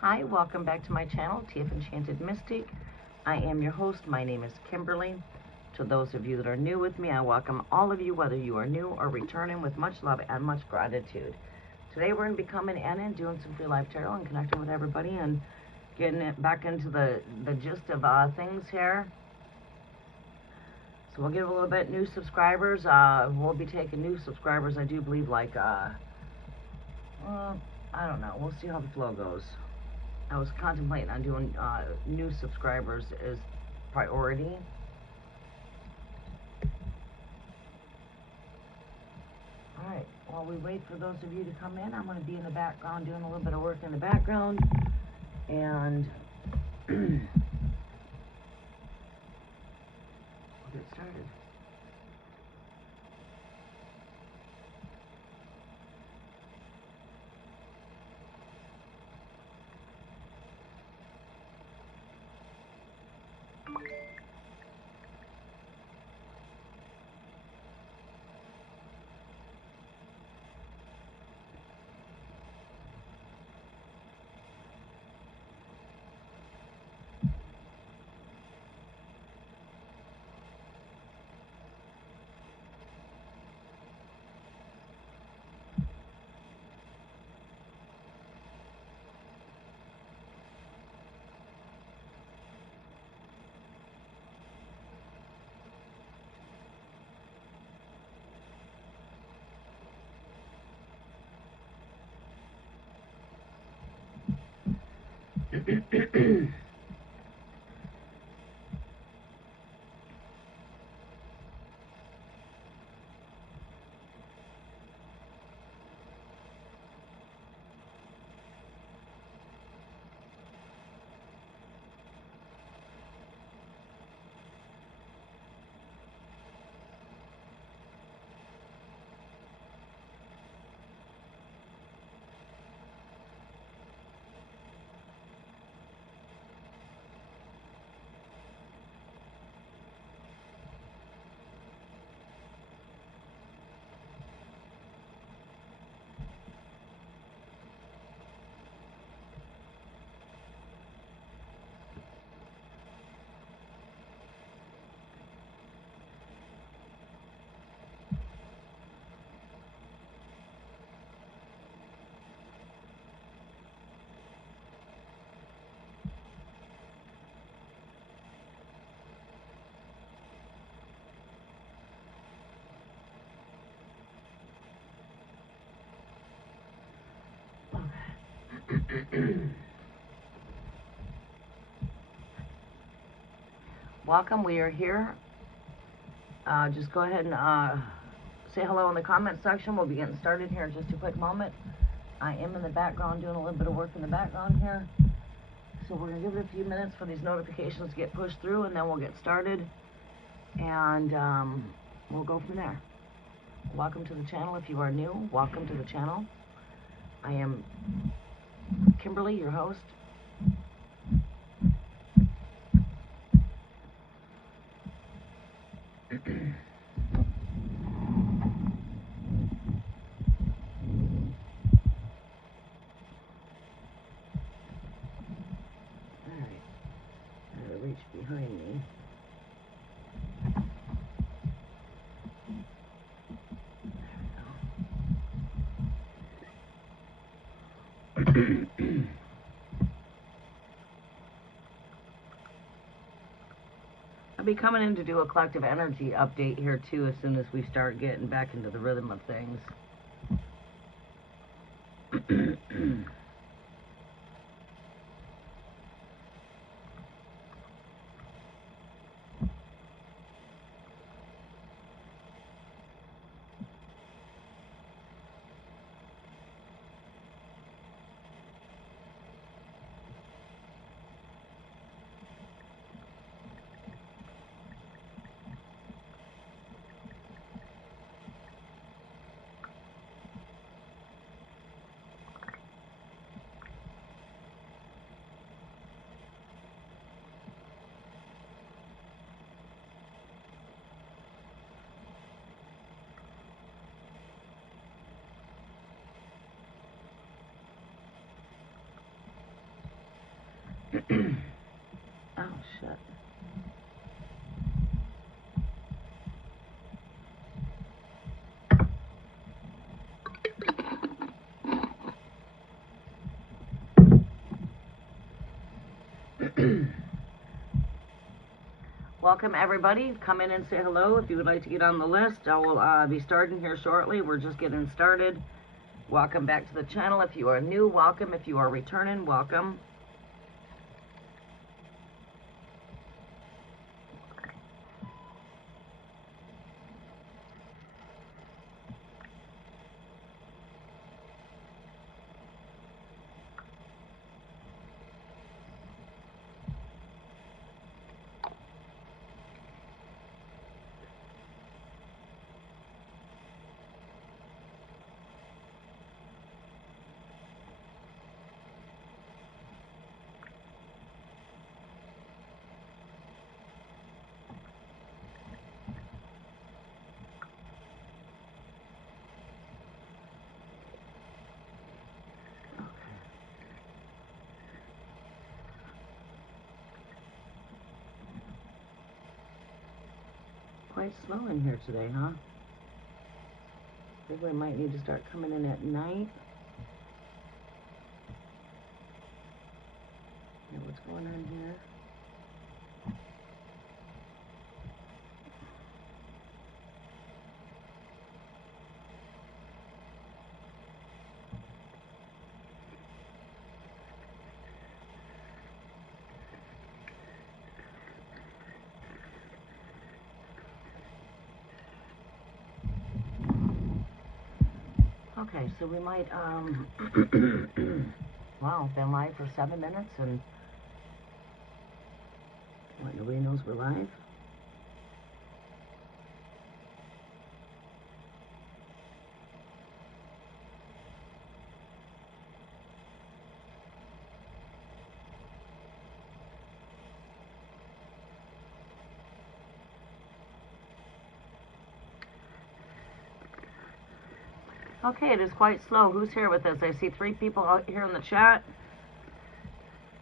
Hi, welcome back to my channel, TF Enchanted Mystic. I am your host. My name is Kimberly. To those of you that are new with me, I welcome all of you, whether you are new or returning, with much love and much gratitude. Today we're going to be coming in and doing some free live tarot and connecting with everybody and getting it back into the gist of things here. So we'll give a little bit new subscribers. We'll be taking new subscribers, I do believe, like, I don't know. We'll see how the flow goes. I was contemplating on doing new subscribers as priority. Alright, while we wait for those of you to come in, I'm going to be in the background doing a little bit of work in the background. And we'll get started. Welcome, we are here. Just go ahead and say hello in the comment section. We'll be getting started here in just a quick moment. I am in the background doing a little bit of work in the background here. So we're going to give it a few minutes for these notifications to get pushed through, and then we'll get started. And we'll go from there. Welcome to the channel. If you are new, welcome to the channel. I am Kimberly, your host. Alright, I gotta reach behind me. I'll be coming in to do a collective energy update here too as soon as we start getting back into the rhythm of things. Oh, shit. Welcome everybody. Come in and say hello if you would like to get on the list. I will be starting here shortly. We're just getting started. Welcome back to the channel. If you are new, welcome. If you are returning, welcome. Quite slow in here today, huh? I think we might need to start coming in at night. Yeah, what's going on here? Okay, so we might, wow, been live for 7 minutes and what, nobody knows we're live? Okay, it is quite slow. Who's here with us? I see 3 people out here in the chat.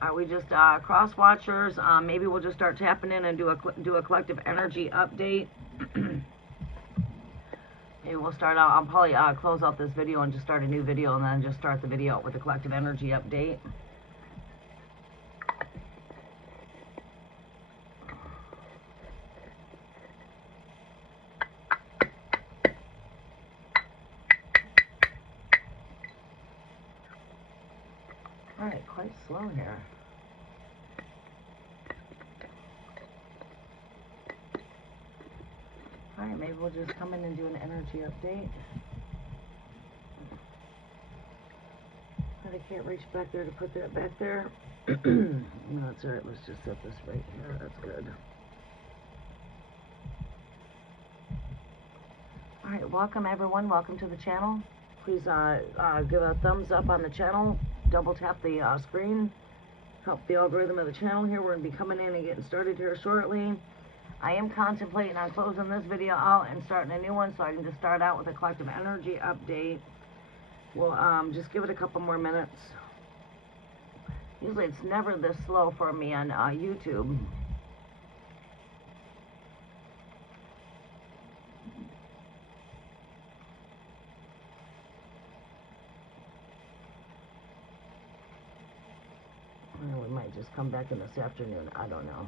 Are we just cross watchers? Maybe we'll just start tapping in and do a collective energy update. Maybe we'll start out. I'll probably close out this video and just start a new video, and then just start the video out with a collective energy update. All right, quite slow here. All right, maybe we'll just come in and do an energy update. But I can't reach back there to put that back there. No, that's all right. Let's just set this right here. That's good. All right, welcome everyone. Welcome to the channel. Please give a thumbs up on the channel. Double tap the screen. Help the algorithm of the channel here. We're going to be coming in and getting started here shortly. I am contemplating on closing this video out and starting a new one, so I can just start out with a collective energy update. We'll just give it a couple more minutes. Usually it's never this slow for me on YouTube. Well, we might just come back in this afternoon. I don't know.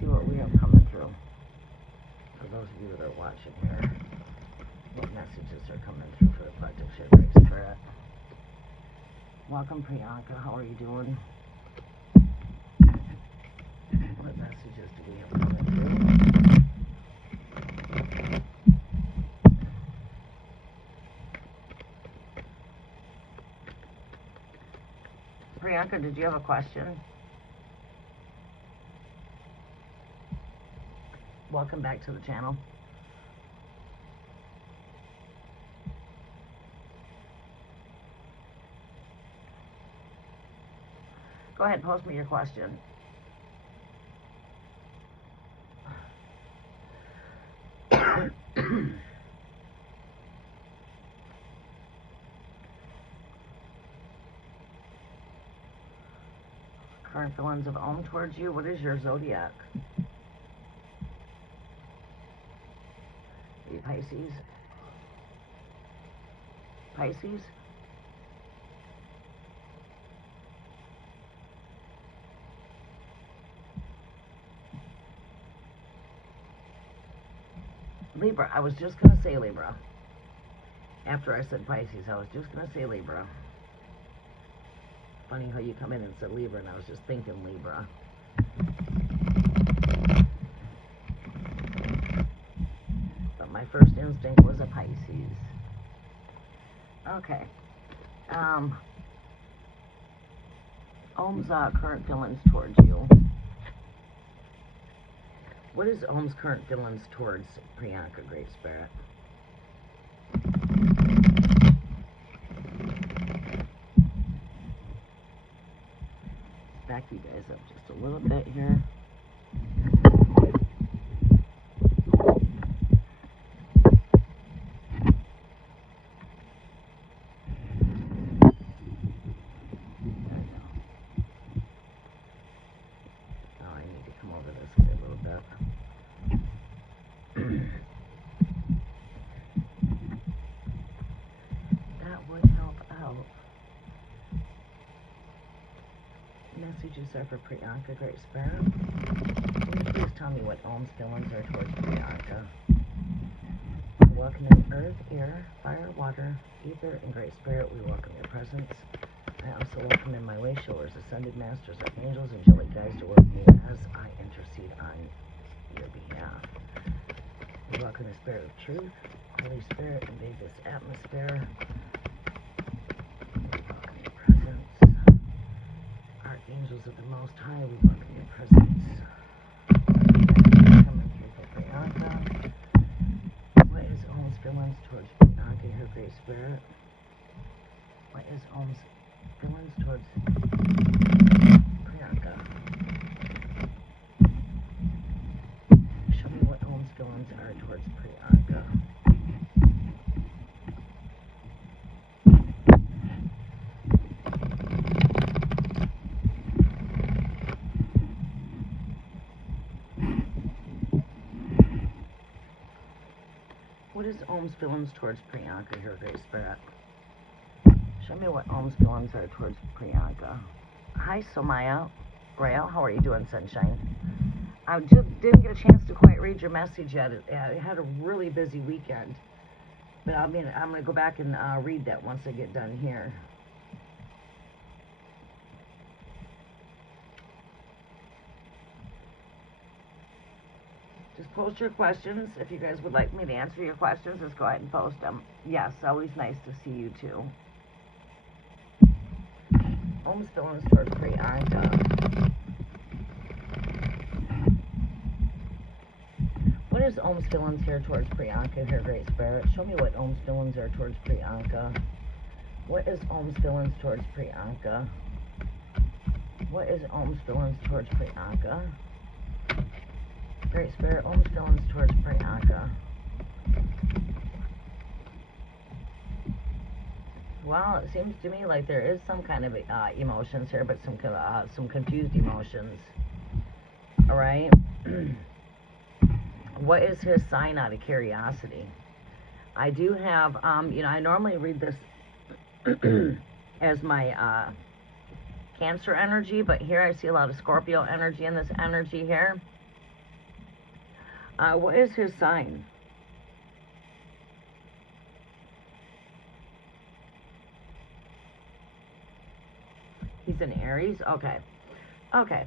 see what we have coming through. For those of you that are watching here, what messages are coming through for the collective share Great Spirit. Welcome, Priyanka. How are you doing? What messages do we have coming through? Priyanka, did you have a question? Welcome back to the channel. Go ahead and post me your question. Current feelings of Om towards you. What is your zodiac? Are you Pisces? Pisces? Libra. I was just going to say Libra. After I said Pisces, I was just going to say Libra. Funny how you come in and said Libra, and I was just thinking Libra. But my first instinct was a Pisces. Okay. Om's current feelings towards you. What is Om's current feelings towards Priyanka, Great Spirit? Back you guys up just a little bit here. Messages are for Priyanka, Great Spirit. Can you please tell me what Om's feelings are towards Priyanka? Welcome in Earth, Air, Fire, Water, Ether, and Great Spirit. We welcome your presence. I also welcome in my way showers, Ascended Masters, Archangels, Angelic Guides to work with me as I intercede on your behalf. We welcome the Spirit of Truth. Holy Spirit, invade this atmosphere. Angels of the Most High, we welcome your presence. Coming through for Priyanka. What is Om's feelings towards Priyanka, her Great Spirit? What is Om's feelings towards Priyanka? Show me what Om's feelings are towards Priyanka. What is Om's feelings towards Priyanka, her Great Spirit? Show me what Om's feelings are towards Priyanka. Hi, Somaya. Rael, how are you doing, sunshine? I just didn't get a chance to quite read your message yet. I had a really busy weekend. But I'm going to go back and read that once I get done here. Just post your questions. If you guys would like me to answer your questions, just go ahead and post them. Yes, always nice to see you too. Om's feelings towards Priyanka. What is Om's feelings here towards Priyanka, her Great Spirit? Show me what Om's feelings are towards Priyanka. What is Om's feelings towards Priyanka? What is Om's feelings towards Priyanka? Great Spirit, Om's feelings towards Priyanka. Well, it seems to me like there is some kind of emotions here, but some confused emotions. All right. What is his sign out of curiosity? I do have, I normally read this as my Cancer energy, but here I see a lot of Scorpio energy in this energy here. What is his sign? He's an Aries? Okay. Okay.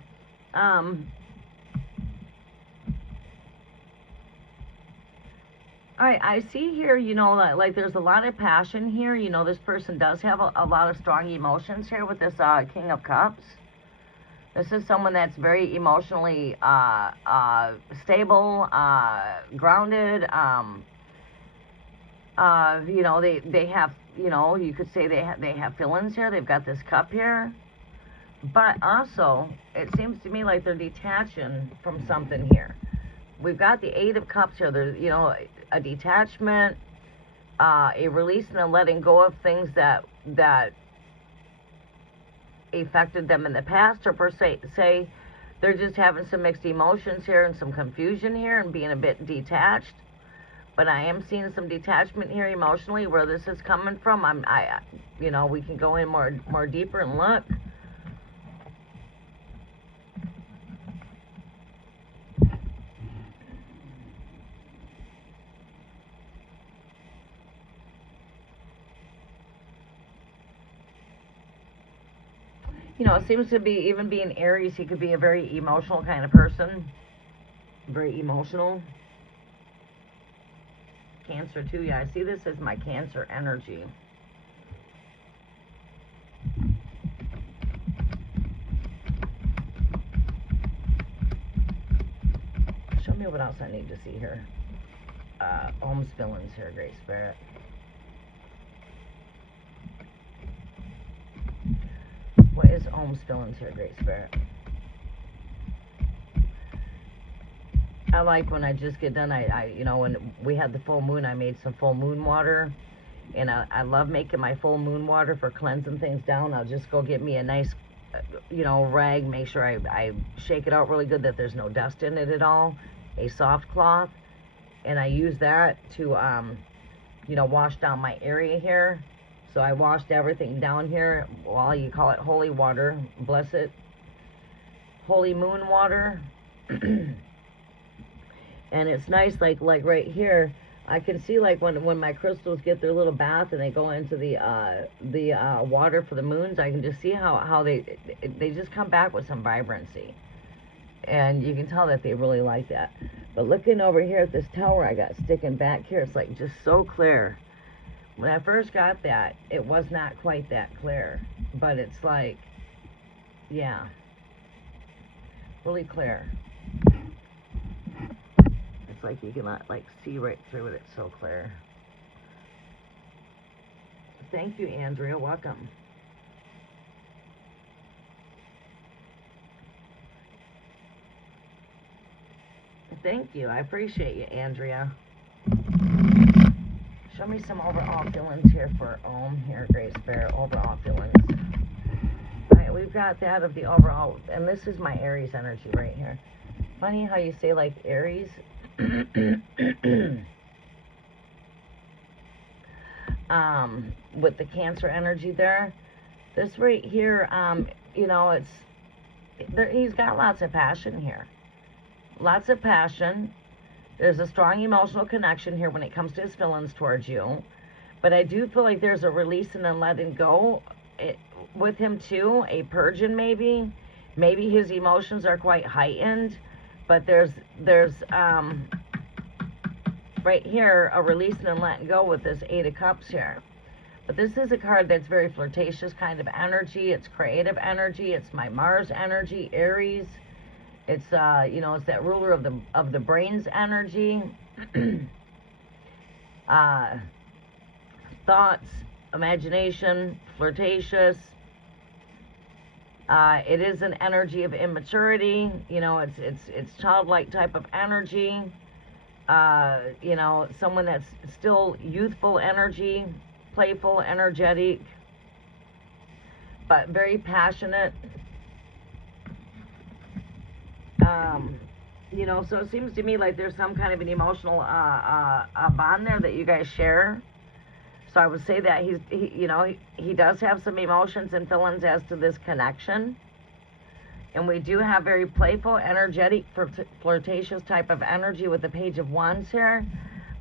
All right, I see here, you know, like there's a lot of passion here. You know, this person does have a lot of strong emotions here with this King of Cups. This is someone that's very emotionally stable, grounded. You know, they have, you know, you could say they have feelings here. They've got this cup here. But also, it seems to me like they're detaching from something here. We've got the Eight of Cups here. There's, you know, a detachment, a release and a letting go of things that affected them in the past, or per se, they're just having some mixed emotions here and some confusion here and being a bit detached. But I am seeing some detachment here emotionally. Where this is coming from, you know, we can go in more deeper and look. You know, it seems to be, even being Aries, he could be a very emotional kind of person. Very emotional. Cancer too, yeah, I see this as my Cancer energy. Show me what else I need to see here. Ohm's villains here, Great Spirit. What is Ohm's villains here, Great Spirit? I like when I just get done, you know, when we had the full moon, I made some full moon water. And I love making my full moon water for cleansing things down. I'll just go get me a nice, you know, rag. Make sure I shake it out really good that there's no dust in it at all. A soft cloth. And I use that to, you know, wash down my area here. So I washed everything down here. Well, you call it holy water. Bless it. Holy moon water. And it's nice, like right here, I can see, like, when my crystals get their little bath and they go into the water for the moons, I can just see how they just come back with some vibrancy. And you can tell that they really like that. But looking over here at this tower I got sticking back here, it's like just so clear. When I first got that, it was not quite that clear. But it's like, yeah, really clear. It's like you can like see right through it. It's so clear. Thank you, Andrea. Welcome. Thank you. I appreciate you, Andrea. Show me some overall feelings here for Ohm here, Great Spirit. Overall feelings. All right, we've got that of the overall, and this is my Aries energy right here. Funny how you say like Aries. With the Cancer energy there. This right here, you know, he's got lots of passion here. Lots of passion. There's a strong emotional connection here when it comes to his feelings towards you. But I do feel like there's a releasing and letting go with him too. A purging maybe. Maybe his emotions are quite heightened. But there's right here a releasing and letting go with this Eight of Cups here. But this is a card that's very flirtatious kind of energy. It's creative energy. It's my Mars energy, Aries. It's you know, it's that ruler of the brain's energy. Thoughts, imagination, flirtatious. It is an energy of immaturity. You know, it's childlike type of energy. You know, someone that's still youthful energy, playful, energetic, but very passionate. You know, so it seems to me like there's some kind of an emotional bond there that you guys share. So I would say that he does have some emotions and feelings as to this connection. And we do have very playful, energetic, flirtatious type of energy with the Page of Wands here.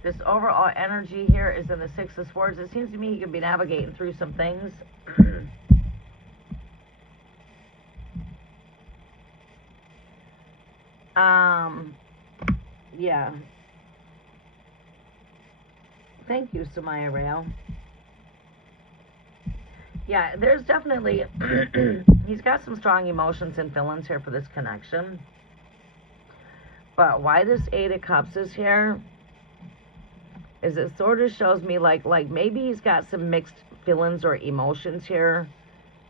This overall energy here is in the Six of Swords. It seems to me he could be navigating through some things. Yeah. Thank you, Samaya Rayo. Yeah, there's definitely, he's got some strong emotions and feelings here for this connection. But why this Eight of Cups is here is it sort of shows me like maybe he's got some mixed feelings or emotions here.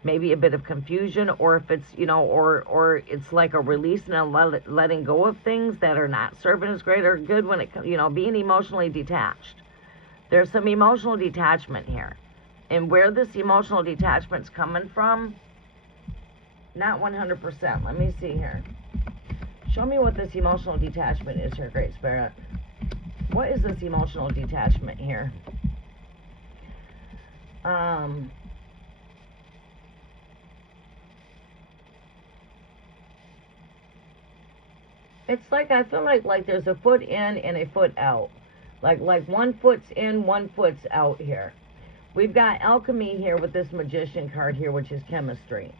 Maybe a bit of confusion, or if it's, you know, or it's like a release and a letting go of things that are not serving as great or good when it, you know, being emotionally detached. There's some emotional detachment here. And where this emotional detachment's coming from, not 100%. Let me see here. Show me what this emotional detachment is here, Great Spirit. What is this emotional detachment here? It's like, I feel like there's a foot in and a foot out. Like one foot's in, one foot's out here. We've got alchemy here with this Magician card here, which is chemistry.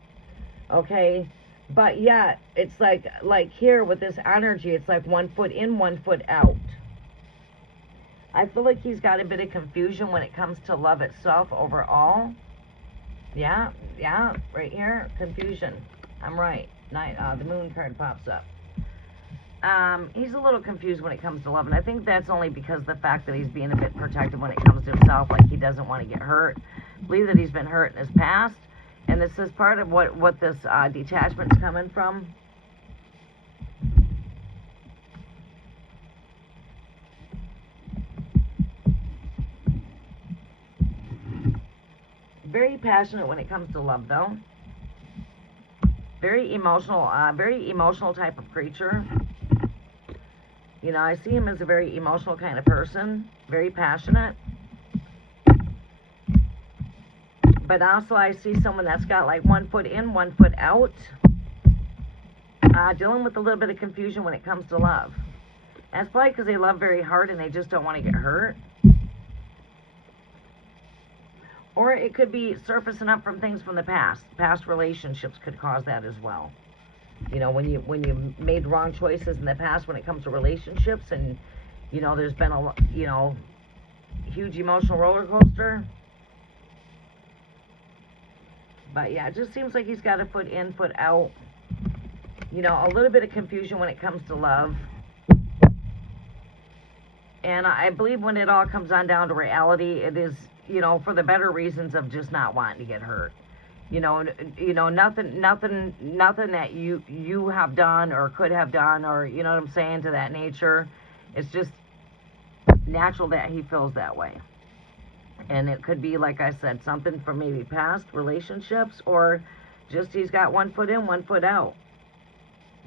Okay? But yeah, it's like here with this energy, it's like one foot in, one foot out. I feel like he's got a bit of confusion when it comes to love itself overall. Yeah, right here, confusion. I'm right. The Moon card pops up. He's a little confused when it comes to love, and I think that's only because of the fact that he's being a bit protective when it comes to himself, like he doesn't want to get hurt. I believe that he's been hurt in his past, and this is part of what this detachment's coming from. Very passionate when it comes to love, though. Very emotional type of creature. You know, I see him as a very emotional kind of person, very passionate. But also I see someone that's got like one foot in, one foot out, dealing with a little bit of confusion when it comes to love. And it's probably because they love very hard and they just don't want to get hurt. Or it could be surfacing up from things from the past. Past relationships could cause that as well. You know, when you made wrong choices in the past when it comes to relationships, and you know there's been a, you know, huge emotional roller coaster. But yeah, it just seems like he's got a foot in, foot out. You know, a little bit of confusion when it comes to love. And I believe when it all comes on down to reality, it is, you know, for the better reasons of just not wanting to get hurt. You know, nothing that you have done or could have done, or, you know what I'm saying, to that nature. It's just natural that he feels that way. And it could be, like I said, something from maybe past relationships, or just he's got one foot in, one foot out.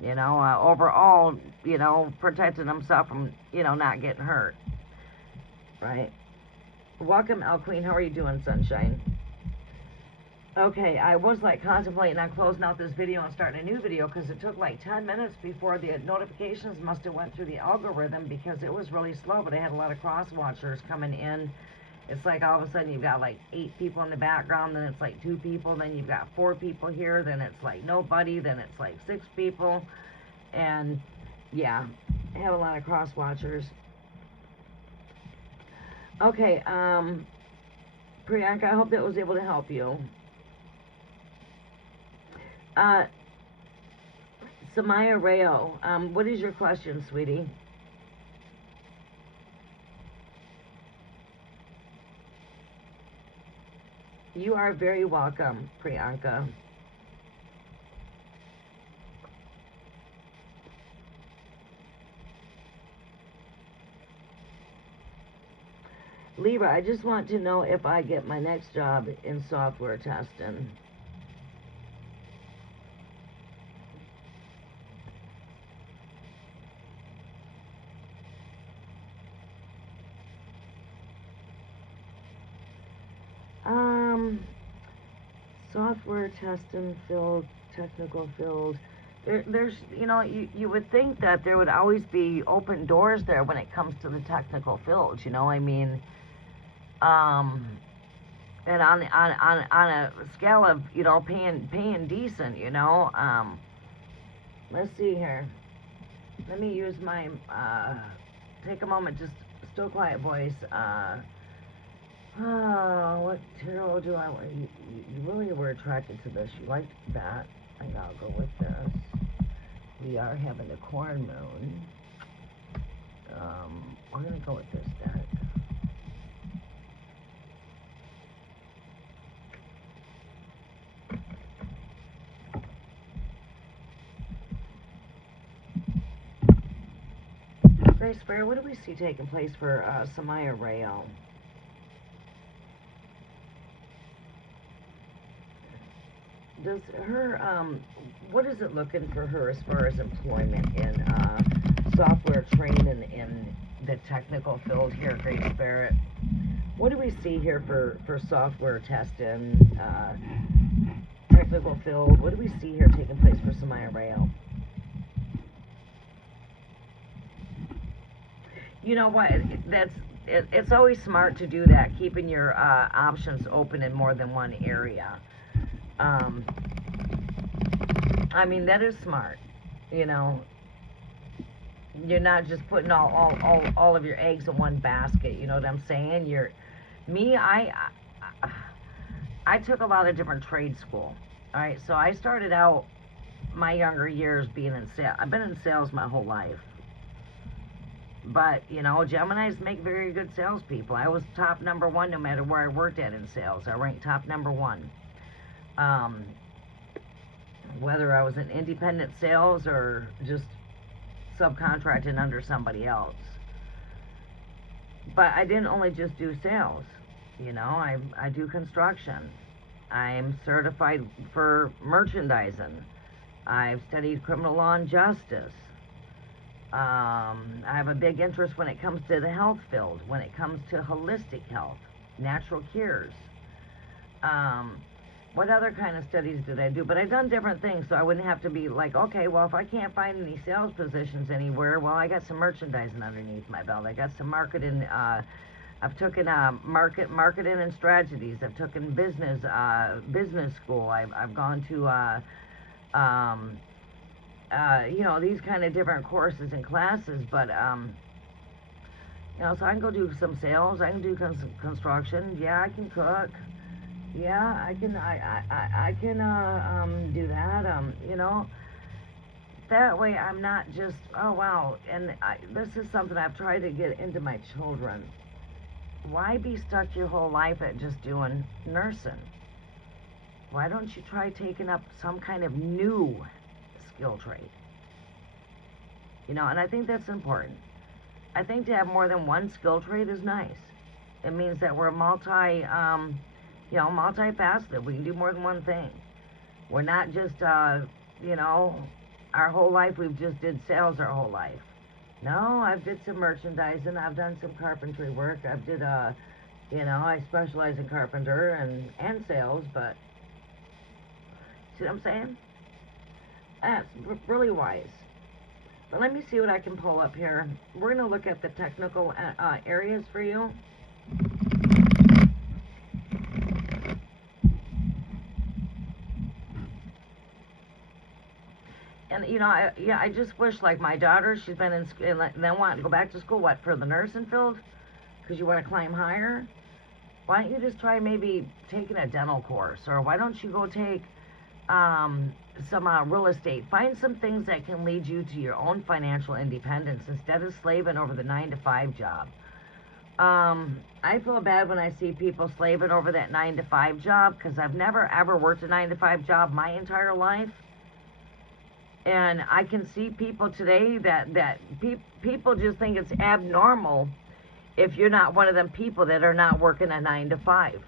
You know, overall, you know, protecting himself from, you know, not getting hurt. Right? Welcome, El Queen. How are you doing, Sunshine? Okay, I was like contemplating on closing out this video and starting a new video because it took like 10 minutes before the notifications must have went through the algorithm, because it was really slow, but I had a lot of cross watchers coming in. It's like all of a sudden you've got like 8 people in the background, then it's like 2 people, then you've got 4 people here, then it's like nobody, then it's like 6 people, and yeah, I have a lot of cross watchers. Okay, Priyanka, I hope that was able to help you. Samaya Rayo, what is your question, sweetie? You are very welcome, Priyanka. Libra, I just want to know if I get my next job in software testing. Software testing field, technical field. there's, you would think that there would always be open doors there when it comes to the technical fields, I mean, um, and on a scale of, paying decent, let's see here. Let me use my, take a moment, just still quiet voice. Oh, what tarot do I want? You really were attracted to this. You liked that. I think I'll go with this. We are having a corn moon. We're going to go with this deck. Grace Fair, what do we see taking place for Samaya Rayo? Does her, what is it looking for her as far as employment in software training in the technical field here, Grace Barrett? What do we see here for software testing, technical field? What do we see here taking place for Samaya Rayo? You know what? It's always smart to do that, keeping your options open in more than one area. I mean, that is smart. You're not just putting all of your eggs in one basket. You know what I'm saying? I took a lot of different trade school. All right, so I started out my younger years being in sales. I've been in sales my whole life. But, Geminis make very good salespeople. I was top number one no matter where I worked at in sales. I ranked top number one. Whether I was in independent sales or just subcontracting under somebody else. But I didn't only just do sales. I do construction. I'm certified for merchandising. I've studied criminal law and justice. I have a big interest when it comes to the health field, when it comes to holistic health, natural cures. What other kind of studies did I do? But I've done different things, so I wouldn't have to be like, okay, well, if I can't find any sales positions anywhere, well, I got some merchandising underneath my belt. I got some marketing. I've taken marketing and strategies. I've taken business school. I've gone to these kind of different courses and classes, but so I can go do some sales. I can do construction. Yeah, I can cook. Yeah, I can do that. That way I'm not just, oh wow. And this is something I've tried to get into my children. Why be stuck your whole life at just doing nursing? Why don't you try taking up some kind of new skill trade? And I think that's important. I think to have more than one skill trade is nice. It means that we're multifaceted. We can do more than one thing. We're not just, our whole life we've just did sales our whole life. No, I've did some merchandising. I've done some carpentry work. I specialize in carpenter and sales, but see what I'm saying? That's really wise. But let me see what I can pull up here. We're going to look at the technical areas for you. And, I just wish, like my daughter, she's been in school, and then wanting to go back to school, for the nursing field? Because you want to climb higher? Why don't you just try maybe taking a dental course? Or why don't you go take some real estate? Find some things that can lead you to your own financial independence instead of slaving over the 9-to-5 job. I feel bad when I see people slaving over that 9-to-5 job, because I've never ever worked a 9-to-5 job my entire life. And I can see people today that people just think it's abnormal if you're not one of them people that are not working a 9-to-5.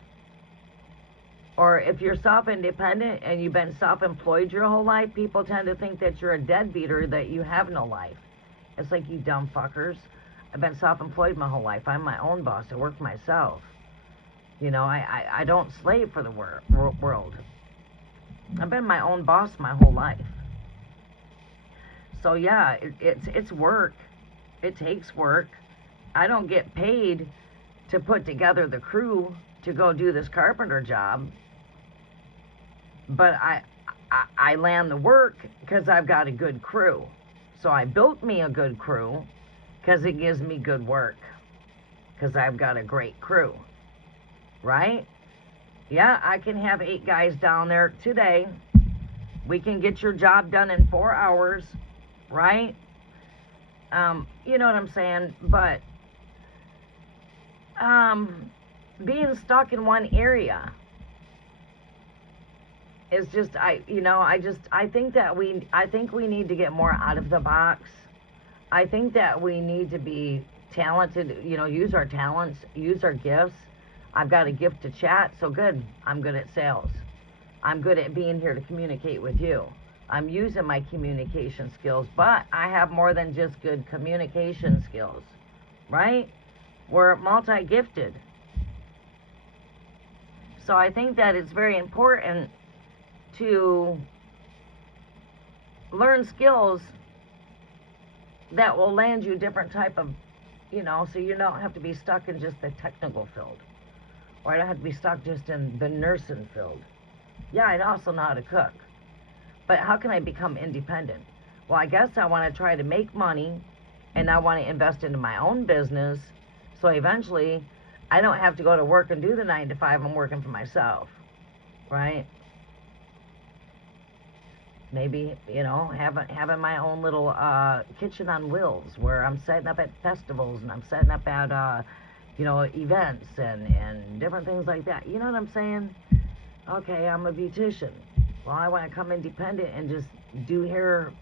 Or if you're self-independent and you've been self-employed your whole life, people tend to think that you're a deadbeat or that you have no life. It's like, you dumb fuckers. I've been self-employed my whole life. I'm my own boss. I work for myself. I don't slave for the world. I've been my own boss my whole life. So yeah, it's work. It takes work. I don't get paid to put together the crew to go do this carpenter job, but I land the work because I've got a good crew. So I built me a good crew because it gives me good work, because I've got a great crew, right? Yeah, I can have 8 guys down there today. We can get your job done in 4 hours, right? You know what I'm saying? But being stuck in one area is just, I think we need to get more out of the box. I think that we need to be talented, use our talents, use our gifts. I've got a gift to chat, so good. I'm good at sales. I'm good at being here to communicate with you. I'm using my communication skills, but I have more than just good communication skills, right? We're multi-gifted. So I think that it's very important to learn skills that will land you different type of, so you don't have to be stuck in just the technical field. Or I don't have to be stuck just in the nursing field. Yeah, I also know how to cook. But how can I become independent? Well, I guess I want to try to make money, and I want to invest into my own business, so eventually I don't have to go to work and do the 9 to 5. I'm working for myself, right? Maybe, having my own little kitchen on wheels where I'm setting up at festivals and I'm setting up at, events and different things like that. You know what I'm saying? Okay, I'm a beautician. Well, I want to come independent and just do hair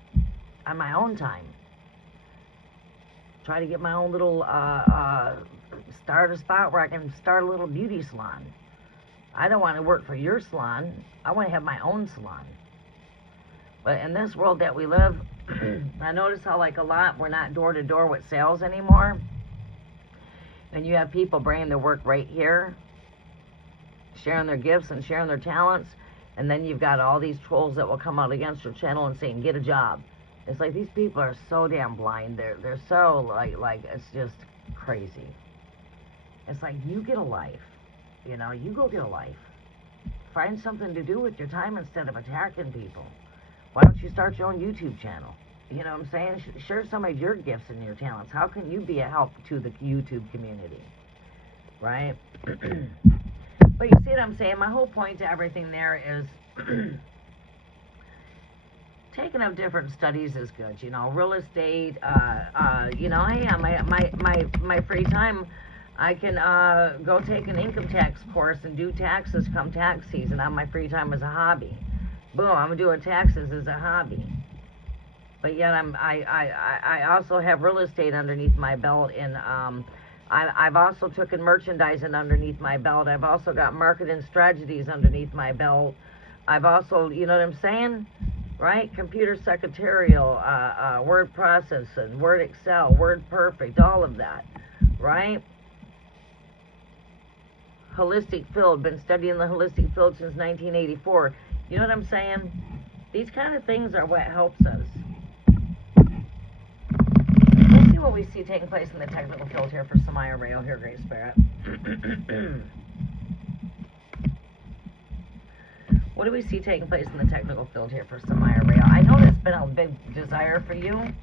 on my own time. Try to get my own little, start a spot where I can start a little beauty salon. I don't want to work for your salon. I want to have my own salon. But in this world that we live, I notice how, like, a lot, we're not door to door with sales anymore. And you have people bringing their work right here, sharing their gifts and sharing their talents. And then you've got all these trolls that will come out against your channel and saying, get a job. It's like, these people are so damn blind. They're so, like, it's just crazy. It's like, you get a life. You go get a life. Find something to do with your time instead of attacking people. Why don't you start your own YouTube channel? You know what I'm saying? Share some of your gifts and your talents. How can you be a help to the YouTube community? Right? But you see what I'm saying? My whole point to everything there is taking up different studies is good. Real estate, my free time, I can go take an income tax course and do taxes come tax season on my free time as a hobby. Boom, I'm doing taxes as a hobby. But yet I also have real estate underneath my belt, and I've also taken merchandising underneath my belt. I've also got marketing strategies underneath my belt. I've also, you know what I'm saying? Right? Computer secretarial, word processing, Word Excel, Word Perfect, all of that. Right? Holistic field, been studying the holistic field since 1984. You know what I'm saying? These kind of things are what helps us. Let's see what we see taking place in the technical field here for Samaya Rayo here, Great Spirit. What do we see taking place in the technical field here for Samaya Rayo? I know that's been a big desire for you,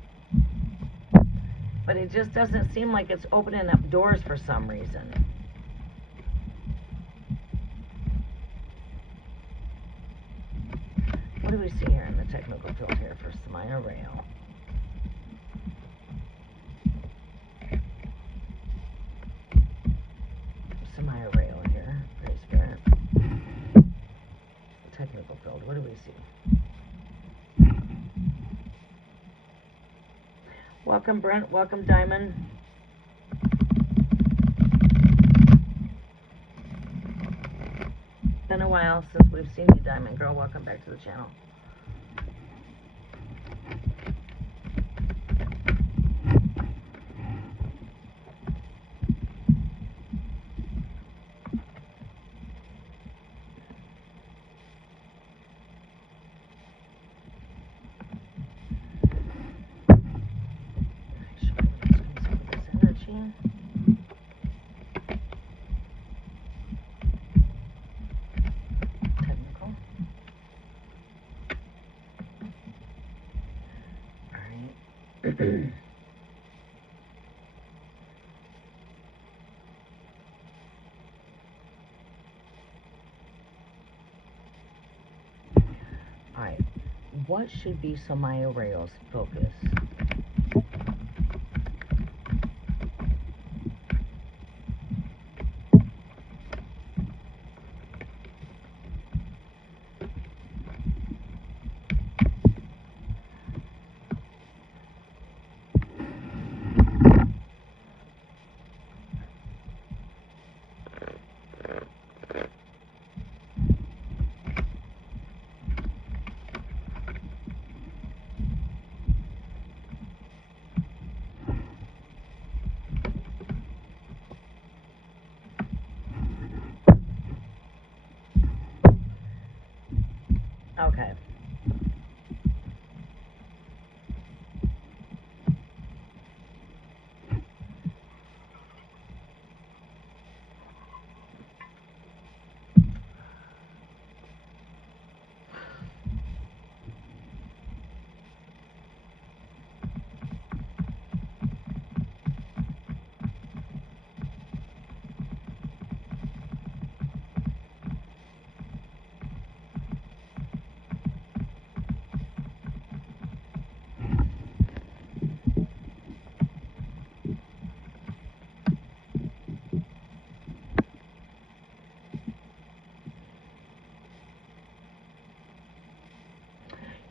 but it just doesn't seem like it's opening up doors for some reason. What do we see here in the technical field here for Samaya Rayo? Samaya Rayo here, Great Spirit. Technical field, what do we see? Welcome, Brent. Welcome, Diamond. Been a while since we've seen you, Diamond Girl. Welcome back to the channel. Alright, what should be Samaya Rayo's focus? Okay.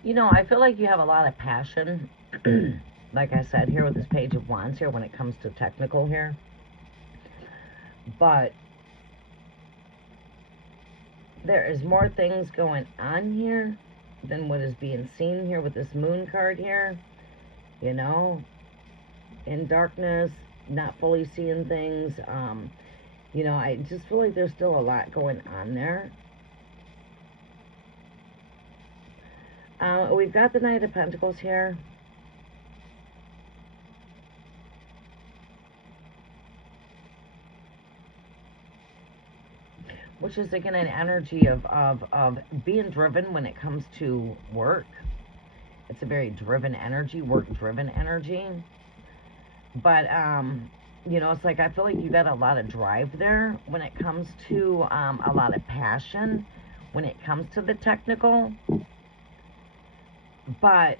You know, I feel like you have a lot of passion, like I said here with this Page of Wands here when it comes to technical here. But there is more things going on here than what is being seen here with this Moon card here. You know, in darkness, not fully seeing things. You know, I just feel like there's still a lot going on there. We've got the Knight of Pentacles here. Which is, again, an energy of being driven when it comes to work. It's a very driven energy, work-driven energy. But, you know, it's like I feel like you got a lot of drive there when it comes to a lot of passion when it comes to the technical. But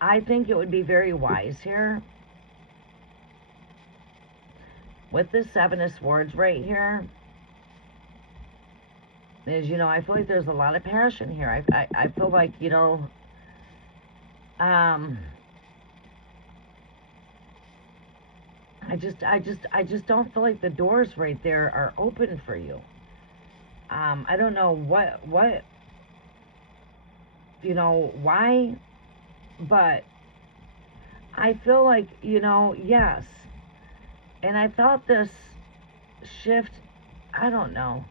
I think it would be very wise here with the Seven of Swords right here. Is, you know, I feel like there's a lot of passion here. I feel like, you know, I just don't feel like the doors right there are open for you. I don't know what you know, why, but I feel like, you know, yes. And I thought this shift, I don't know,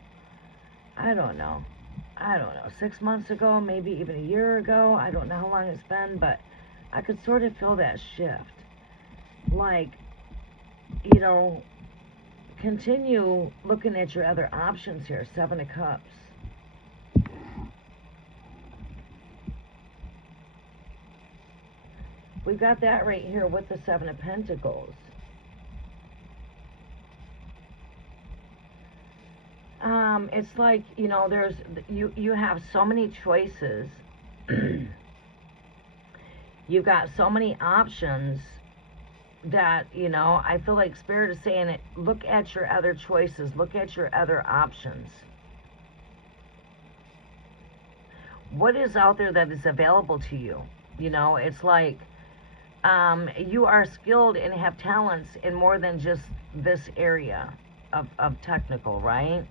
6 months ago, maybe even a year ago, I don't know how long it's been, but I could sort of feel that shift. Like, you know, continue looking at your other options here. Seven of Cups. We've got that right here with the Seven of Pentacles. It's like, you know, there's, you have so many choices. You've got so many options that, you know, I feel like Spirit is saying it, look at your other choices, look at your other options. What is out there that is available to you? You know, it's like, you are skilled and have talents in more than just this area of technical, right?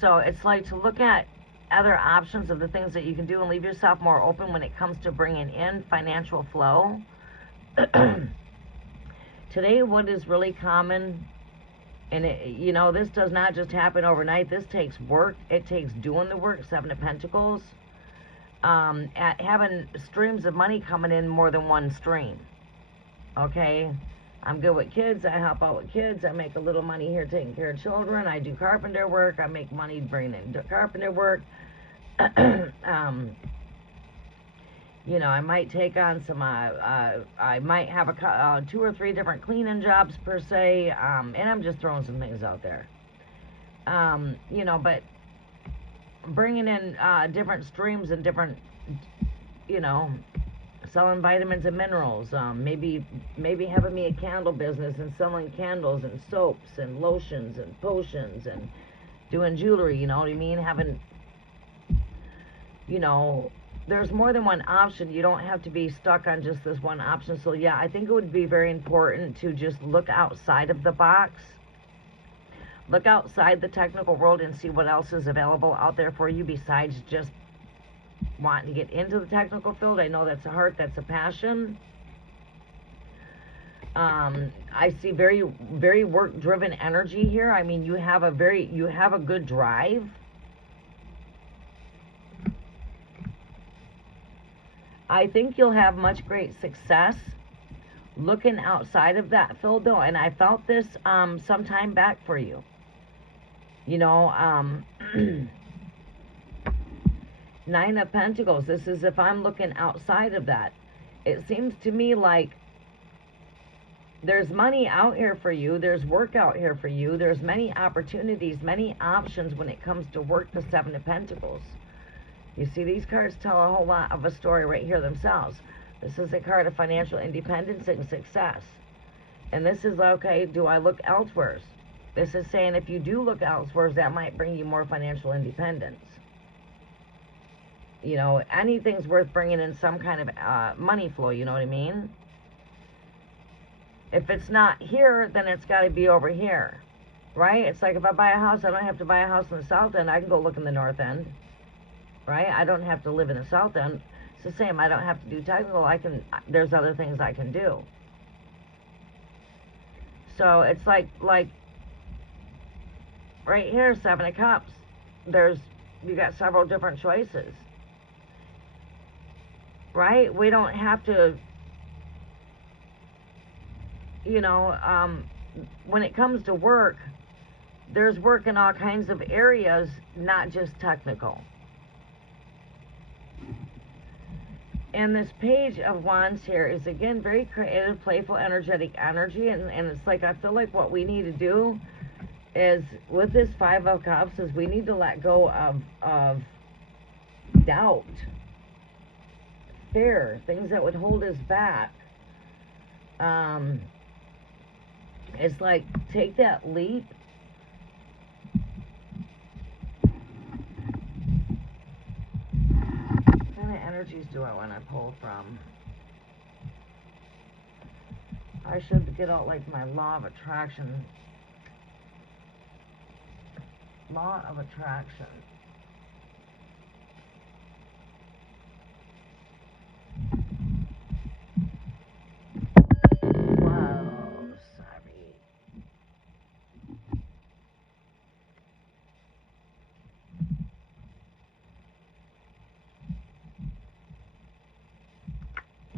So it's like to look at other options of the things that you can do and leave yourself more open when it comes to bringing in financial flow. Today, what is really common, and it, you know, this does not just happen overnight. This takes work. It takes doing the work. Seven of Pentacles. At having streams of money coming in more than one stream. Okay, I'm good with kids. I help out with kids. I make a little money here taking care of children. I do carpenter work. I make money bringing in carpenter work. You know, I might take on some, I might have 2 or 3 different cleaning jobs per se, and I'm just throwing some things out there. You know, but bringing in different streams and different, you know, selling vitamins and minerals, maybe having me a candle business and selling candles and soaps and lotions and potions and doing jewelry, you know what I mean? Having, you know, there's more than one option. You don't have to be stuck on just this one option. So yeah, I think it would be very important to just look outside of the box. Look outside the technical world and see what else is available out there for you besides just wanting to get into the technical field. I know that's a heart, that's a passion. I see very, very work-driven energy here. I mean, you have a good drive. I think you'll have much great success looking outside of that field, though, and I felt this some time back for you. You know, 9 of Pentacles. This is if I'm looking outside of that. It seems to me like there's money out here for you. There's work out here for you. There's many opportunities, many options when it comes to work, the 7 of Pentacles. You see, these cards tell a whole lot of a story right here themselves. This is a card of financial independence and success. And this is, okay, do I look elsewhere? This is saying if you do look elsewhere, that might bring you more financial independence. You know, anything's worth bringing in some kind of money flow, you know what I mean? If it's not here, then it's got to be over here, right? It's like if I buy a house, I don't have to buy a house in the south end. I can go look in the north end, right? I don't have to live in the south end. It's the same. I don't have to do technical. There's other things I can do. So it's like right here, 7 of Cups. You got several different choices, right? We don't have to, you know, when it comes to work, there's work in all kinds of areas, not just technical. And this Page of Wands here is, again, very creative, playful, energetic energy. And it's like, I feel like what we need to do is, with this 5 of Cups, is we need to let go of doubt, fear, things that would hold us back. It's like, take that leap. What kind of energies do I want to pull from? I should get out like my law of attraction. Law of attraction. Whoa, sorry.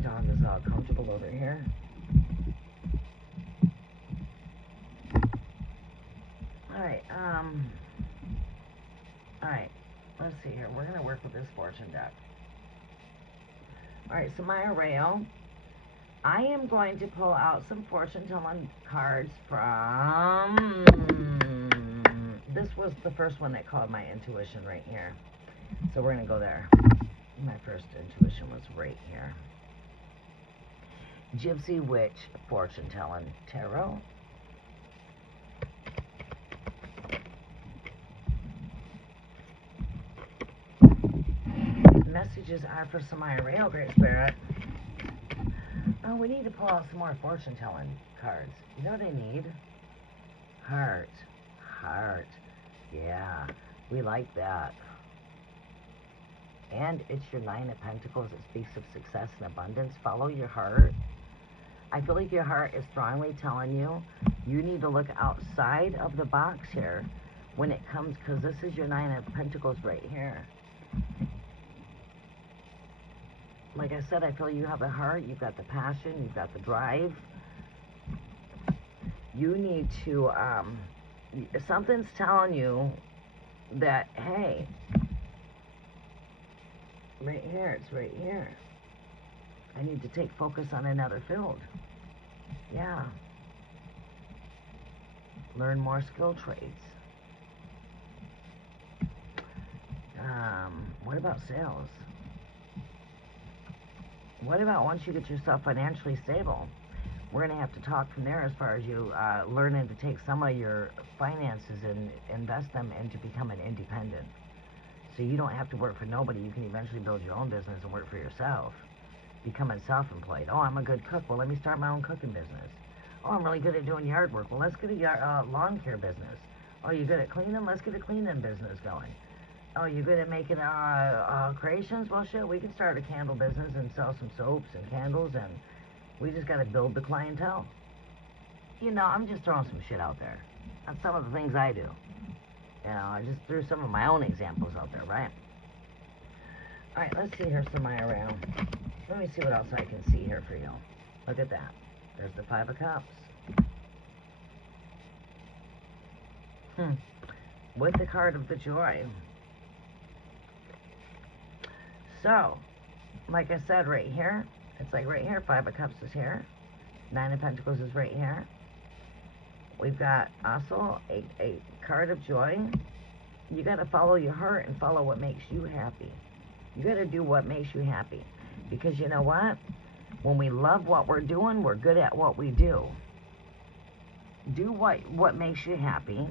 Dog is all comfortable over here. Alright, let's see here. We're going to work with this fortune deck. Alright, so my arrayo. I am going to pull out some fortune-telling cards from... This was the first one that called my intuition right here. So we're going to go there. My first intuition was right here. Gypsy Witch Fortune-telling Tarot. Messages are for Samaya, oh Great Spirit. Oh, we need to pull out some more fortune-telling cards. You know what I need? Heart. Heart. Yeah, we like that. And it's your 9 of Pentacles. It speaks of success and abundance. Follow your heart. I feel like your heart is strongly telling you you need to look outside of the box here when it comes, because this is your 9 of Pentacles right here. Like I said, I feel you have the heart, you've got the passion, you've got the drive. You need to, something's telling you that, hey, right here, it's right here. I need to take focus on another field. Yeah. Learn more skill trades. What about sales? What about once you get yourself financially stable? We're going to have to talk from there as far as you learning to take some of your finances and invest them into becoming independent. So you don't have to work for nobody. You can eventually build your own business and work for yourself. Becoming self-employed. Oh, I'm a good cook. Well, let me start my own cooking business. Oh, I'm really good at doing yard work. Well, let's get a lawn care business. Oh, you're good at cleaning? Let's get a cleaning business going. Oh, you're good at making creations? Well, shit, we can start a candle business and sell some soaps and candles, and we just got to build the clientele. You know, I'm just throwing some shit out there. That's some of the things I do. You know, I just threw some of my own examples out there, right? All right, let's see here some around. Let me see what else I can see here for you. Look at that. There's the 5 of Cups. With the card of the Joy. So, like I said, right here, it's like right here, 5 of Cups is here. 9 of Pentacles is right here. We've got also a card of joy. You got to follow your heart and follow what makes you happy. You got to do what makes you happy. Because you know what? When we love what we're doing, we're good at what we do. Do what makes you happy.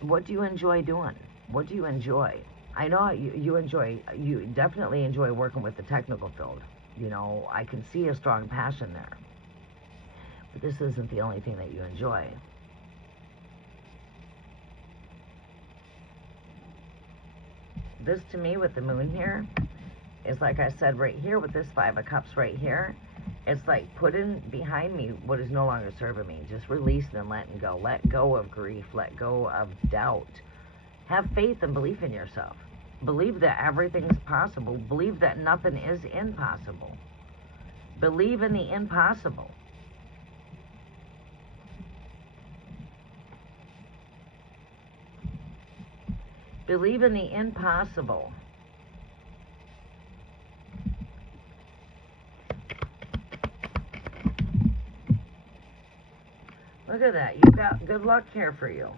What do you enjoy doing? What do you enjoy? I know you definitely enjoy working with the technical field. You know, I can see a strong passion there. But this isn't the only thing that you enjoy. This, to me, with the moon here, is like I said right here with this 5 of Cups right here. It's like putting behind me what is no longer serving me. Just releasing and letting go. Let go of grief. Let go of doubt. Have faith and belief in yourself. Believe that everything's possible. Believe that nothing is impossible. Believe in the impossible. Believe in the impossible. Look at that. You've got good luck here for you.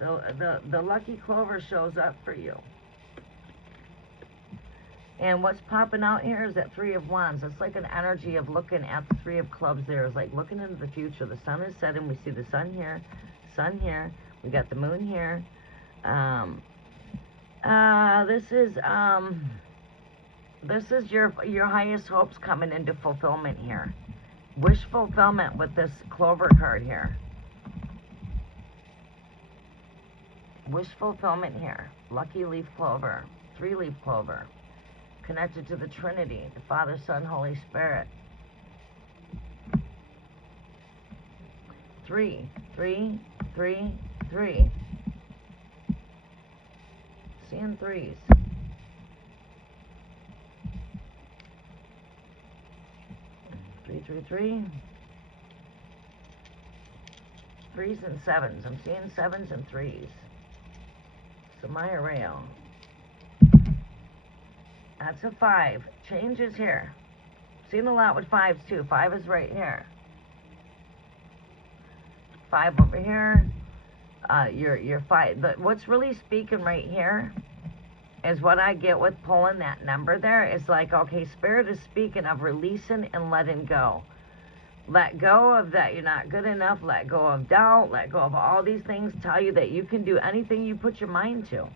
The lucky clover shows up for you. And what's popping out here is that 3 of Wands. It's like an energy of looking at the 3 of Clubs there. It's like looking into the future. The sun is setting. We see the sun here. Sun here. We got the moon here. This is your highest hopes coming into fulfillment here. Wish fulfillment with this clover card here. Wish fulfillment here. Lucky leaf clover. 3-leaf clover. Connected to the Trinity, the Father, Son, Holy Spirit. 3, 3, 3, 3. Seeing 3s. 3, 3, 3. 3s and 7s. I'm seeing 7s and 3s. So my arrayo. That's a 5. Change is here. Seen a lot with 5s too. 5 is right here. 5 over here. Your 5. But what's really speaking right here is what I get with pulling that number there. It's like, okay, Spirit is speaking of releasing and letting go. Let go of that you're not good enough. Let go of doubt. Let go of all these things. Tell you that you can do anything you put your mind to.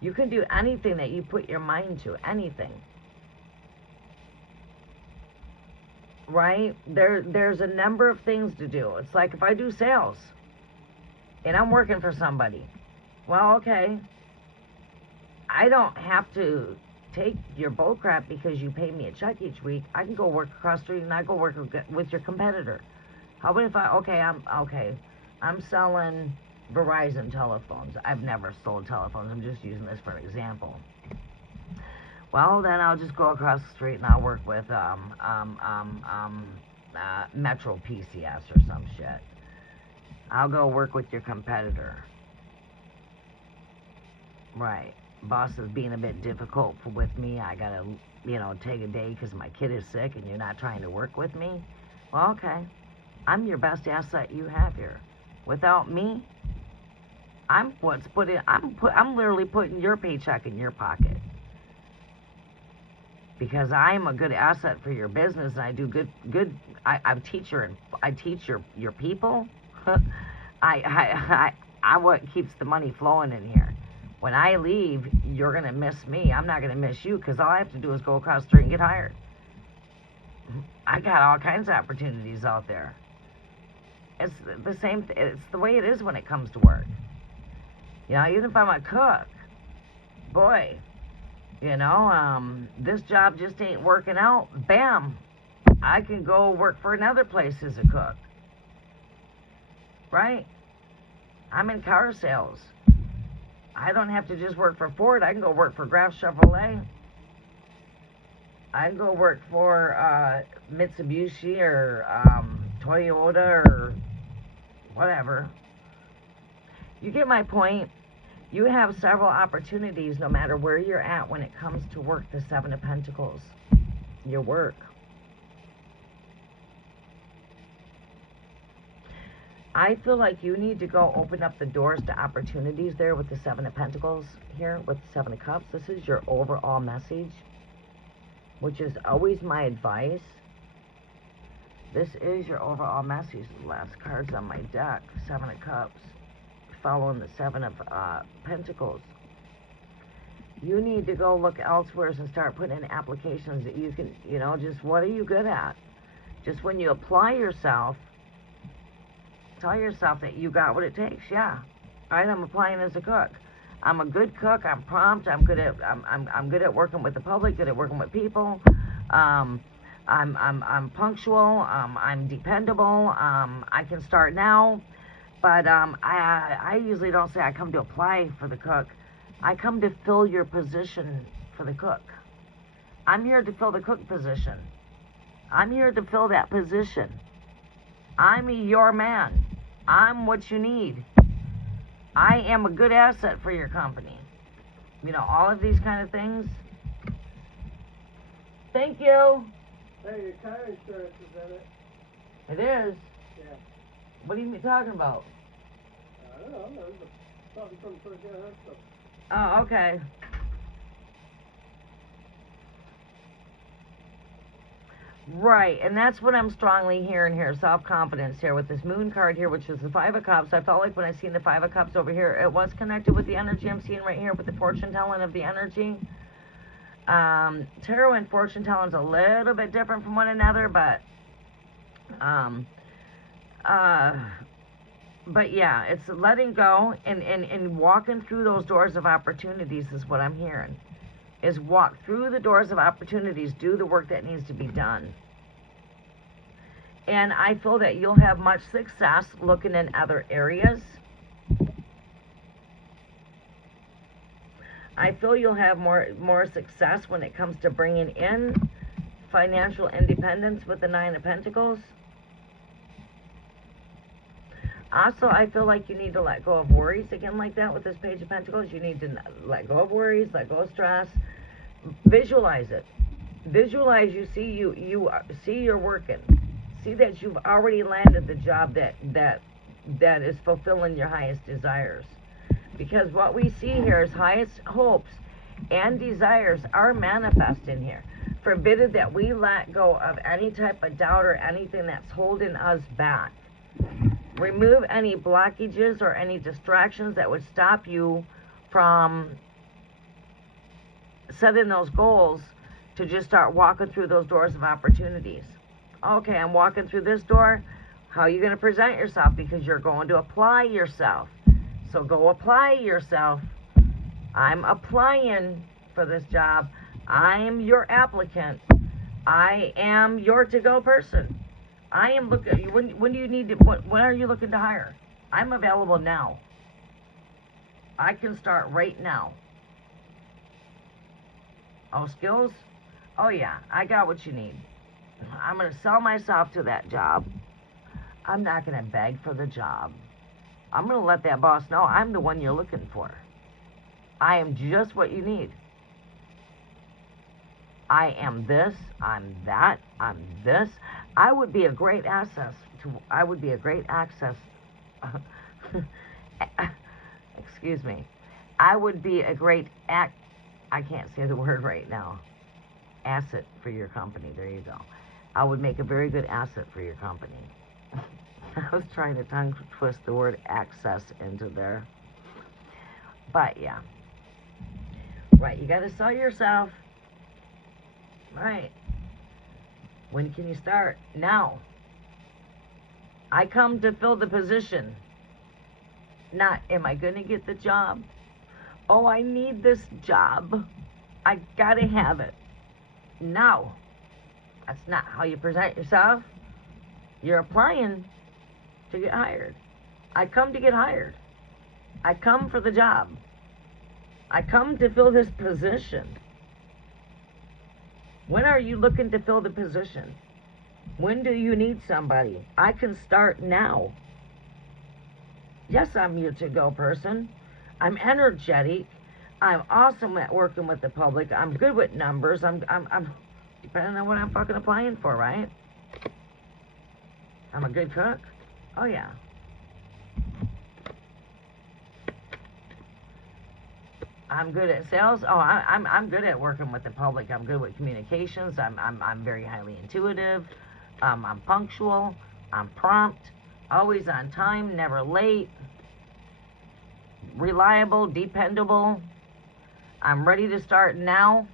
You can do anything that you put your mind to. Anything. Right? There's a number of things to do. It's like if I do sales and I'm working for somebody. Well, okay. I don't have to take your bullcrap because you pay me a check each week. I can go work across the street and I go work with your competitor. How about if I'm selling Verizon telephones. I've never sold telephones. I'm just using this for an example. Well, then I'll just go across the street and I'll work with Metro PCS or some shit. I'll go work with your competitor. Right. Boss is being a bit difficult with me. I gotta, take a day because my kid is sick and you're not trying to work with me. Well, okay. I'm your best asset you have here. Without me, I'm literally putting your paycheck in your pocket. Because I'm a good asset for your business, and I do I teach your people. I what keeps the money flowing in here. When I leave, you're gonna miss me. I'm not gonna miss you, because all I have to do is go across the street and get hired. I got all kinds of opportunities out there. It's the same. It's the way it is when it comes to work. Even if I'm a cook, boy, this job just ain't working out. Bam, I can go work for another place as a cook. Right? I'm in car sales. I don't have to just work for Ford. I can go work for Graf Chevrolet. I can go work for Mitsubishi or Toyota or whatever. You get my point. You have several opportunities no matter where you're at when it comes to work. The Seven of Pentacles. Your work. I feel like you need to go open up the doors to opportunities there with the Seven of Pentacles here, with the Seven of Cups. This is your overall message, which is always my advice. This is your overall message. The last cards on my deck, Seven of Cups, following the Seven of Pentacles. You need to go look elsewhere and start putting in applications that you can, just what are you good at? Just when you apply yourself, tell yourself that you got what it takes. Yeah, all right. I'm applying as a cook. I'm a good cook. I'm prompt. I'm good at working with the public. Good at working with people. I'm punctual. I'm dependable. I can start now. But I usually don't say I come to apply for the cook. I come to fill your position for the cook. I'm here to fill the cook position. I'm here to fill that position. I'm your man. I'm what you need. I am a good asset for your company. All of these kind of things. Thank you. Hey, your car insurance is in it. It is? Yeah. What are you talking about? I don't know. Something from the first. Oh, okay. Right, and that's what I'm strongly hearing here, self-confidence here with this Moon card here, which is the Five of Cups. I felt like when I seen the Five of Cups over here, it was connected with the energy I'm seeing right here with the fortune telling of the energy. Tarot and fortune telling is a little bit different from one another, but yeah, it's letting go and walking through those doors of opportunities is what I'm hearing. Is walk through the doors of opportunities, do the work that needs to be done. And I feel that you'll have much success looking in other areas. I feel you'll have more success when it comes to bringing in financial independence with the Nine of Pentacles. Also, I feel like you need to let go of worries again like that with this Page of Pentacles. You need to let go of worries, let go of stress. Visualize it. Visualize you see you're working. See that you've already landed the job that is fulfilling your highest desires. Because what we see here is highest hopes and desires are manifesting here. Forbidden that we let go of any type of doubt or anything that's holding us back. Remove any blockages or any distractions that would stop you from setting those goals to just start walking through those doors of opportunities. Okay, I'm walking through this door. How are you going to present yourself? Because you're going to apply yourself. So go apply yourself. I'm applying for this job. I'm your applicant. I am your to-go person. I am looking. When do you need to? When are you looking to hire? I'm available now. I can start right now. Oh, skills? Oh yeah, I got what you need. I'm gonna sell myself to that job. I'm not gonna beg for the job. I'm gonna let that boss know I'm the one you're looking for. I am just what you need. I am this, I'm that, I'm this. I would be a great access excuse me. I would be a great I can't say the word right now. Asset for your company. There you go. I would make a very good asset for your company. I was trying to tongue twist the word access into there. But yeah. Right, you got to sell yourself. Right. When can you start? Now. I come to fill the position. Not, am I going to get the job? Oh, I need this job. I got to have it. No. That's not how you present yourself. You're applying to get hired. I come to get hired. I come for the job. I come to fill this position. When are you looking to fill the position? When do you need somebody? I can start now. Yes, I'm your to-go person. I'm energetic. I'm awesome at working with the public. I'm good with numbers. I'm depending on what I'm fucking applying for, right? I'm a good cook. Oh yeah. I'm good at sales. Oh, I'm good at working with the public. I'm good with communications. I'm very highly intuitive. I'm punctual. I'm prompt. Always on time. Never late. Reliable. Dependable. I'm ready to start now.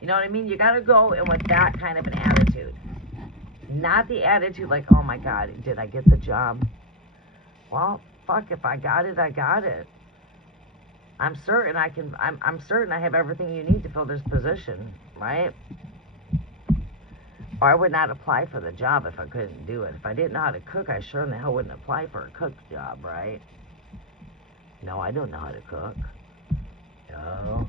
You know what I mean? You gotta go in with that kind of an attitude. Not the attitude like, oh my God, did I get the job? Well, fuck, if I got it, I got it. I'm certain I'm certain I have everything you need to fill this position, right? Or I would not apply for the job if I couldn't do it. If I didn't know how to cook, I sure in the hell wouldn't apply for a cook job, right? No, I don't know how to cook. No,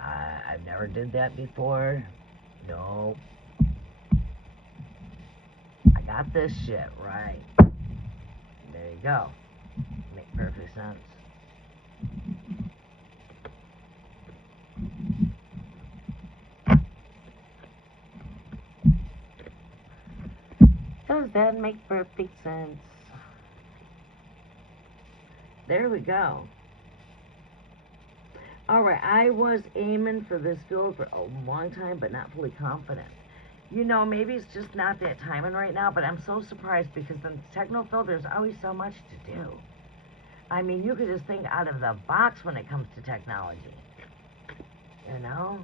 I've never did that before. No. I got this shit, right? There you go. Make perfect sense. Does that make perfect sense? There we go. Alright, I was aiming for this field for a long time, but not fully confident. You know, maybe it's just not that timing right now, but I'm so surprised because in the techno field, there's always so much to do. I mean, you could just think out of the box when it comes to technology. You know?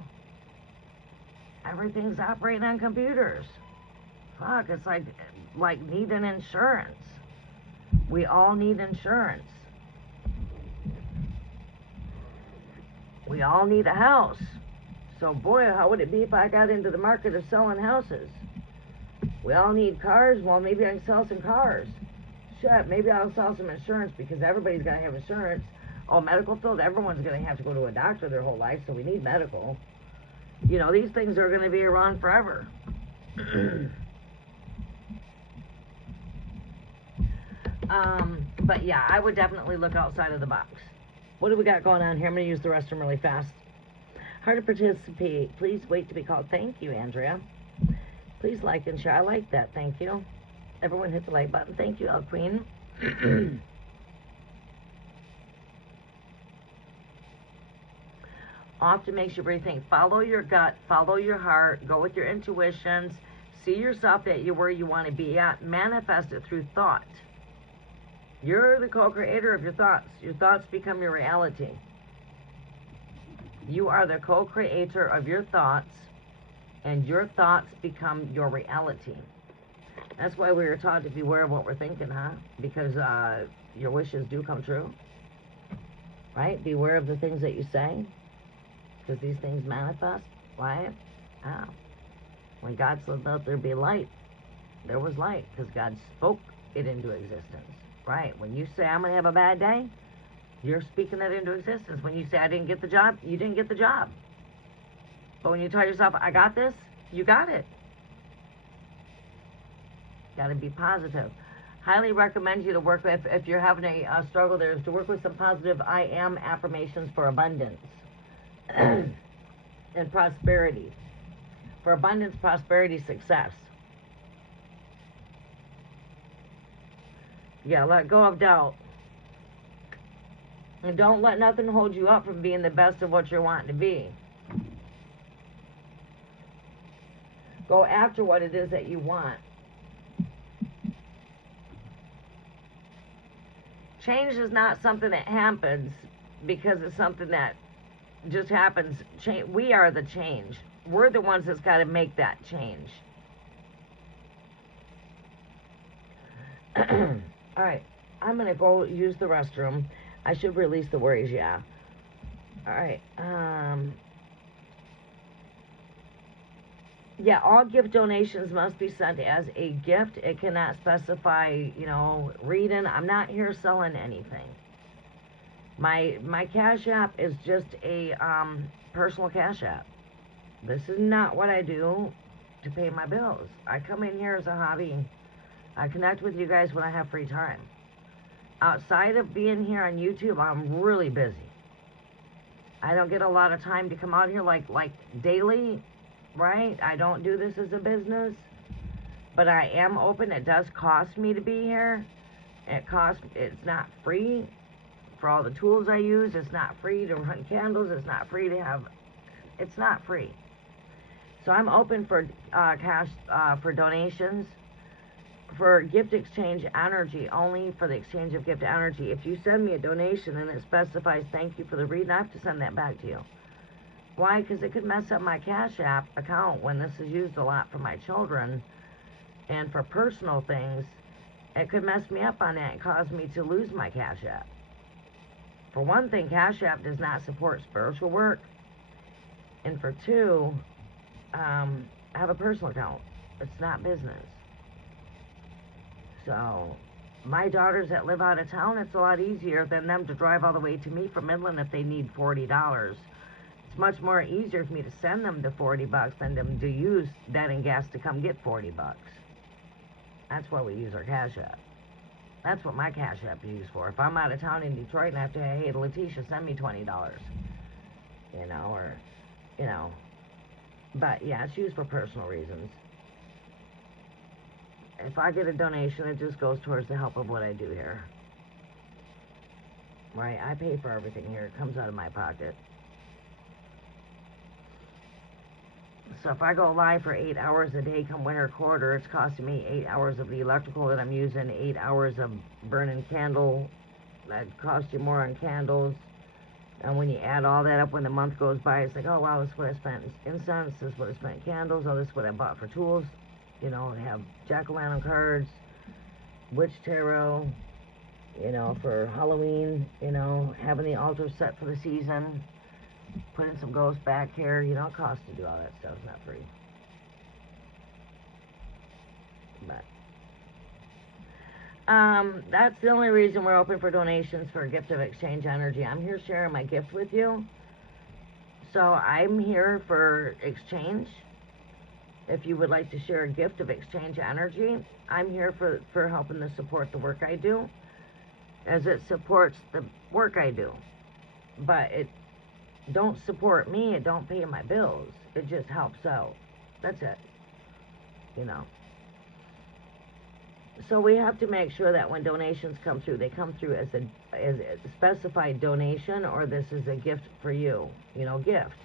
Everything's operating on computers. Fuck, it's like needing insurance. We all need insurance. We all need a house. So boy, how would it be if I got into the market of selling houses? We all need cars. Well, maybe I can sell some cars. Shit, maybe I'll sell some insurance because everybody's got to have insurance. Oh, medical field, everyone's going to have to go to a doctor their whole life, so we need medical. You know, these things are going to be around forever. But yeah, I would definitely look outside of the box. What do we got going on here? I'm going to use the restroom really fast. Hard to participate. Please wait to be called. Thank you, Andrea. Please like and share. I like that. Thank you. Everyone hit the like button. Thank you, El Queen. Often makes you rethink. Follow your gut. Follow your heart. Go with your intuitions. See yourself that you're where you want to be at. Manifest it through thought. You're the co-creator of your thoughts. Your thoughts become your reality. You are the co-creator of your thoughts, and your thoughts become your reality. That's why we were taught to beware of what we're thinking, huh? Because your wishes do come true. Right? Beware of the things that you say, because these things manifest. Right? Oh. When God said, let there be light, there was light, because God spoke it into existence. Right? When you say, I'm going to have a bad day, you're speaking that into existence. When you say, I didn't get the job, you didn't get the job. But when you tell yourself, I got this, you got it. Got to be positive. Highly recommend you to work with, if you're having a struggle there, is to work with some positive I am affirmations for abundance and prosperity. For abundance, prosperity, success. Yeah, let go of doubt. And don't let nothing hold you up from being the best of what you're wanting to be. Go after what it is that you want. Change is not something that happens because it's something that just happens. We are the change. We're the ones that's got to make that change. All right, I'm going to go use the restroom. I should release the worries, yeah. All right. Yeah, all gift donations must be sent as a gift. It cannot specify, reading. I'm not here selling anything. My Cash App is just a personal Cash App. This is not what I do to pay my bills. I come in here as a hobby. I connect with you guys when I have free time. Outside of being here on YouTube, I'm really busy. I don't get a lot of time to come out here like daily, right? I don't do this as a business, but I am open. It does cost me to be here. It's not free for all the tools I use. It's not free to run candles. It's not free to have, it's not free. So I'm open for cash, for donations, for gift exchange energy, only for the exchange of gift energy. If you send me a donation and it specifies thank you for the reading, I have to send that back to you. Why? Because it could mess up my Cash App account when this is used a lot for my children and for personal things. It could mess me up on that and cause me to lose my Cash App. For one thing, Cash App does not support spiritual work. And for two, I have a personal account. It's not business. So, my daughters that live out of town, it's a lot easier than them to drive all the way to me from Midland if they need $40. It's much more easier for me to send them the $40 than them to use that in gas to come get $40. That's why we use our Cash App. That's what my Cash App is used for. If I'm out of town in Detroit and I have to, hey, Letitia, send me $20. But yeah, it's used for personal reasons. If I get a donation, it just goes towards the help of what I do here. Right? I pay for everything here. It comes out of my pocket. So if I go live for 8 hours a day come winter quarter, it's costing me 8 hours of the electrical that I'm using, 8 hours of burning candle. That costs you more on candles. And when you add all that up, when the month goes by, it's like, oh, wow, this is what I spent incense, this is what I spent candles, oh, this is what I bought for tools. They have jack-o'-lantern cards, witch tarot, for Halloween, having the altar set for the season, putting some ghosts back here, it costs to do all that stuff. It's not free. But that's the only reason we're open for donations for a gift of exchange energy. I'm here sharing my gift with you. So I'm here for exchange. If you would like to share a gift of exchange energy, I'm here for helping to support the work I do, as it supports the work I do. But it don't support me, it don't pay my bills. It just helps out. That's it. So we have to make sure that when donations come through, they come through as a specified donation, or this is a gift for you, gift.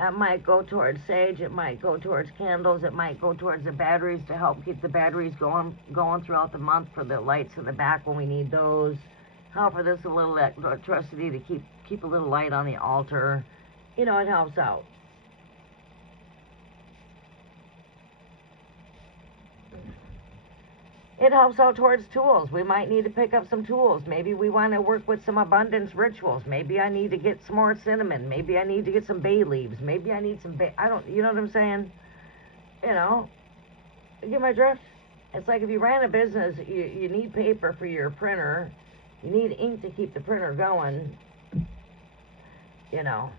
It might go towards sage, it might go towards candles, it might go towards the batteries to help keep the batteries going throughout the month for the lights in the back when we need those. Help for this a little electricity to keep a little light on the altar. It helps out. It helps out towards tools. We might need to pick up some tools. Maybe we want to work with some abundance rituals. Maybe I need to get some more cinnamon. Maybe I need to get some bay leaves. Maybe I need some you know what I'm saying? You get my drift? It's like if you ran a business, you need paper for your printer. You need ink to keep the printer going. You know,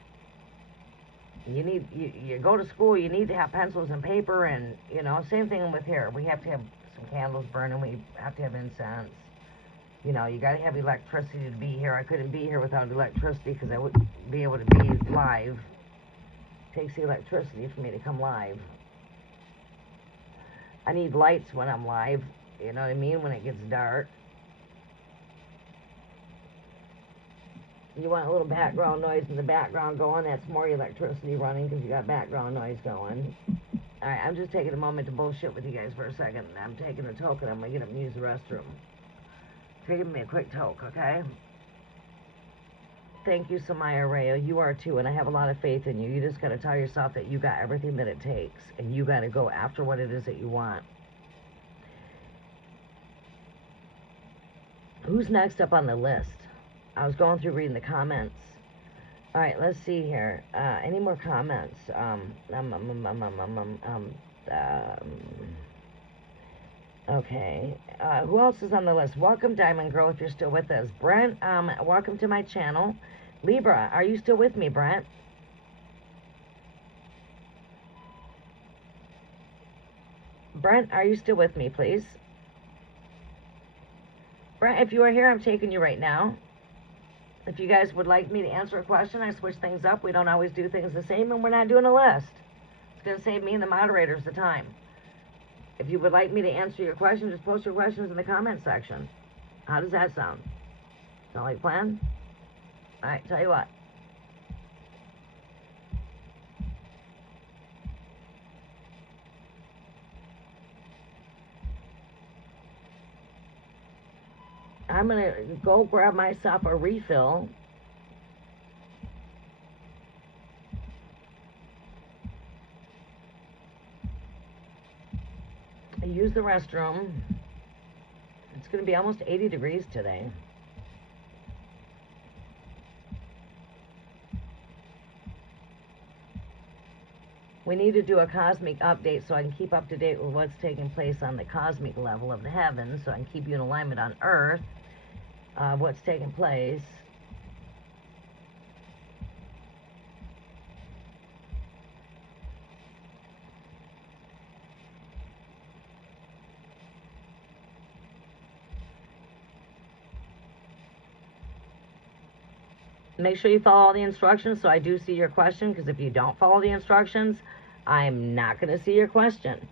you go to school, you need to have pencils and paper, and, you know, same thing with here. We have to have some candles burning. We have to have incense. You know, you got to have electricity to be here. I couldn't be here without electricity because I wouldn't be able to be live. It takes the electricity for me to come live. I need lights when I'm live, you know what I mean, when it gets dark. You want a little background noise in the background going, that's more electricity running because you got background noise going. Alright, I'm just taking a moment to bullshit with you guys for a second. I'm taking a token, I'm going to get up and use the restroom. Give me a quick toke, okay? Thank you, Samaya Rayo. You are too, and I have a lot of faith in you. You just got to tell yourself that you got everything that it takes, and you got to go after what it is that you want. Who's next up on the list? I was going through reading the comments. All right, let's see here. Any more comments? Okay. Who else is on the list? Welcome, Diamond Girl, if you're still with us. Brent, welcome to my channel. Libra, are you still with me, Brent? Brent, are you still with me, please? Brent, if you are here, I'm taking you right now. If you guys would like me to answer a question, I switch things up. We don't always do things the same, and we're not doing a list. It's going to save me and the moderators the time. If you would like me to answer your question, just post your questions in the comment section. How does that sound? Sound like a plan? Alright, tell you what. I'm going to go grab myself a refill. Use the restroom. It's going to be almost 80 degrees today. We need to do a cosmic update so I can keep up to date with what's taking place on the cosmic level of the heavens, so I can keep you in alignment on Earth, what's taking place. Make sure you follow all the instructions so I do see your question, because if you don't follow the instructions, I'm not going to see your question.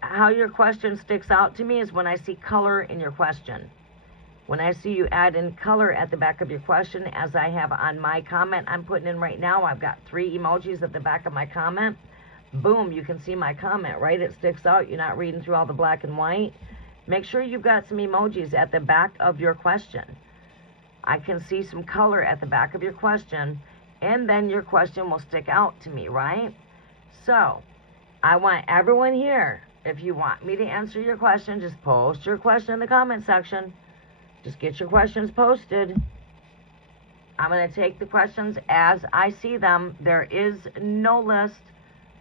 How your question sticks out to me is when I see color in your question. When I see you add in color at the back of your question, as I have on my comment I'm putting in right now, I've got 3 emojis at the back of my comment. Boom, you can see my comment, right? It sticks out. You're not reading through all the black and white. Make sure you've got some emojis at the back of your question. I can see some color at the back of your question, and then your question will stick out to me, right? So, I want everyone here, if you want me to answer your question, just post your question in the comment section. Just get your questions posted. I'm going to take the questions as I see them. There is no list,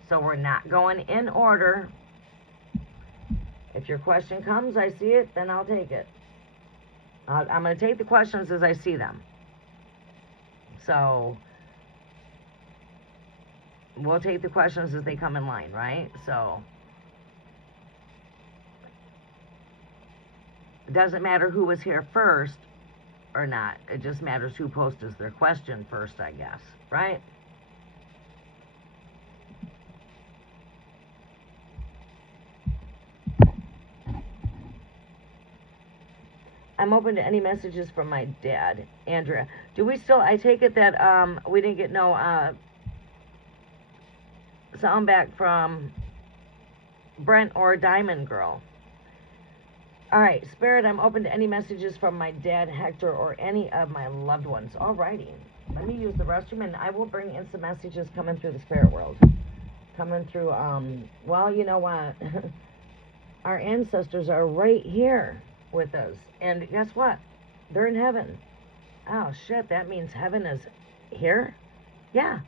so we're not going in order. If your question comes, I see it, then I'll take it. I'm going to take the questions as I see them. So, we'll take the questions as they come in line, right? So, it doesn't matter who was here first or not. It just matters who posts their question first, I guess, right? I'm open to any messages from my dad. Andrea, do we still, I take it that we didn't get no sound back from Brent or Diamond Girl. Alright, Spirit, I'm open to any messages from my dad, Hector, or any of my loved ones. Alrighty, let me use the restroom, and I will bring in some messages coming through the spirit world. Coming through, well, you know what? Our ancestors are right here with us. And guess what? They're in heaven. Oh shit, that means heaven is here? Yeah.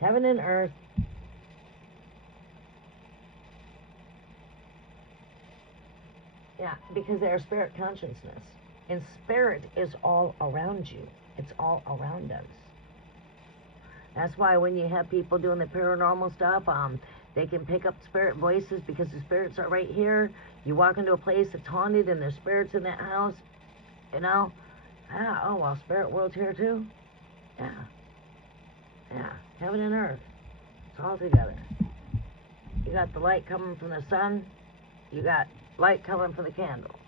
Heaven and earth. Yeah, because they are spirit consciousness. And spirit is all around you. It's all around us. That's why when you have people doing the paranormal stuff, they can pick up spirit voices because the spirits are right here. You walk into a place that's haunted and there's spirits in that house, you know. Ah, oh, well, spirit world's here too? Yeah. Yeah, heaven and earth. It's all together. You got the light coming from the sun. You got light coming from the candle.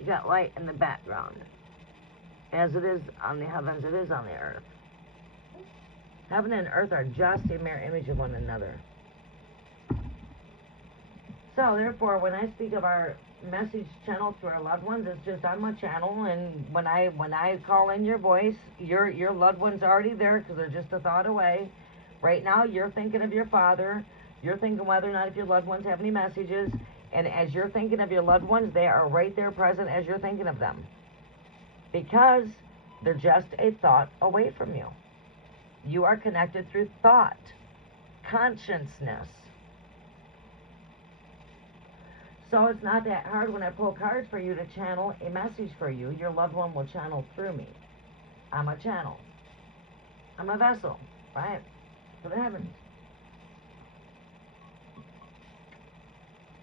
You got light in the background. As it is on the heavens, it is on the earth. Heaven and earth are just a mirror image of one another. So, therefore, when I speak of our message channel to our loved ones, it's just on my channel, and when I call in your voice, your loved one's already there because they're just a thought away. Right now, you're thinking of your father. You're thinking whether or not if your loved ones have any messages, and as you're thinking of your loved ones, they are right there present as you're thinking of them because they're just a thought away from you. You are connected through thought, consciousness. So it's not that hard when I pull cards for you to channel a message for you. Your loved one will channel through me. I'm a channel. I'm a vessel, right? For the heavens.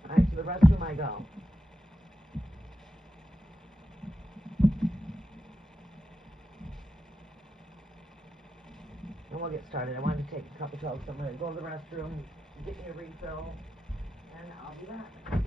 Alright, to the restroom I go. And we'll get started. I wanted to take a cup of coke, so I'm going to go to the restroom, get me a refill, and I'll be back.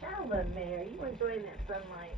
Shalom, Mayor. You enjoying that sunlight?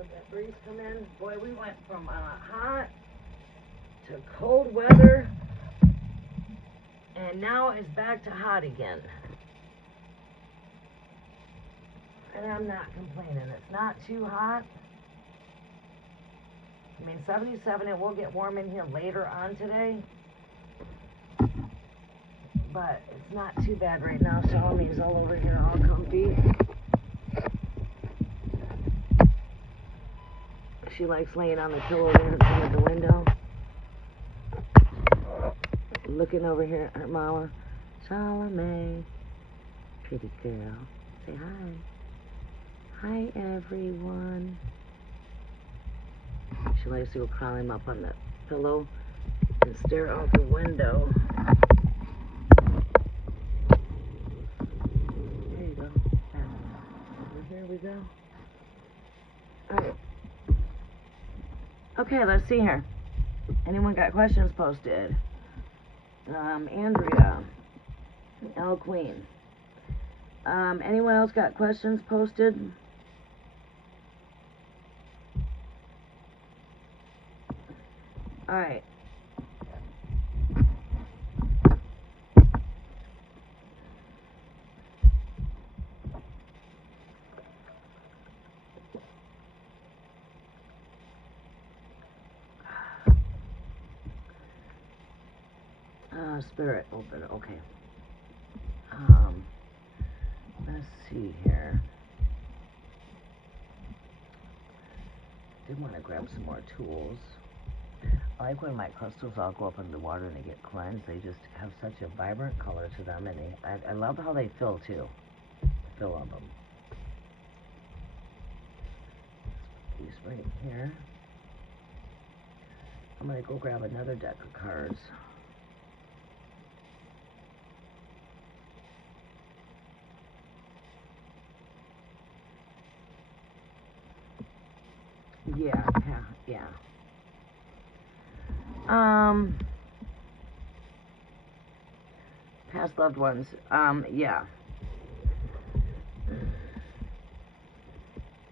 let that breeze come in. Boy, we went from hot to cold weather, and now it's back to hot again. And I'm not complaining. It's not too hot. I mean, 77, it will get warm in here later on today. But it's not too bad right now. Salome's all over here, all comfy. She likes laying on the pillow there in front of the window. Looking over here at her mama. Salome, pretty girl. Say hi. Hi, everyone. She likes to go climb up on the pillow and stare out the window. There you go. Over here we go. Alright. Okay, let's see here. Anyone got questions posted? Andrea. L Queen. Anyone else got questions posted? Alright. Spirit open, okay. Let's see here. Did want to grab some more tools. I like when my crystals all go up into the water and they get cleansed. They just have such a vibrant color to them, and I love how they feel too. The feel of them. These right here. I'm gonna go grab another deck of cards. Yeah. Past loved ones. Yeah.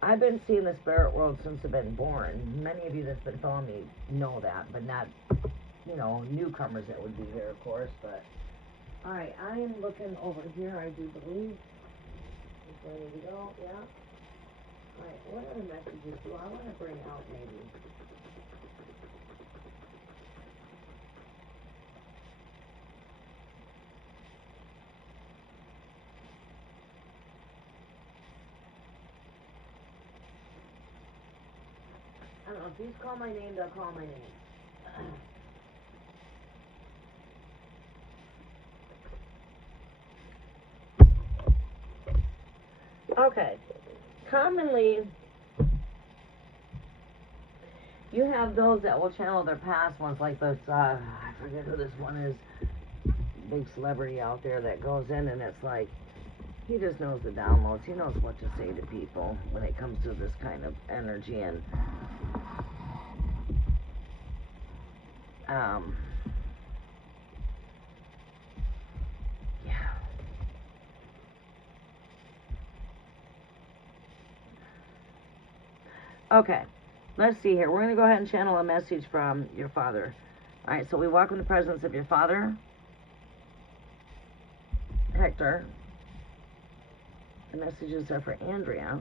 I've been seeing the spirit world since I've been born. Many of you that's been following me know that, but not, newcomers that would be here, of course. But alright, I am looking over here, I do believe. This way we go, yeah. Alright, what other messages do I want to bring out, maybe? I don't know, if these call my name, they'll call my name. Okay. Commonly, you have those that will channel their past ones, like this, I forget who this one is, big celebrity out there that goes in and it's like, he just knows the downloads. He knows what to say to people when it comes to this kind of energy. And yeah. Okay, let's see here. We're going to go ahead and channel a message from your father. Alright, so we walk in the presence of your father, Hector. The messages are for Andrea.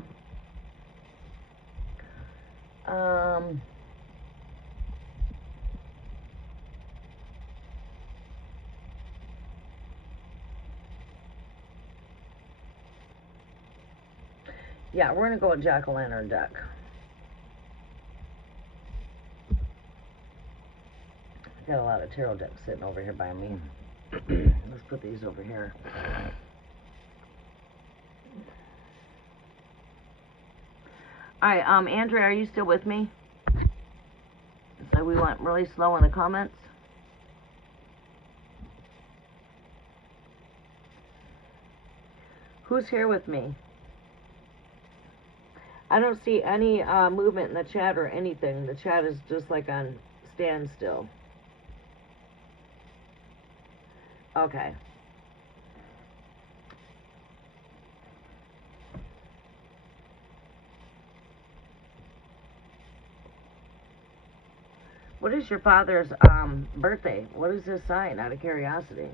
Yeah, we're going to go with Jack-o'-lantern deck. Got a lot of tarot decks sitting over here by me. Let's put these over here. Alright, Andrea, are you still with me? So we went really slow in the comments. Who's here with me? I don't see any movement in the chat or anything. The chat is just like on standstill. Okay. What is your father's birthday? What is his sign, out of curiosity?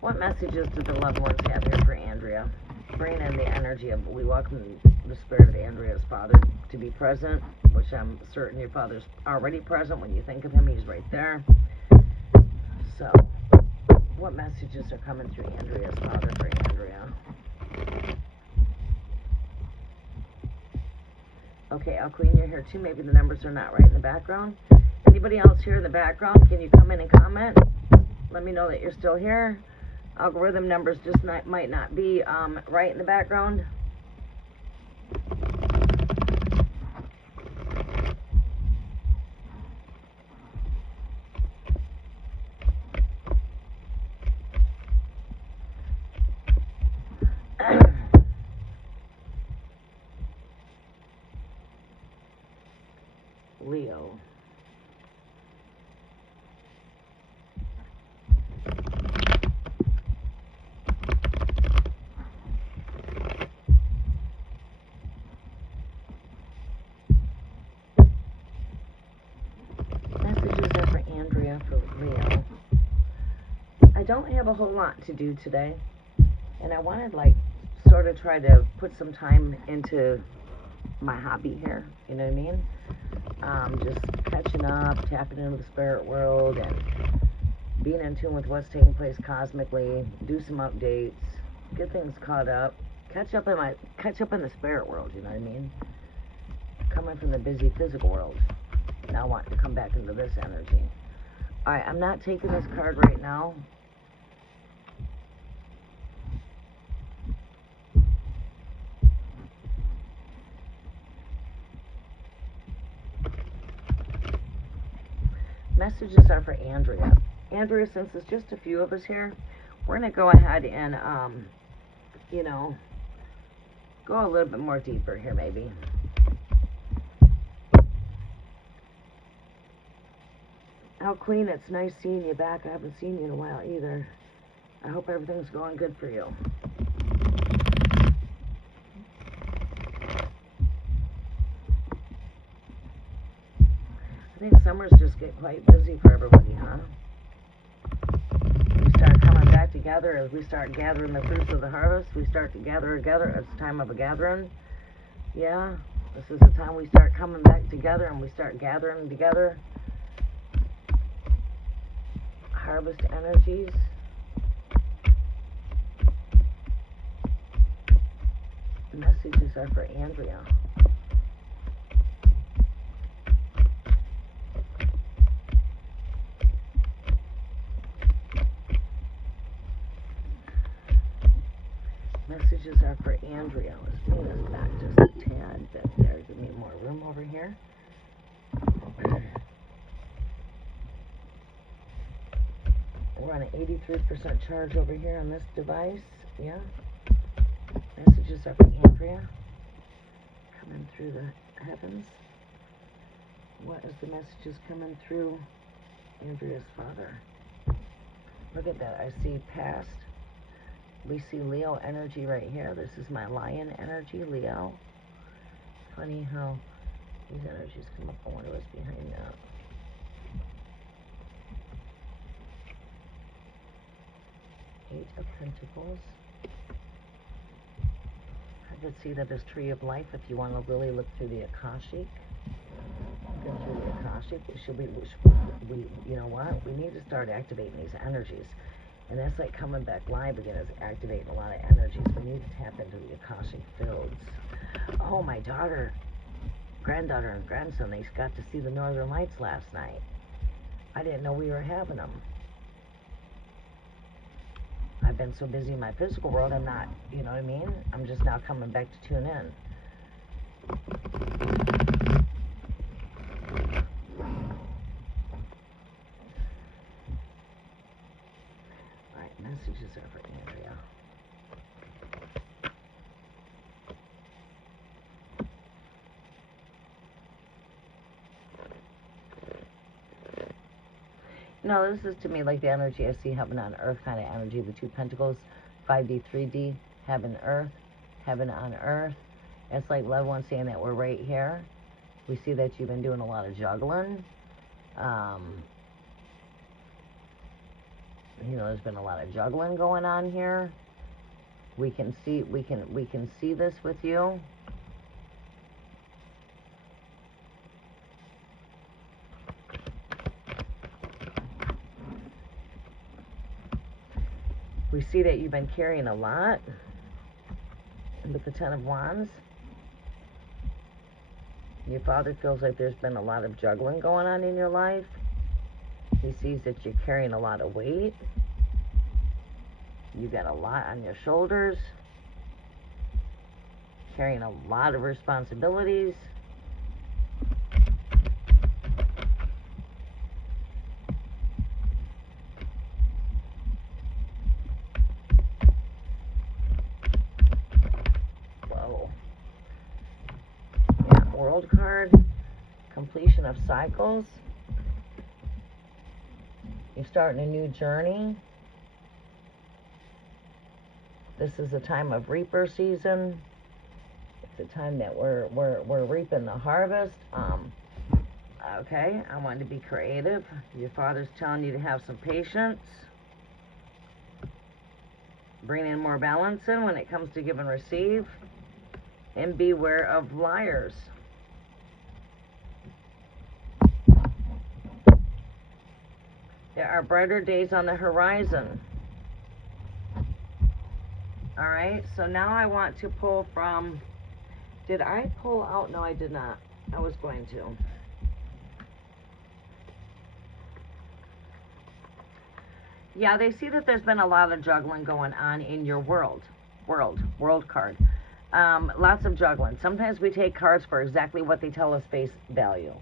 What messages do the loved ones have here for Andrea? Bring in the energy of, we welcome the spirit of Andrea's father to be present, which I'm certain your father's already present. When you think of him, he's right there. So, what messages are coming through Andrea's father for Andrea? Okay, Al Queen, you're here too. Maybe the numbers are not right in the background. Anybody else here in the background? Can you come in and comment? Let me know that you're still here. Algorithm numbers just might not be right in the background. Leo. Messages are for Andrea for Leo. I don't have a whole lot to do today, and I wanted sort of try to put some time into my hobby here, you know what I mean? Just catching up, tapping into the spirit world, and being in tune with what's taking place cosmically, do some updates, get things caught up, catch up in the spirit world, you know what I mean? Coming from the busy physical world, now wanting to come back into this energy. Alright, I'm not taking this card right now. Messages are for Andrea. Andrea, since there's just a few of us here, we're going to go ahead and, go a little bit more deeper here, maybe. Al Queen, it's nice seeing you back. I haven't seen you in a while either. I hope everything's going good for you. I think summers just get quite busy for everybody, huh? We start coming back together as we start gathering the fruits of the harvest. We start to gather together. It's time of a gathering. Yeah, this is the time we start coming back together and we start gathering together. Harvest energies. Messages are for Andrea. Messages are for Andrea. Let's bring this back just a tad bit there. Give me more room over here. We're on an 83% charge over here on this device. Yeah. Messages are for Andrea. Coming through the heavens. What is the messages coming through Andrea's father? Look at that. I see past. We see Leo energy right here. This is my lion energy, Leo. Funny how these energies come up. I wonder what's behind that. Eight of Pentacles. I could see that this Tree of Life, if you want to really look through the Akashic. Look through the Akashic. We you know what? We need to start activating these energies. And that's like coming back live again, is activating a lot of energies. We need to tap into the Akashic fields. Oh, my granddaughter and grandson, they got to see the Northern Lights last night. I didn't know we were having them. I've been so busy in my physical world, I'm not, you know what I mean? I'm just now coming back to tune in. Alright, messages are for Andrea. No, this is to me like the energy I see heaven on earth kind of energy. The two pentacles, 5D, 3D, heaven on earth. It's like loved ones saying that we're right here. We see that you've been doing a lot of juggling. There's been a lot of juggling going on here. We can see this with you. We see that you've been carrying a lot with the Ten of Wands. Your father feels like there's been a lot of juggling going on in your life. He sees that you're carrying a lot of weight. You got a lot on your shoulders. Carrying a lot of responsibilities. Whoa. Yeah, World card. Completion of cycles. You're starting a new journey. This is a time of reaper season. It's a time that we're reaping the harvest. Okay, I wanted to be creative. Your father's telling you to have some patience. Bring in more balance in when it comes to give and receive. And beware of liars. There are brighter days on the horizon. Alright, so now I want to pull from... Did I pull out? No, I did not. I was going to. Yeah, they see that there's been a lot of juggling going on in your world card. Lots of juggling. Sometimes we take cards for exactly what they tell us face value.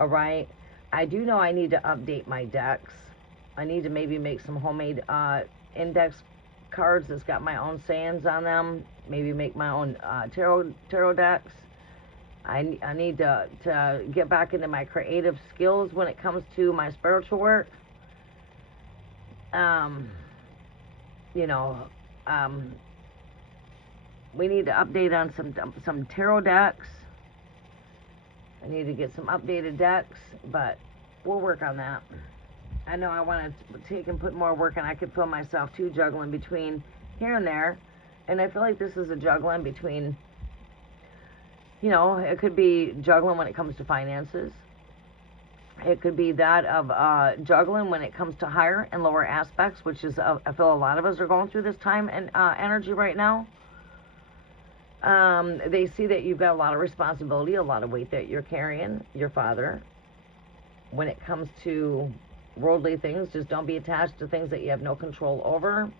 Alright? I do know I need to update my decks. I need to maybe make some homemade index cards that's got my own sayings on them. Maybe make my own tarot decks. I need to get back into my creative skills when it comes to my spiritual work. We need to update on some tarot decks. I need to get some updated decks, but we'll work on that. I know I want to take and put more work, and I could feel myself too juggling between here and there. And I feel like this is a juggling between, it could be juggling when it comes to finances. It could be that of juggling when it comes to higher and lower aspects, which is, I feel a lot of us are going through this time and energy right now. They see that you've got a lot of responsibility, a lot of weight that you're carrying, your father. When it comes to worldly things, just don't be attached to things that you have no control over.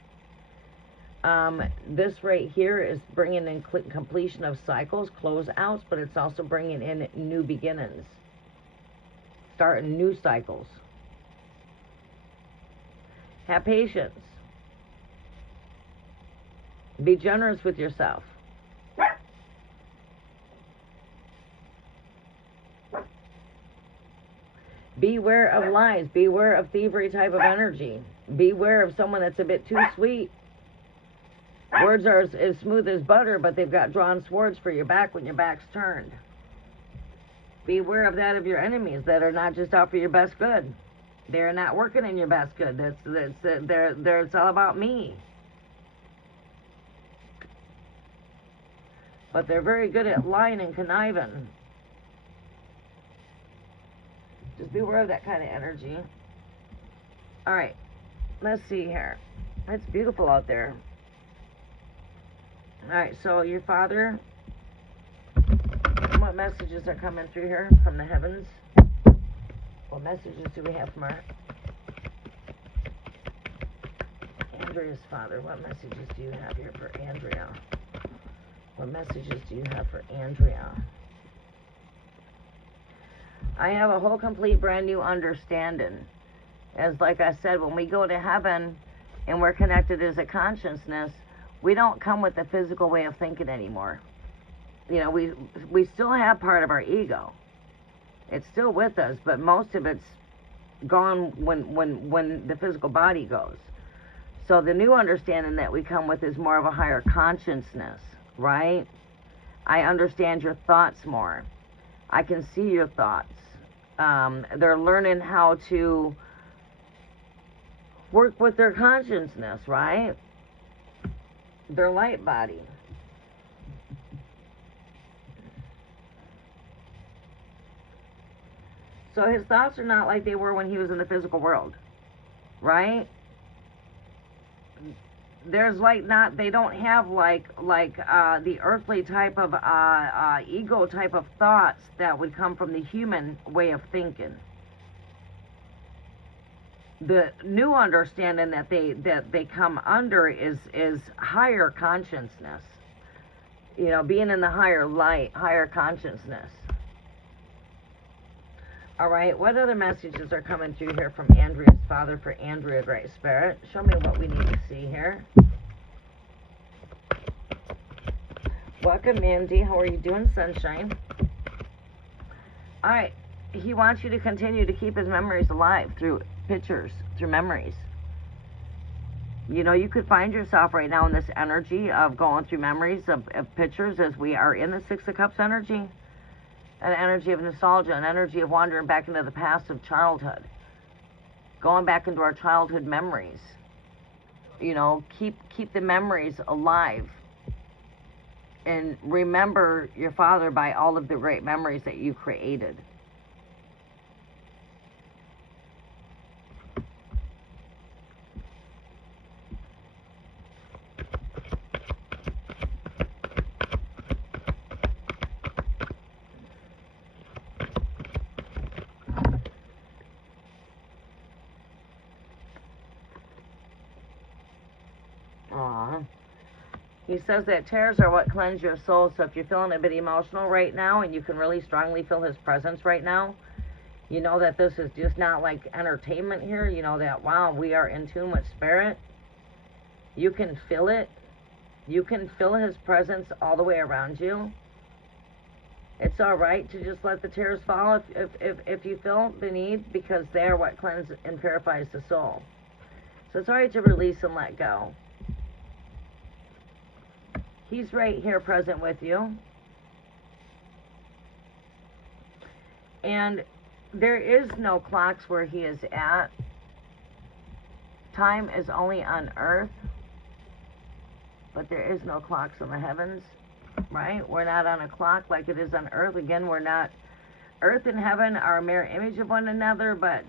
This right here is bringing in completion of cycles, closeouts, but it's also bringing in new beginnings, starting new cycles. Have patience. Be generous with yourself. Beware of lies. Beware of thievery type of energy. Beware of someone that's a bit too sweet. Words are as smooth as butter, but they've got drawn swords for your back when your back's turned. Beware of that of your enemies that are not just out for your best good. They're not working in your best good. It's all about me. But they're very good at lying and conniving. Just beware of that kind of energy. Alright, let's see here. It's beautiful out there. Alright, so your father, what messages are coming through here from the heavens? What messages do we have from our Andrea's father? What messages do you have here for Andrea? What messages do you have for Andrea? I have a whole complete brand new understanding. As like I said, when we go to heaven and we're connected as a consciousness, we don't come with the physical way of thinking anymore. We still have part of our ego. It's still with us, but most of it's gone when the physical body goes. So the new understanding that we come with is more of a higher consciousness, right? I understand your thoughts more. I can see your thoughts. They're learning how to work with their consciousness, right? Their light body. So his thoughts are not like they were when he was in the physical world, right? There's like not, they don't have like the earthly type of ego type of thoughts that would come from the human way of thinking. The new understanding that they come under is higher consciousness. You know, being in the higher light, higher consciousness. All right, what other messages are coming through here from Andrea's father for Andrea, Great Spirit? Show me what we need to see here. Welcome, Mandy. How are you doing, sunshine? All right, he wants you to continue to keep his memories alive through pictures, through memories. You know, you could find yourself right now in this energy of going through memories of pictures, as we are in the Six of Cups energy. An energy of nostalgia, an energy of wandering back into the past of childhood. Going back into our childhood memories. You know, keep the memories alive. And remember your father by all of the great memories that you created. He says that tears are what cleanse your soul. So if you're feeling a bit emotional right now and you can really strongly feel his presence right now, you know that this is just not like entertainment here. You know that, wow, we are in tune with spirit. You can feel it. You can feel his presence all the way around you. It's all right to just let the tears fall if you feel the need, because they are what cleanses and purifies the soul. So it's all right to release and let go. He's right here present with you. And there is no clocks where he is at. Time is only on earth. But there is no clocks in the heavens. Right? We're not on a clock like it is on earth. Again, we're not. Earth and heaven are a mirror image of one another. But,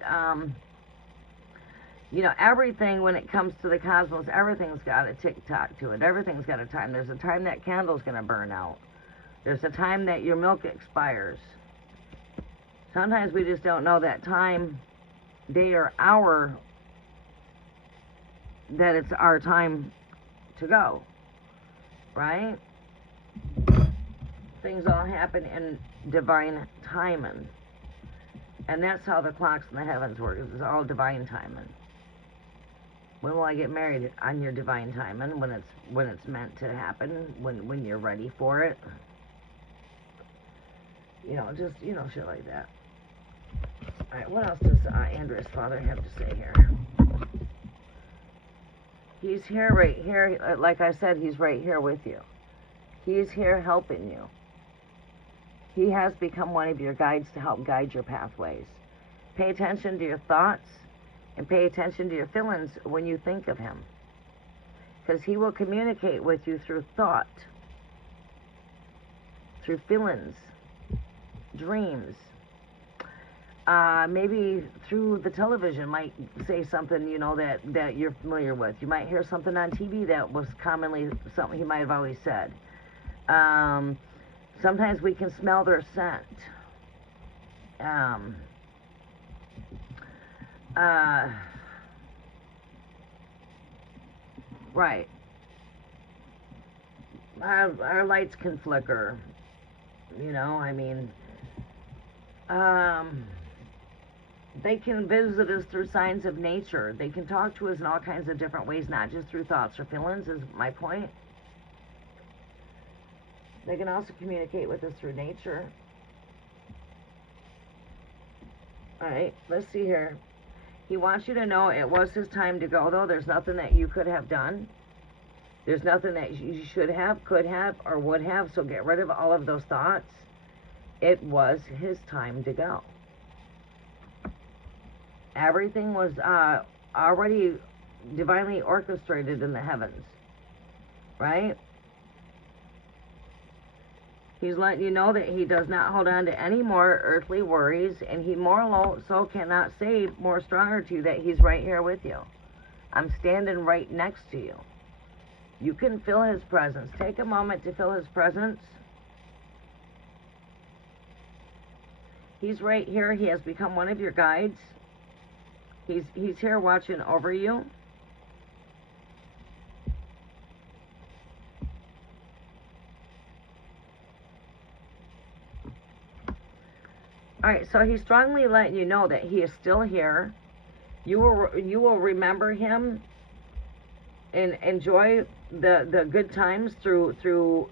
you know, everything when it comes to the cosmos, everything's got a tick-tock to it. Everything's got a time. There's a time that candle's going to burn out. There's a time that your milk expires. Sometimes we just don't know that time, day or hour, that it's our time to go. Right? Things all happen in divine timing. And that's how the clocks in the heavens work. It's all divine timing. When will I get married? On your divine timing, when it's meant to happen, when you're ready for it. You know, just, you know, shit like that. Alright, what else does Andrea's father have to say here? He's here, right here. Like I said, he's right here with you. He's here helping you. He has become one of your guides to help guide your pathways. Pay attention to your thoughts. And pay attention to your feelings when you think of him. Because he will communicate with you through thought, through feelings, dreams. Maybe through the television, might say something, you know, that you're familiar with. You might hear something on TV that was commonly something he might have always said. Sometimes we can smell their scent. Right. Our lights can flicker. You know, I mean, they can visit us through signs of nature. They can talk to us in all kinds of different ways, not just through thoughts or feelings, is my point. They can also communicate with us through nature. Alright, let's see here. He wants you to know it was his time to go, though. There's nothing that you could have done. There's nothing that you should have, could have, or would have, so get rid of all of those thoughts. It was his time to go. Everything was already divinely orchestrated in the heavens, right? He's letting you know that he does not hold on to any more earthly worries, and he more so cannot say more stronger to you that he's right here with you. I'm standing right next to you. You can feel his presence. Take a moment to feel his presence. He's right here. He has become one of your guides. He's here watching over you. Alright, so he's strongly letting you know that he is still here. You will remember him and enjoy the good times through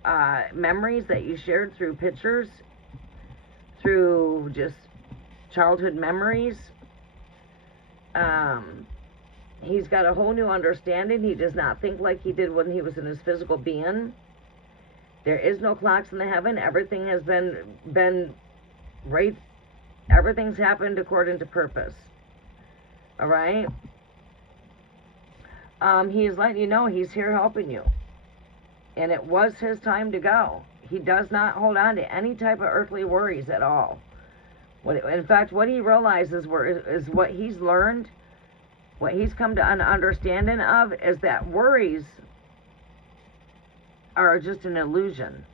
memories that you shared, through pictures, through just childhood memories. He's got a whole new understanding. He does not think like he did when he was in his physical being. There is no clocks in the heaven. Everything has been right. Everything's happened according to purpose. All right? He is letting you know he's here helping you. And it was his time to go. He does not hold on to any type of earthly worries at all. In fact, what he realizes is what he's learned, what he's come to an understanding of, is that worries are just an illusion.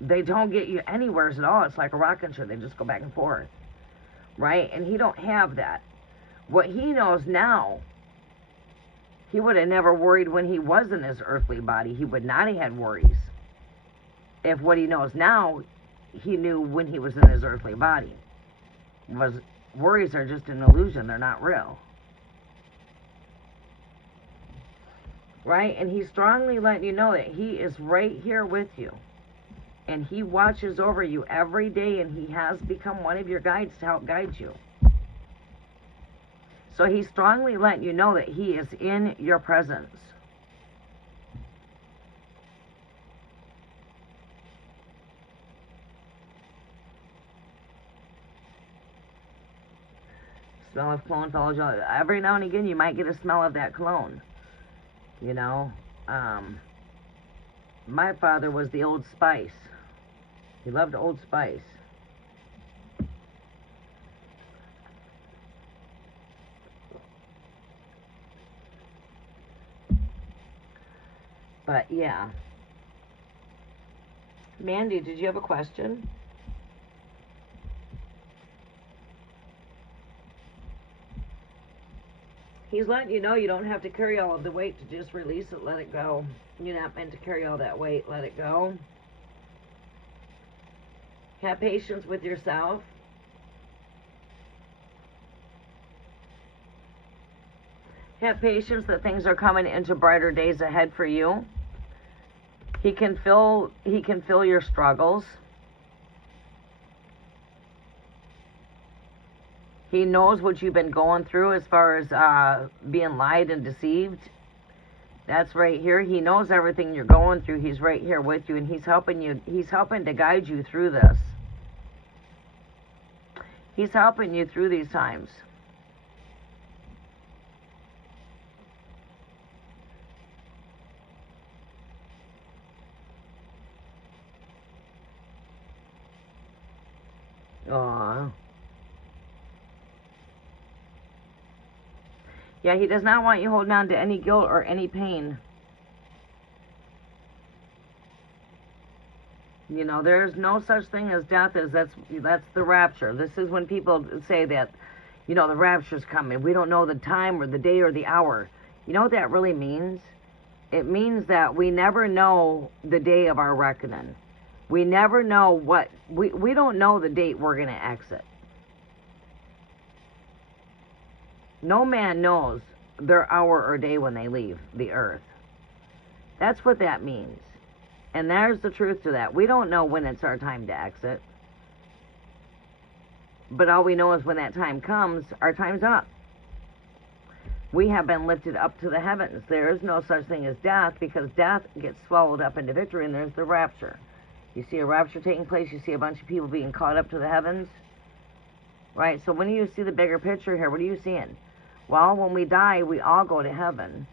They don't get you anywhere at all. It's like a rocket ship. They just go back and forth. Right? And he don't have that. What he knows now, he would have never worried when he was in his earthly body. He would not have had worries. If what he knows now, he knew when he was in his earthly body. Worries are just an illusion. They're not real. Right? And he's strongly letting you know that he is right here with you. And he watches over you every day, and he has become one of your guides to help guide you. So he's strongly letting you know that he is in your presence. Smell of cologne follows you. Every now and again, you might get a smell of that cologne. You know, my father was the Old Spice. He loved Old Spice. But yeah. Mandy, did you have a question? He's letting you know you don't have to carry all of the weight, to just release it, let it go. You're not meant to carry all that weight, let it go. Have patience with yourself. Have patience that things are coming into brighter days ahead for you. He can feel your struggles. He knows what you've been going through as far as being lied and deceived. That's right here. He knows everything you're going through. He's right here with you, and he's helping you. He's helping to guide you through this. He's helping you through these times. Aww. Yeah, he does not want you holding on to any guilt or any pain. You know, there's no such thing as death. That's the rapture. This is when people say that, you know, the rapture's coming. We don't know the time or the day or the hour. You know what that really means? It means that we never know the day of our reckoning. We never know we don't know the date we're going to exit. No man knows their hour or day when they leave the earth. That's what that means. And there's the truth to that. We don't know when it's our time to exit. But all we know is when that time comes, our time's up. We have been lifted up to the heavens. There is no such thing as death, because death gets swallowed up into victory, and there's the rapture. You see a rapture taking place, you see a bunch of people being caught up to the heavens, right? So when you see the bigger picture here, what are you seeing? Well, when we die, we all go to heaven.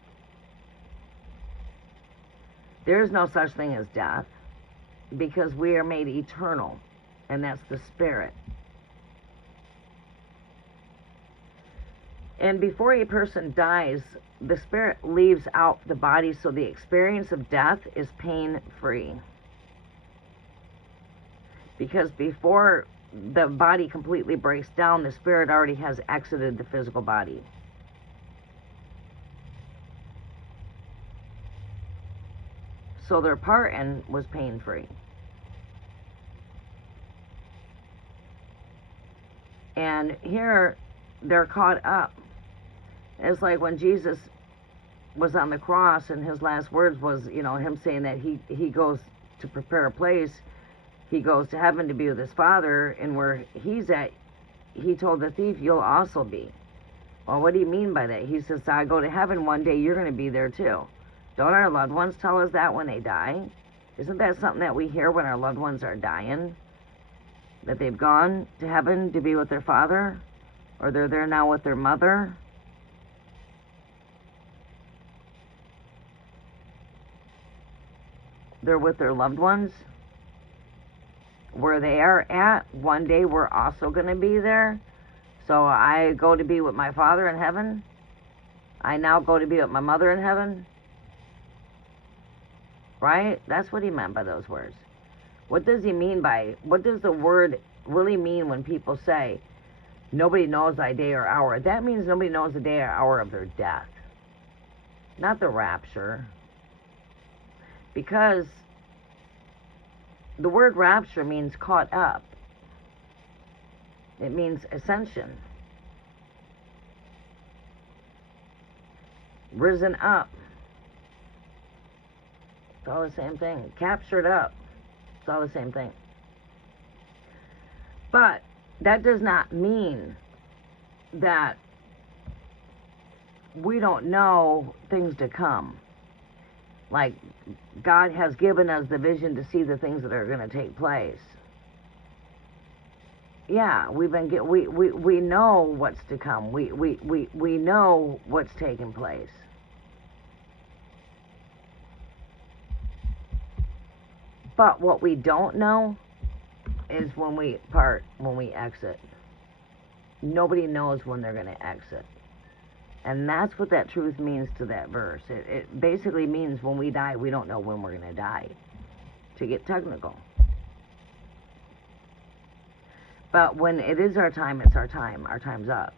There is no such thing as death, because we are made eternal, and that's the spirit. And before a person dies, the spirit leaves out the body, so the experience of death is pain-free. Because before the body completely breaks down, the spirit already has exited the physical body. So their parting was pain-free. And here, they're caught up. It's like when Jesus was on the cross, and his last words was, him saying that he goes to prepare a place. He goes to heaven to be with his Father, and where he's at, he told the thief, you'll also be. Well, what do you mean by that? He says, I go to heaven one day, you're going to be there too. Don't our loved ones tell us that when they die? Isn't that something that we hear when our loved ones are dying? That they've gone to heaven to be with their Father? Or they're there now with their mother? They're with their loved ones. Where they are at, one day we're also going to be there. So I go to be with my Father in heaven. I now go to be with my mother in heaven. Right? That's what he meant by those words. What does he mean by, what does the word really mean when people say, nobody knows thy day or hour? That means nobody knows the day or hour of their death. Not the rapture. Because the word rapture means caught up. It means ascension. Risen up. It's all the same thing. Captured up. It's all the same thing. But that does not mean that we don't know things to come. Like, God has given us the vision to see the things that are going to take place. Yeah, we know what's to come. We know what's taking place. But what we don't know is when we exit. Nobody knows when they're going to exit. And that's what that truth means to that verse. It basically means when we die, we don't know when we're going to die, to get technical. But when it is our time, it's our time. Our time's up.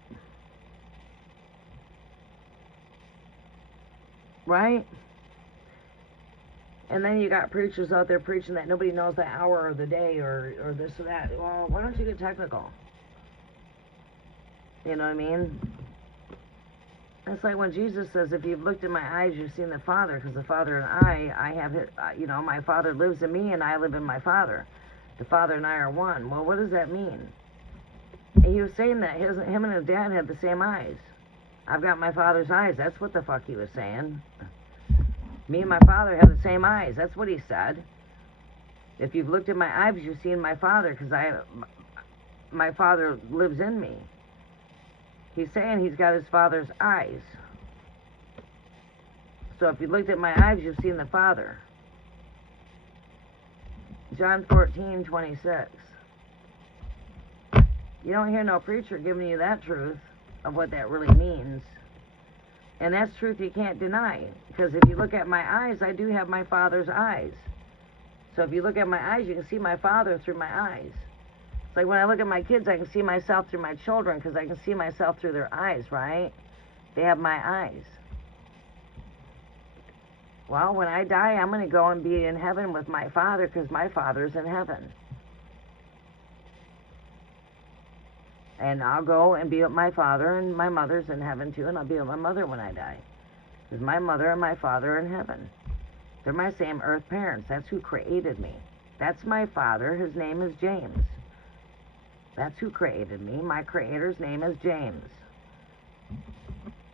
Right? And then you got preachers out there preaching that nobody knows the hour or the day or this or that. Well, why don't you get technical? You know what I mean? It's like when Jesus says, if you've looked in my eyes, you've seen the Father, because the Father and I have, my Father lives in me and I live in my Father. The Father and I are one. Well, what does that mean? And he was saying that him and his dad had the same eyes. I've got my Father's eyes. That's what the fuck he was saying. Me and my Father have the same eyes. That's what he said. If you've looked in my eyes, you've seen my Father, because my Father lives in me. He's saying he's got his Father's eyes. So if you looked at my eyes, you've seen the Father. John 14:26. You don't hear no preacher giving you that truth of what that really means. And that's truth you can't deny. Because if you look at my eyes, I do have my Father's eyes. So if you look at my eyes, you can see my Father through my eyes. It's like when I look at my kids, I can see myself through my children, because I can see myself through their eyes, right? They have my eyes. Well, when I die, I'm going to go and be in heaven with my Father, because my Father's in heaven. And I'll go and be with my Father, and my mother's in heaven too, and I'll be with my mother when I die. Because my mother and my Father are in heaven. They're my same earth parents. That's who created me. That's my Father. His name is James. That's who created me. My Creator's name is James.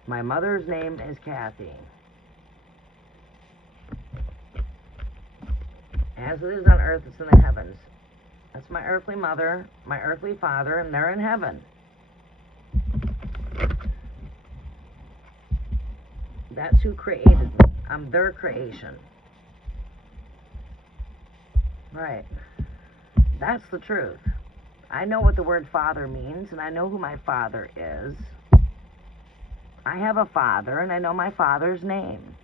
My mother's name is Kathy. As it is on earth, it's in the heavens. That's my earthly mother, my earthly father, and they're in heaven. That's who created me. I'm their creation. Right. That's the truth. I know what the word father means, and I know who my father is. I have a father, and I know my father's name.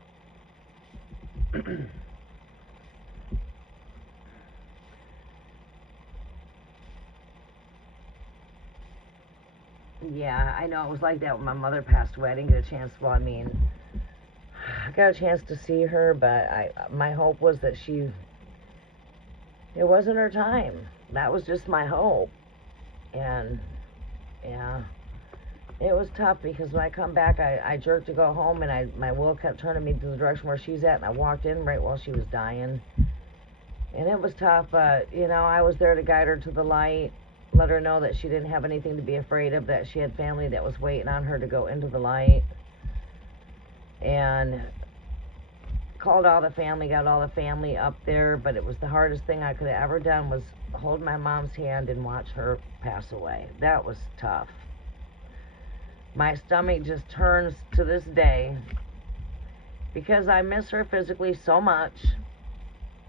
Yeah, I know it was like that when my mother passed away. I didn't get a chance. Well, I mean, I got a chance to see her, but my hope was that it wasn't her time. That was just my hope. And yeah, it was tough because when I come back, I jerked to go home, and my will kept turning me to the direction where she's at, and I walked in right while she was dying. And it was tough, but I was there to guide her to the light, let her know that she didn't have anything to be afraid of, that she had family that was waiting on her to go into the light. And called all the family, got all the family up there, but it was the hardest thing I could have ever done was hold my mom's hand and watch her pass away. That was tough. My stomach just turns to this day because I miss her physically so much,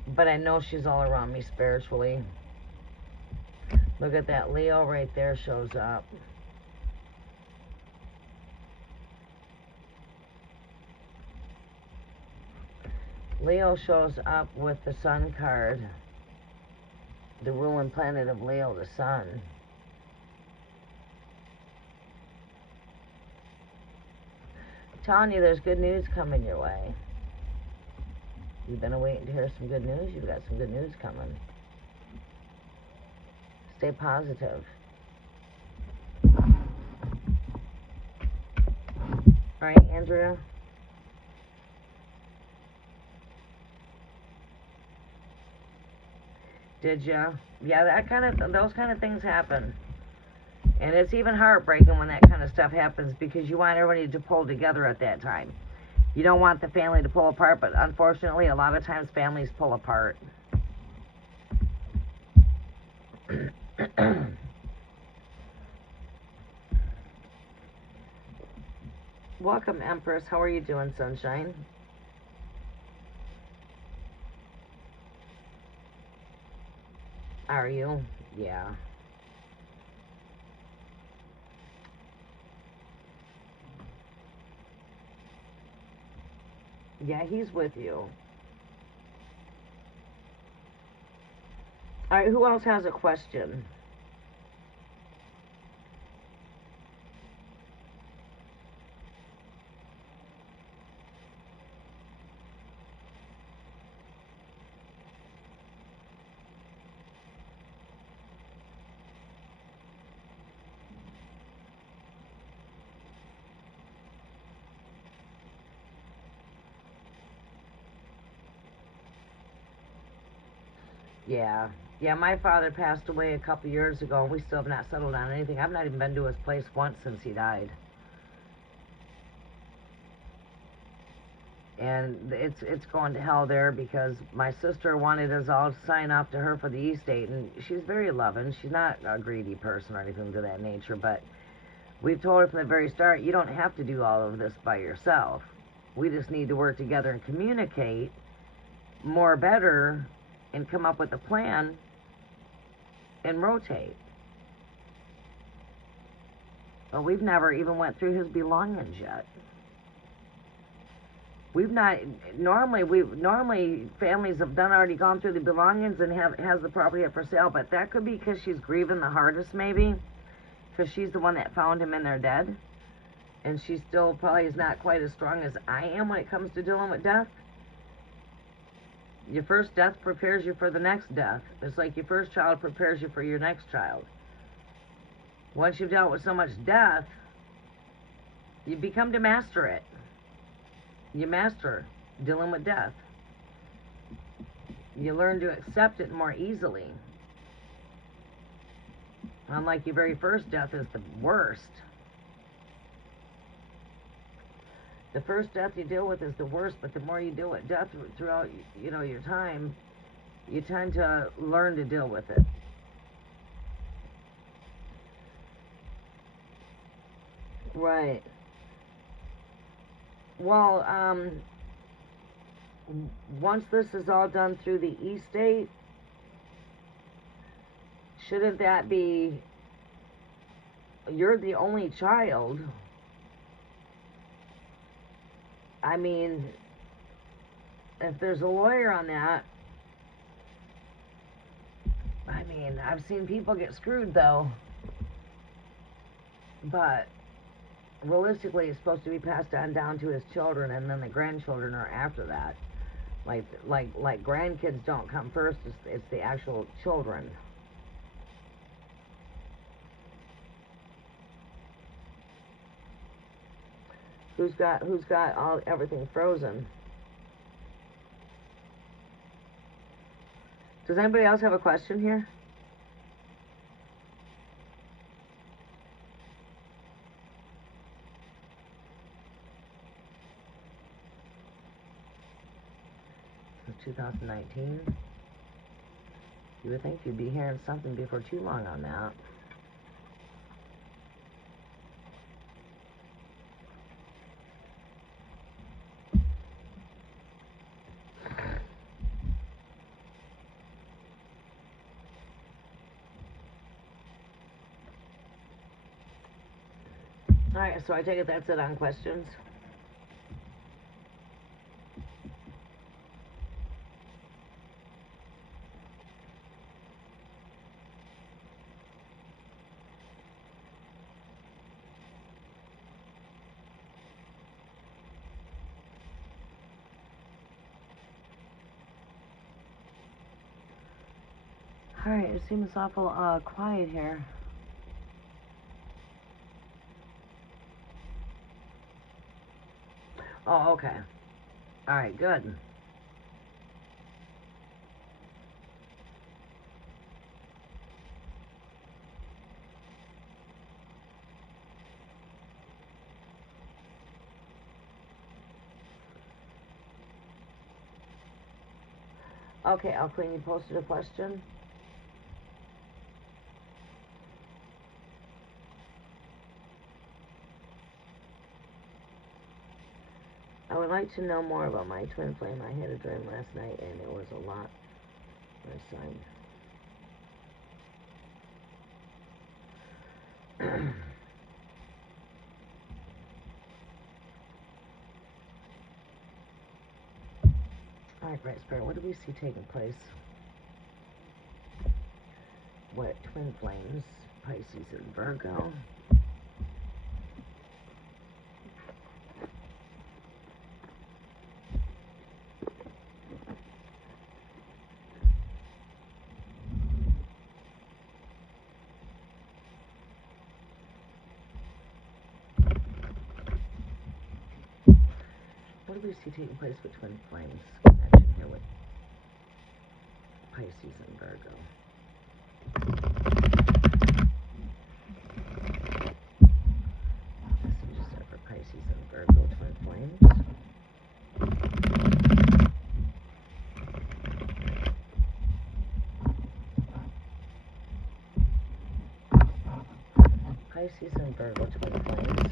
but I know she's all around me spiritually. Look at that, Leo right there shows up. Leo shows up with the sun card, the ruling planet of Leo, the sun. I'm telling you, there's good news coming your way. You've been waiting to hear some good news? You've got some good news coming. Stay positive. All right, Andrea? Did ya? Yeah, those kind of things happen. And it's even heartbreaking when that kind of stuff happens because you want everybody to pull together at that time. You don't want the family to pull apart, but unfortunately, a lot of times families pull apart. Welcome, Empress. How are you doing, sunshine? Are you? Yeah. Yeah, he's with you. All right, who else has a question? Yeah. Yeah, my father passed away a couple years ago, and we still have not settled on anything. I've not even been to his place once since he died. And it's going to hell there because my sister wanted us all to sign off to her for the estate, and she's very loving. She's not a greedy person or anything to that nature, but we've told her from the very start, you don't have to do all of this by yourself. We just need to work together and communicate more better and come up with a plan and rotate. But we've never even went through his belongings yet. We've not normally families have already gone through the belongings and has the property up for sale, but that could be because she's grieving the hardest, maybe because she's the one that found him in there dead, and she still probably is not quite as strong as I am when it comes to dealing with death. Your first death prepares you for the next death. It's like your first child prepares you for your next child. Once you've dealt with so much death, you become to master it. You master dealing with death. You learn to accept it more easily. Unlike your very first death is the worst. The first death you deal with is the worst, but the more you deal with death throughout, your time, you tend to learn to deal with it. Right. Well, once this is all done through the estate, shouldn't that be, you're the only child. I mean, if there's a lawyer on that, I mean, I've seen people get screwed though. But realistically, it's supposed to be passed on down to his children, and then the grandchildren are after that. Like grandkids don't come first. It's the actual children. Who's got everything frozen? Does anybody else have a question here? Since 2019? You would think you'd be hearing something before too long on that. Alright, so I take it that's it on questions. Alright, it seems awful quiet here. Oh, okay. Alright, good. Okay, Alqueen, you posted a question? I would like to know more about my twin flame. I had a dream last night and it was a lot. My son. Alright, Bright Spirit, what do we see taking place? What twin flames? Pisces and Virgo. What do we see taking place with twin flames? Connection here with Pisces and Virgo. Messages are for Pisces and Virgo twin flames. Pisces and Virgo twin flames.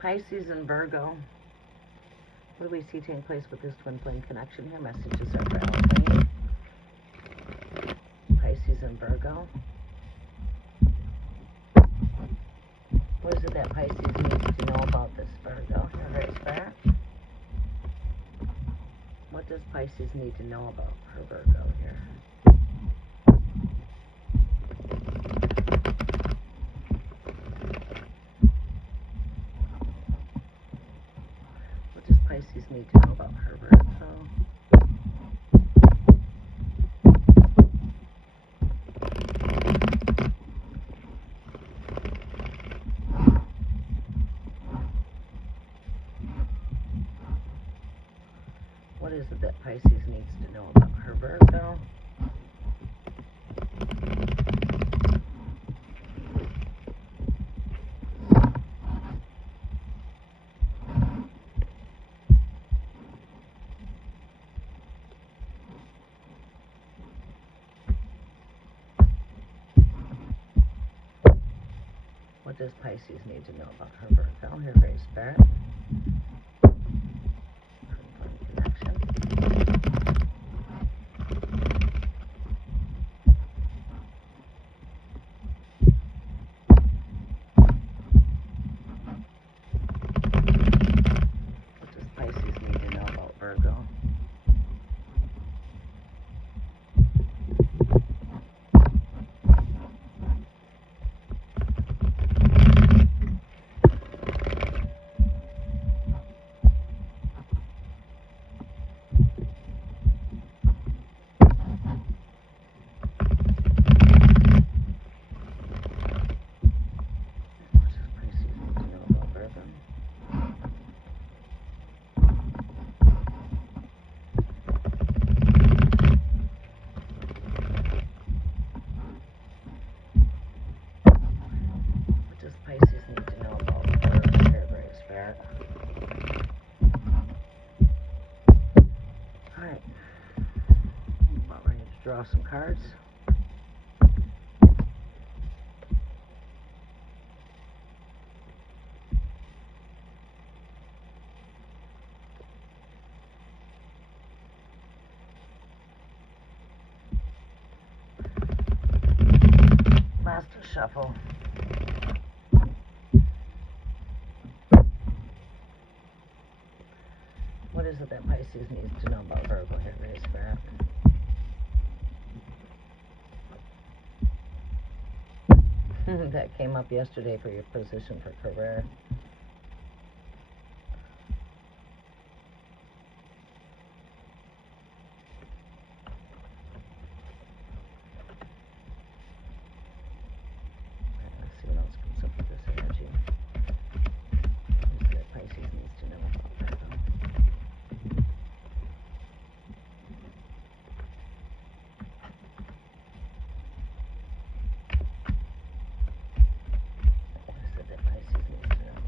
Pisces and Virgo. What do we see taking place with this twin flame connection here? Messages are for Alpine. Pisces and Virgo. What is it that Pisces needs to know about this Virgo? Here, Great Spirit. What does Pisces need to know about her Virgo here? What does Pisces need to know about her Virgo? What is it that Pisces needs to know about her Virgo? What does Pisces need to know about her Virgo? Here, Great Spirit. Connection. What does Pisces need to know about Virgo? Pisces need to know about her Great Spirit. Alright. I'm about ready to draw some cards. Master Shuffle. What is it that Pisces needs to know about Virgo here, Great Spirit? That came up yesterday for your position for career. Let's see what else comes up with this energy. What is it that Pisces needs to know about Virgo? What is it that Pisces needs to know?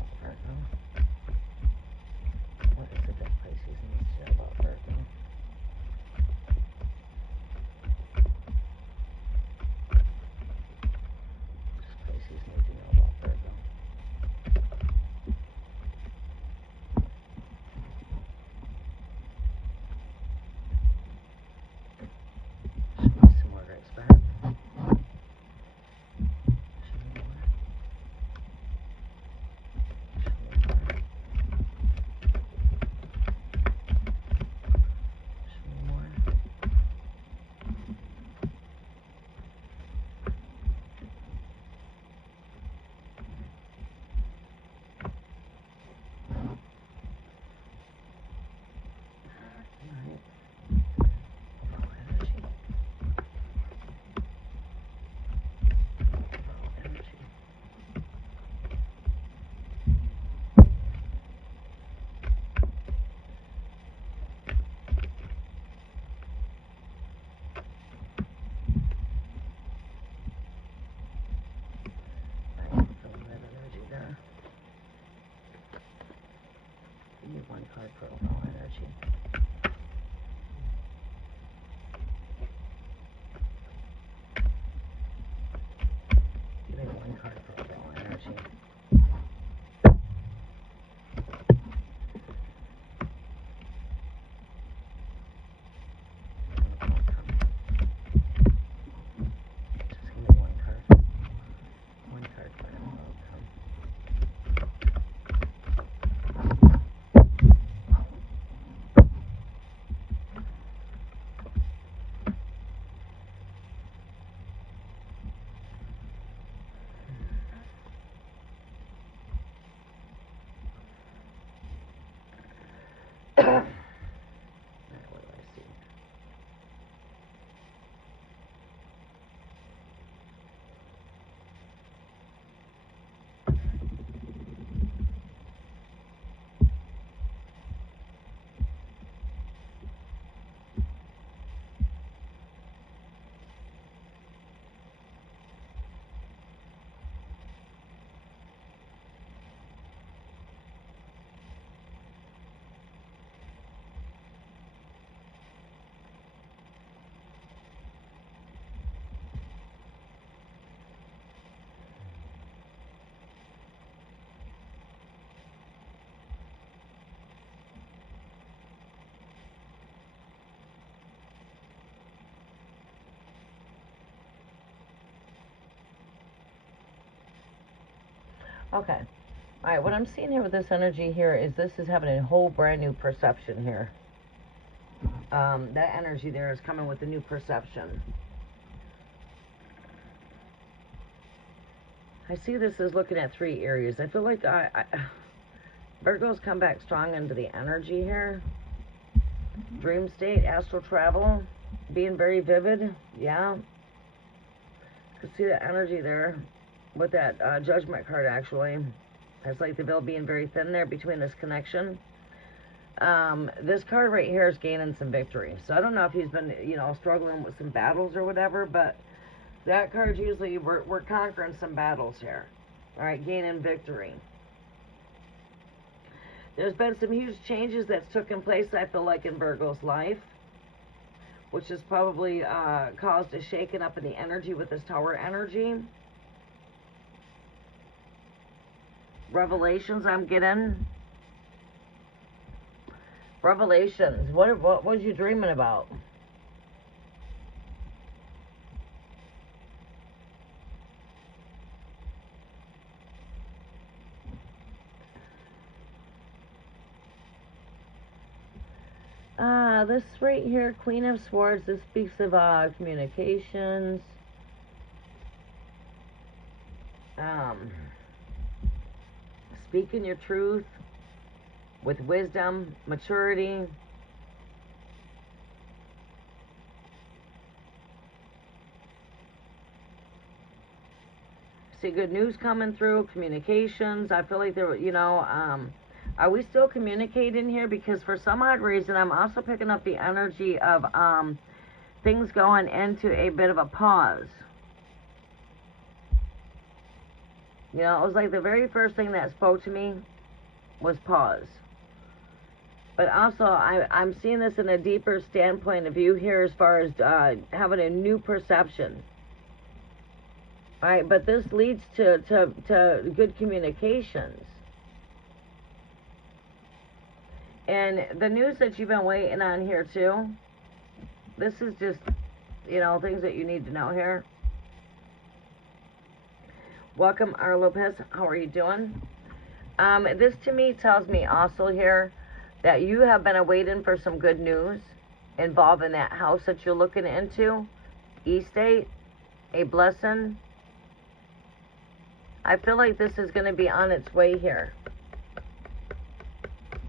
Alright, what do I see? Okay. Alright, what I'm seeing here with this energy here is this is having a whole brand new perception here. That energy there is coming with a new perception. I see this as looking at 3 areas. I feel like Virgos come back strong into the energy here. Dream state, astral travel, being very vivid. Yeah. I see the energy there with that Judgment card, actually. It's like the veil being very thin there between this connection. This card right here is gaining some victory. So I don't know if he's been, struggling with some battles or whatever, but that card's usually, we're conquering some battles here. Alright, gaining victory. There's been some huge changes that's taken place, I feel like, in Virgo's life, which has probably caused a shaking up in the energy with this Tower energy. Revelations I'm getting. Revelations. What was you dreaming about? This right here, Queen of Swords, this speaks of communications. Speaking your truth with wisdom, maturity. See good news coming through, communications. I feel like there, are we still communicating here? Because for some odd reason, I'm also picking up the energy of things going into a bit of a pause. It was like the very first thing that spoke to me was pause. But also, I'm seeing this in a deeper standpoint of view here as far as having a new perception. Alright, but this leads to good communications. And the news that you've been waiting on here too, this is just, things that you need to know here. Welcome, R. Lopez. How are you doing? This to me tells me also here that you have been awaiting for some good news involving that house that you're looking into. Estate, a blessing. I feel like this is going to be on its way here.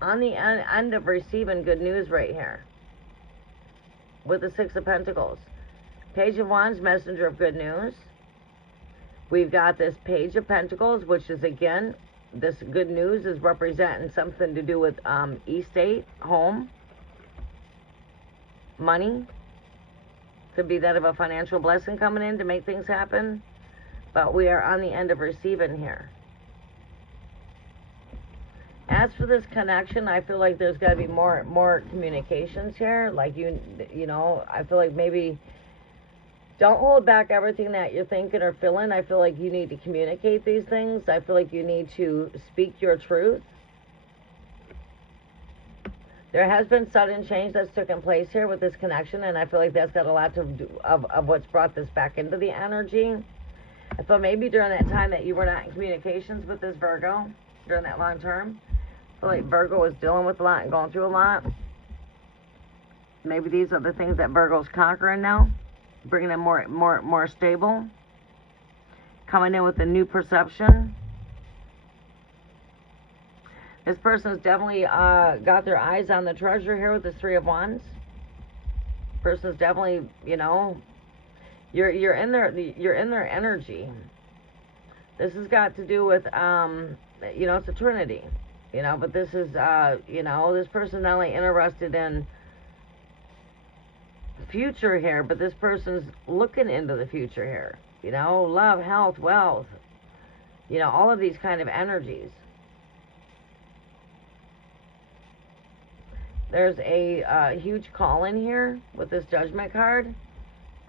On the end of receiving good news right here. With the Six of Pentacles. Page of Wands, messenger of good news. We've got this Page of Pentacles, which is, again, this good news is representing something to do with estate, home, money. Could be that of a financial blessing coming in to make things happen. But we are on the end of receiving here. As for this connection, I feel like there's got to be more communications here. Like, I feel like maybe don't hold back everything that you're thinking or feeling. I feel like you need to communicate these things. I feel like you need to speak your truth. There has been sudden change that's taken place here with this connection, and I feel like that's got a lot to do of what's brought this back into the energy. I feel maybe during that time that you were not in communications with this Virgo, during that long term, I feel like Virgo was dealing with a lot and going through a lot. Maybe these are the things that Virgo's conquering now, bringing them more stable, coming in with a new perception. This person's definitely got their eyes on the treasure here with this Three of Wands. Person's definitely, you know, you're in their energy. This has got to do with you know, it's a trinity, you know, but this is you know, this person's not only interested in future here, but this person's looking into the future here, you know, love, health, wealth, you know, all of these kind of energies. There's a huge call in here with this Judgment card.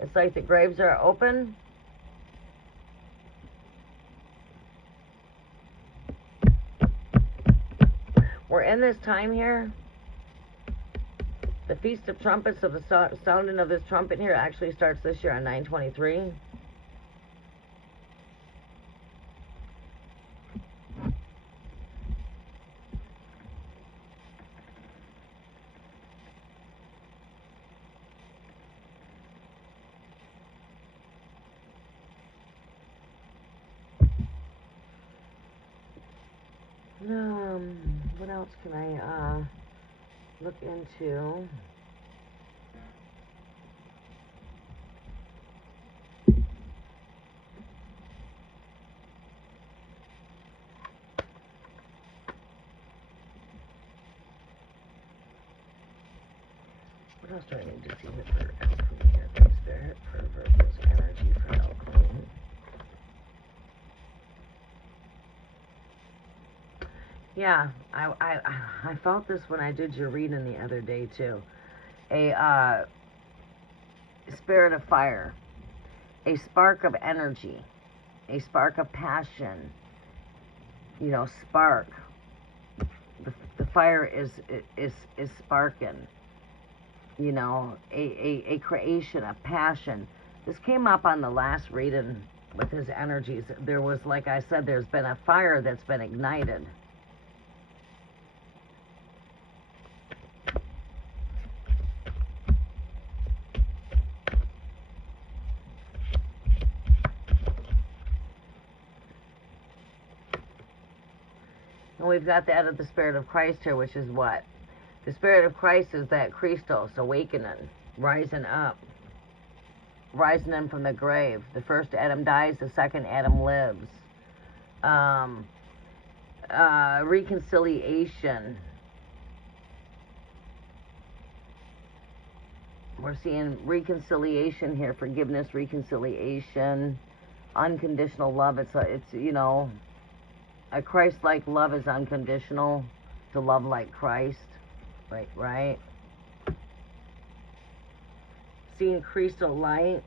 It's like the graves are open. We're in this time here. The Feast of Trumpets, of the sounding of this trumpet here, actually starts this year on 9/23. What else can I look into? What else do I need to see here for Alchemy here? For Spirit, for Virgo's energy, for Alchemy. Yeah, I felt this when I did your reading the other day too. A spirit of fire, a spark of energy, a spark of passion. You know, spark. The fire is sparking. You know, a creation, a passion. This came up on the last reading with his energies. There was, like I said, there's been a fire that's been ignited. And we've got that of the Spirit of Christ here, which is what? The Spirit of Christ is that Christos, awakening, rising up, rising in from the grave. The first Adam dies, the second Adam lives. Reconciliation. We're seeing reconciliation here, forgiveness, reconciliation, unconditional love. It's you know, a Christ-like love is unconditional. To love like Christ, right? Seeing crystal light.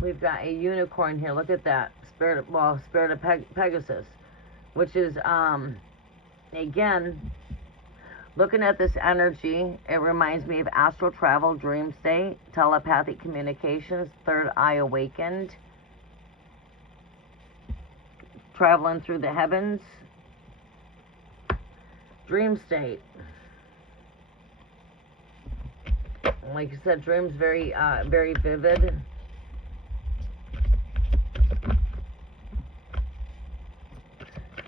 We've got a unicorn here. Look at that. Spirit of Pegasus, which is again, looking at this energy, it reminds me of astral travel, dream state, telepathic communications, third eye awakened, traveling through the heavens, dream state. Like I said, dreams very vivid.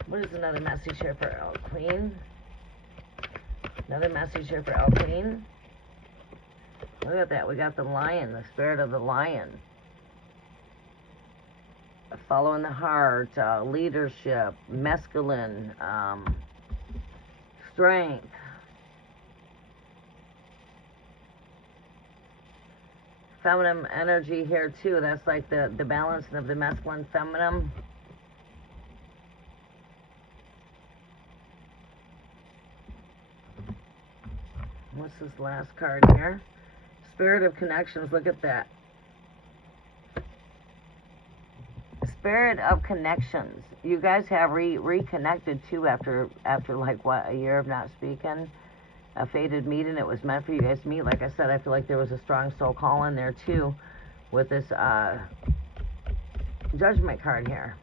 What is another message here for El Queen? Another message here for El Queen. Look at that. We got the lion, the spirit of the lion. Following the heart, leadership, masculine, strength. Feminine energy here too. That's like the balance of the masculine, feminine. What's this last card here? Spirit of connections. Look at that. Spirit of connections. You guys have reconnected too after like what, a year of not speaking. A fated meeting. It was meant for you guys to meet. Like I said, I feel like there was a strong soul call in there too with this Judgment card here.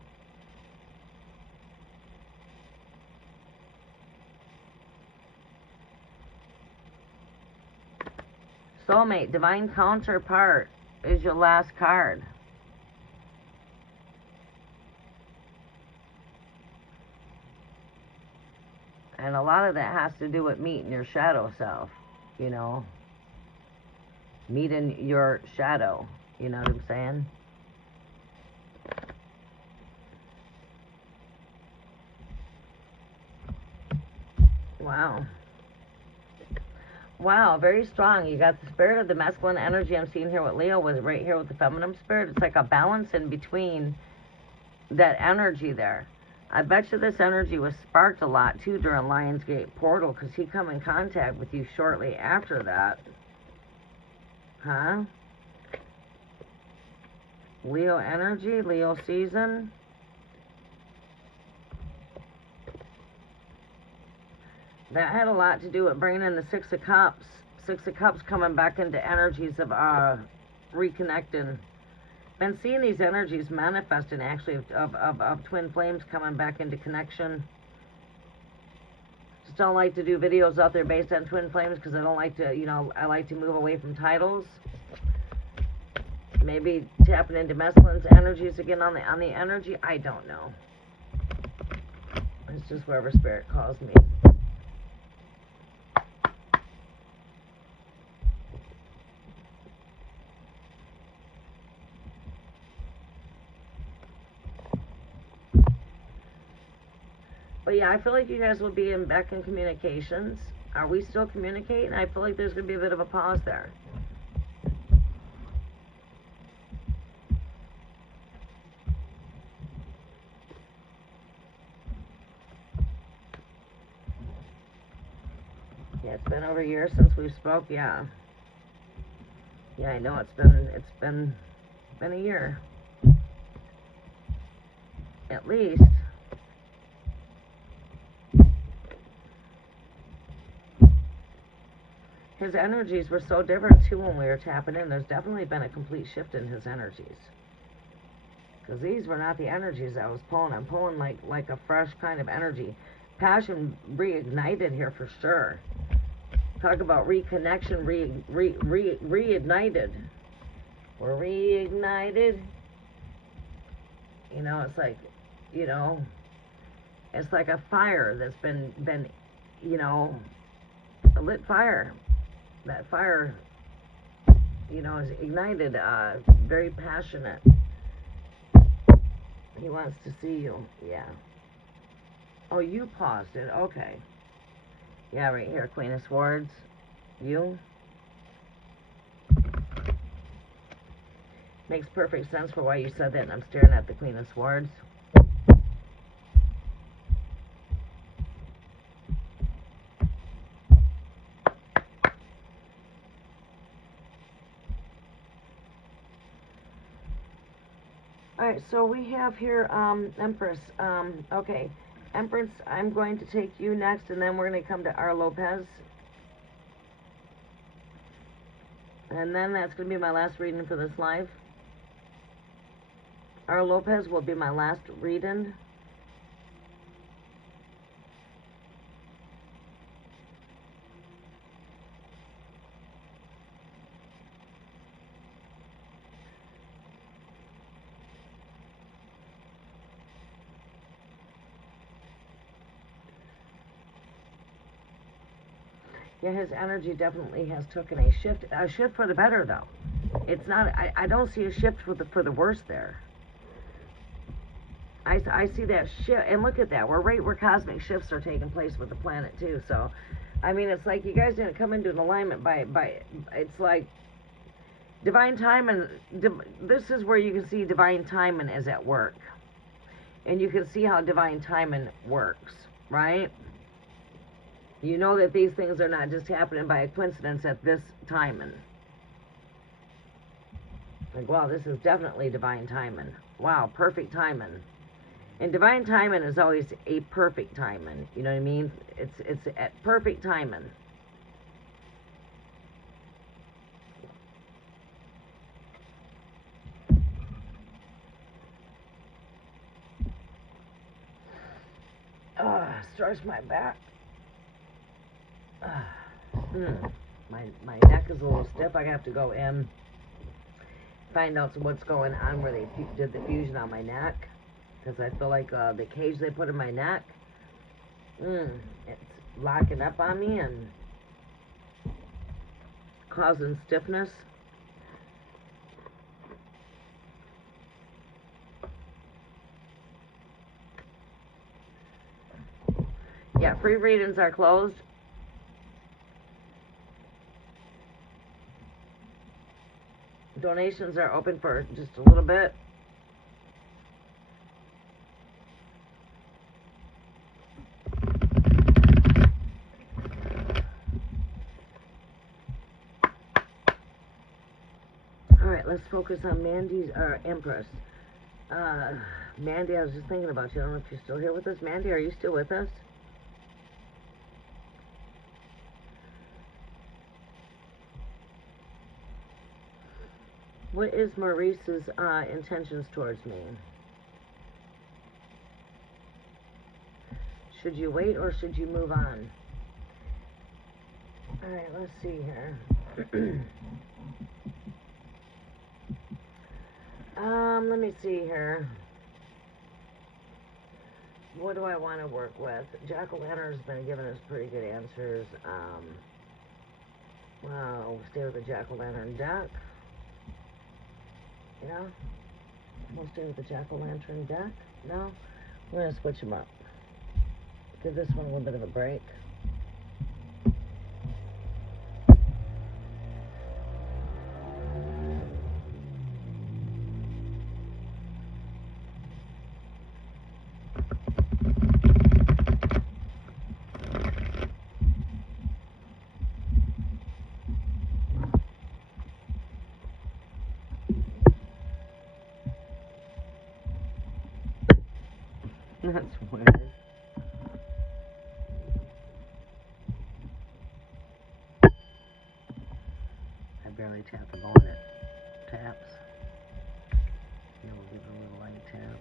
Soulmate, divine counterpart is your last card. And a lot of that has to do with meeting your shadow self, you know. Meeting your shadow, you know what I'm saying? Wow. Wow, very strong. You got the spirit of the masculine energy I'm seeing here with Leo, with right here with the feminine spirit. It's like a balance in between that energy there. I bet you this energy was sparked a lot too during Lionsgate Portal, because he come in contact with you shortly after that. Huh? Leo energy, Leo season. That had a lot to do with bringing in the Six of Cups. Six of Cups coming back into energies of reconnecting. Been seeing these energies manifesting, actually, of twin flames coming back into connection. Just don't like to do videos out there based on twin flames, because I don't like to, you know, I like to move away from titles. Maybe tapping into masculine's energies again on the energy. I don't know. It's just wherever spirit calls me. But yeah, I feel like you guys will be back in communications. Are we still communicating? I feel like there's going to be a bit of a pause there. Yeah, it's been over a year since we spoke. Yeah. Yeah, I know it's been a year. At least. His energies were so different too when we were tapping in. There's definitely been a complete shift in his energies. Because these were not the energies I was pulling. I'm pulling like a fresh kind of energy. Passion reignited here for sure. Talk about reconnection, reignited. We're reignited. You know, it's like, you know, it's like a fire that's been, you know, a lit fire. That fire, you know, is ignited, very passionate. He wants to see you, yeah. Oh, you paused it, okay. Yeah, right here, Queen of Swords. You. Makes perfect sense for why you said that, and I'm staring at the Queen of Swords. Alright, so we have here, Empress. Okay, Empress, I'm going to take you next, and then we're going to come to R. Lopez. And then that's going to be my last reading for this live. R. Lopez will be my last reading. Yeah, his energy definitely has taken a shift for the better, though. It's not, I don't see a shift for the worse there. I see that shift, and look at that, we're right where cosmic shifts are taking place with the planet, too, so, I mean, it's like you guys didn't come into an alignment by it's like, divine timing, this is where you can see divine timing is at work. And you can see how divine timing works, right? You know that these things are not just happening by a coincidence at this timing. Like, wow, this is definitely divine timing. Wow, perfect timing. And divine timing is always a perfect timing. You know what I mean? It's at perfect timing. Stretch my back. My neck is a little stiff. I have to go in, find out what's going on where they did the fusion on my neck, because I feel like the cage they put in my neck, it's locking up on me and causing stiffness. Yeah, free readings are closed. Donations are open for just a little bit. Alright, let's focus on Mandy's, or Empress. Mandy, I was just thinking about you. I don't know if you're still here with us. Mandy, are you still with us? What is Maurice's intentions towards me? Should you wait or should you move on? Alright, let's see here. Let me see here. What do I want to work with? Jack-o'-lantern's been giving us pretty good answers. Well, we'll stay with the Jack-o'-lantern deck. Yeah? We'll stay with the Jack-o'-lantern deck. No? We're going to switch them up. Give this one a little bit of a break. That's weird. I barely tap the bone, it taps. Here we'll give it a little light tap.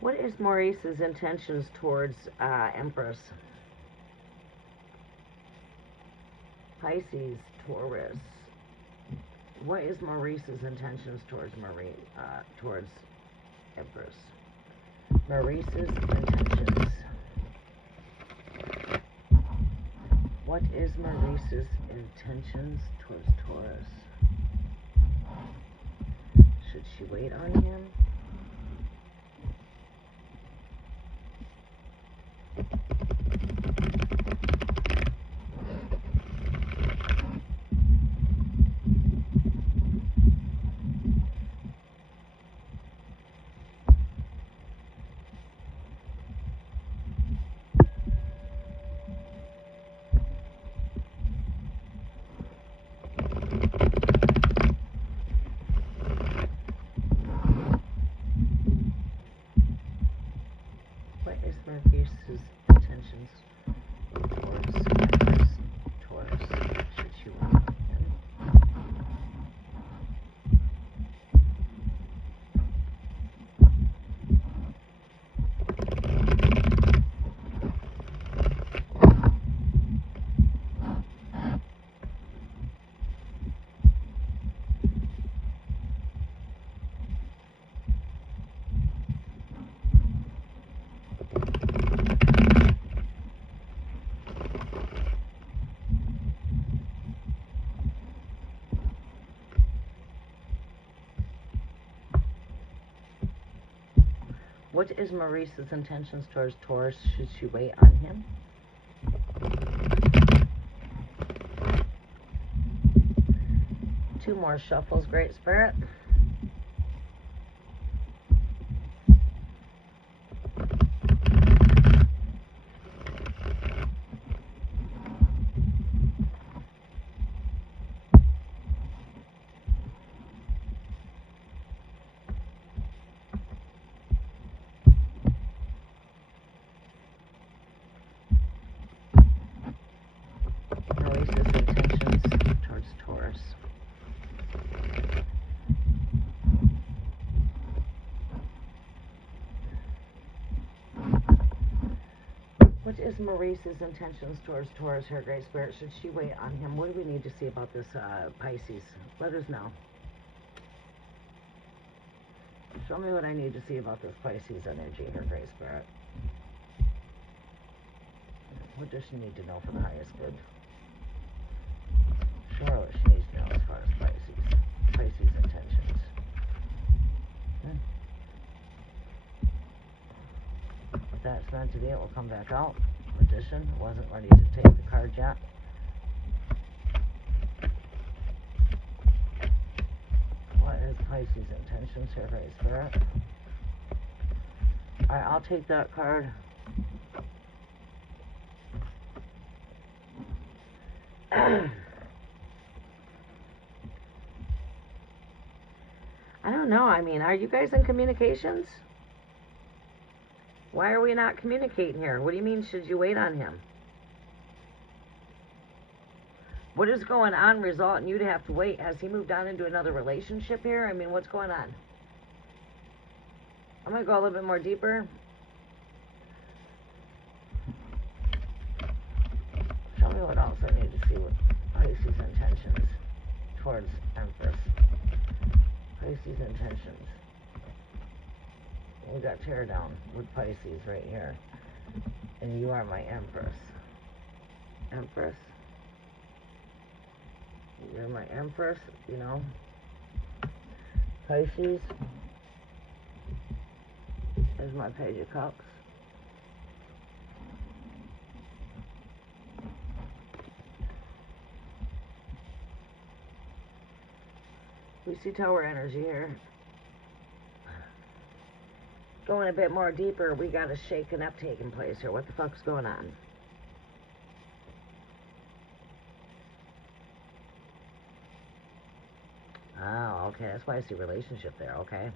What is Maurice's intentions towards Empress? Pisces, Taurus. What is Maurice's intentions towards towards Empress? Maurice's intentions. What is Maurice's intentions towards Taurus? Should she wait on him? Maurice's intentions towards Taurus. Should she wait on him? What is Maurice's intentions towards Taurus? Should she wait on him? 2 more shuffles, Great Spirit. Release his intentions towards Taurus. What is Maurice's intentions towards Taurus here, Great Spirit? Should she wait on him? What do we need to see about this Pisces? Let us know. Show me what I need to see about this Pisces energy here, Great Spirit. What does she need to know for the highest good? Show her what she needs to know as far as Pisces intentions. If that's meant to be, it will come back out. Magician, wasn't ready to take the card yet. What is Pisces intentions here, Great Spirit? Alright, I'll take that card. I don't know. I mean, are you guys in communications? Why are we not communicating here? What do you mean, should you wait on him? What is going on result in you to have to wait? Has he moved on into another relationship here? I mean, what's going on? I'm going to go a little bit more deeper. Show me what else I need to see with Pisces intentions towards Empress. Pisces intentions. We got tear down with Pisces right here. And you are my Empress. Empress? You're my Empress, you know. Pisces is my Page of Cups. We see Tower energy here. Going a bit more deeper, we got a shaking up taking place here. What the fuck's going on? Oh, okay. That's why I see relationship there. Okay.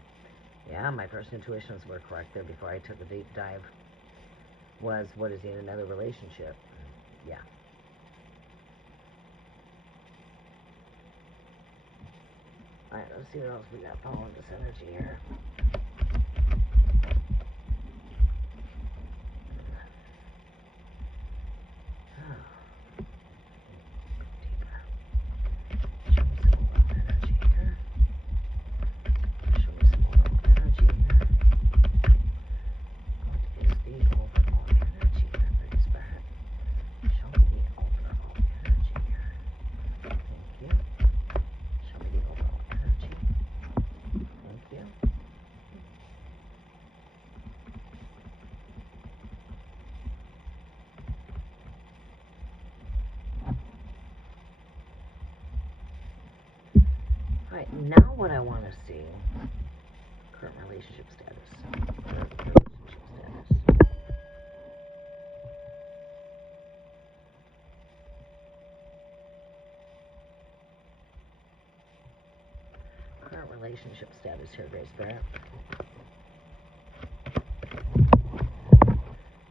Yeah, my first intuitions were correct there before I took a deep dive. Was, what is he in another relationship? Yeah. Alright, let's see what else we got following this energy here. Alright, now what I want to see, current relationship status. Current relationship status here, Great Spirit.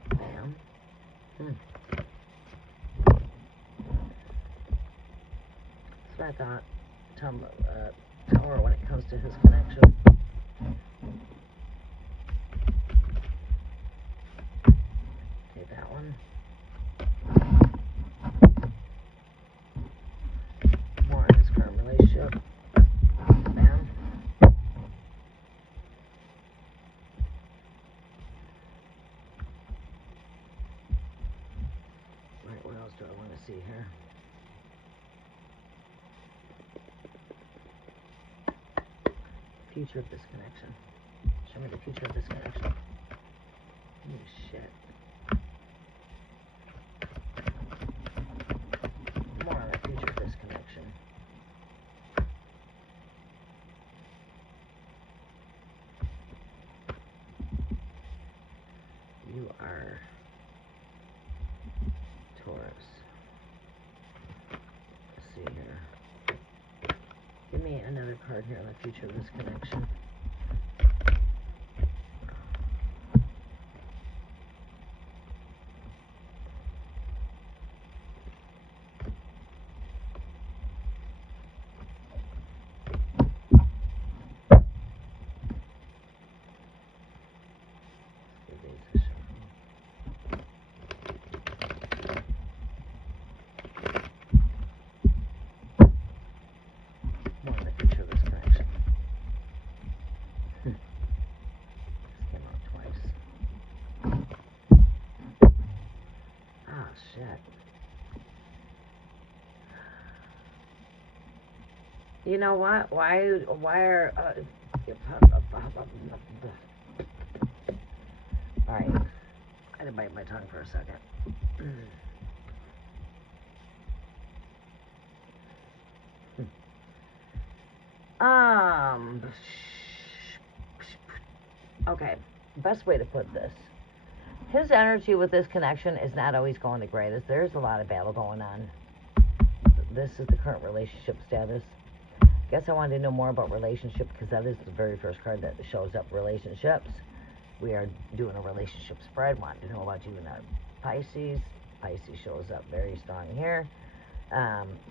Bam. That's what I thought. Tower when it comes to his connection. Okay, that one. More in his current relationship. Bam. Right, what else do I want to see here? Future of this connection. Show me the future of this connection. Oh shit. More on the future of this connection. me another card here on the future of this connection. You know what? Why are... Alright. I had to bite my tongue for a second. Okay. Best way to put this. His energy with this connection is not always going the greatest. There's a lot of battle going on. This is the current relationship status. Guess I wanted to know more about relationship because that is the very first card that shows up, relationships. We are doing a relationship spread. Wanted to know about you and Pisces. Pisces shows up very strong here.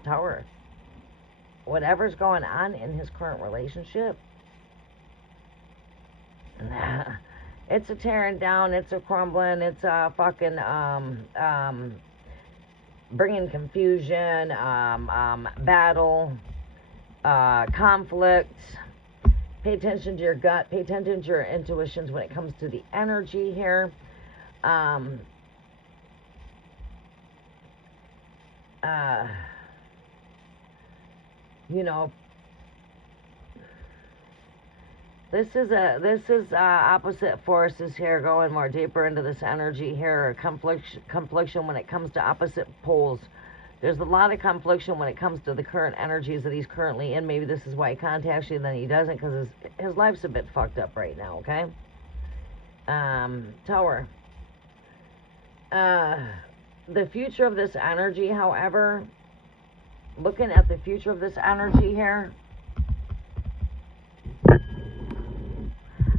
Tower. Whatever's going on in his current relationship, it's a tearing down, it's a crumbling, it's a fucking bringing confusion, battle, conflict. Pay attention to your gut. Pay attention to your intuitions when it comes to the energy here. You know, this is opposite forces here, going more deeper into this energy here, confliction when it comes to opposite poles. There's a lot of confliction when it comes to the current energies that he's currently in. Maybe this is why he contacts you, and then he doesn't, because his life's a bit fucked up right now, okay? Tower. The future of this energy, however, looking at the future of this energy here,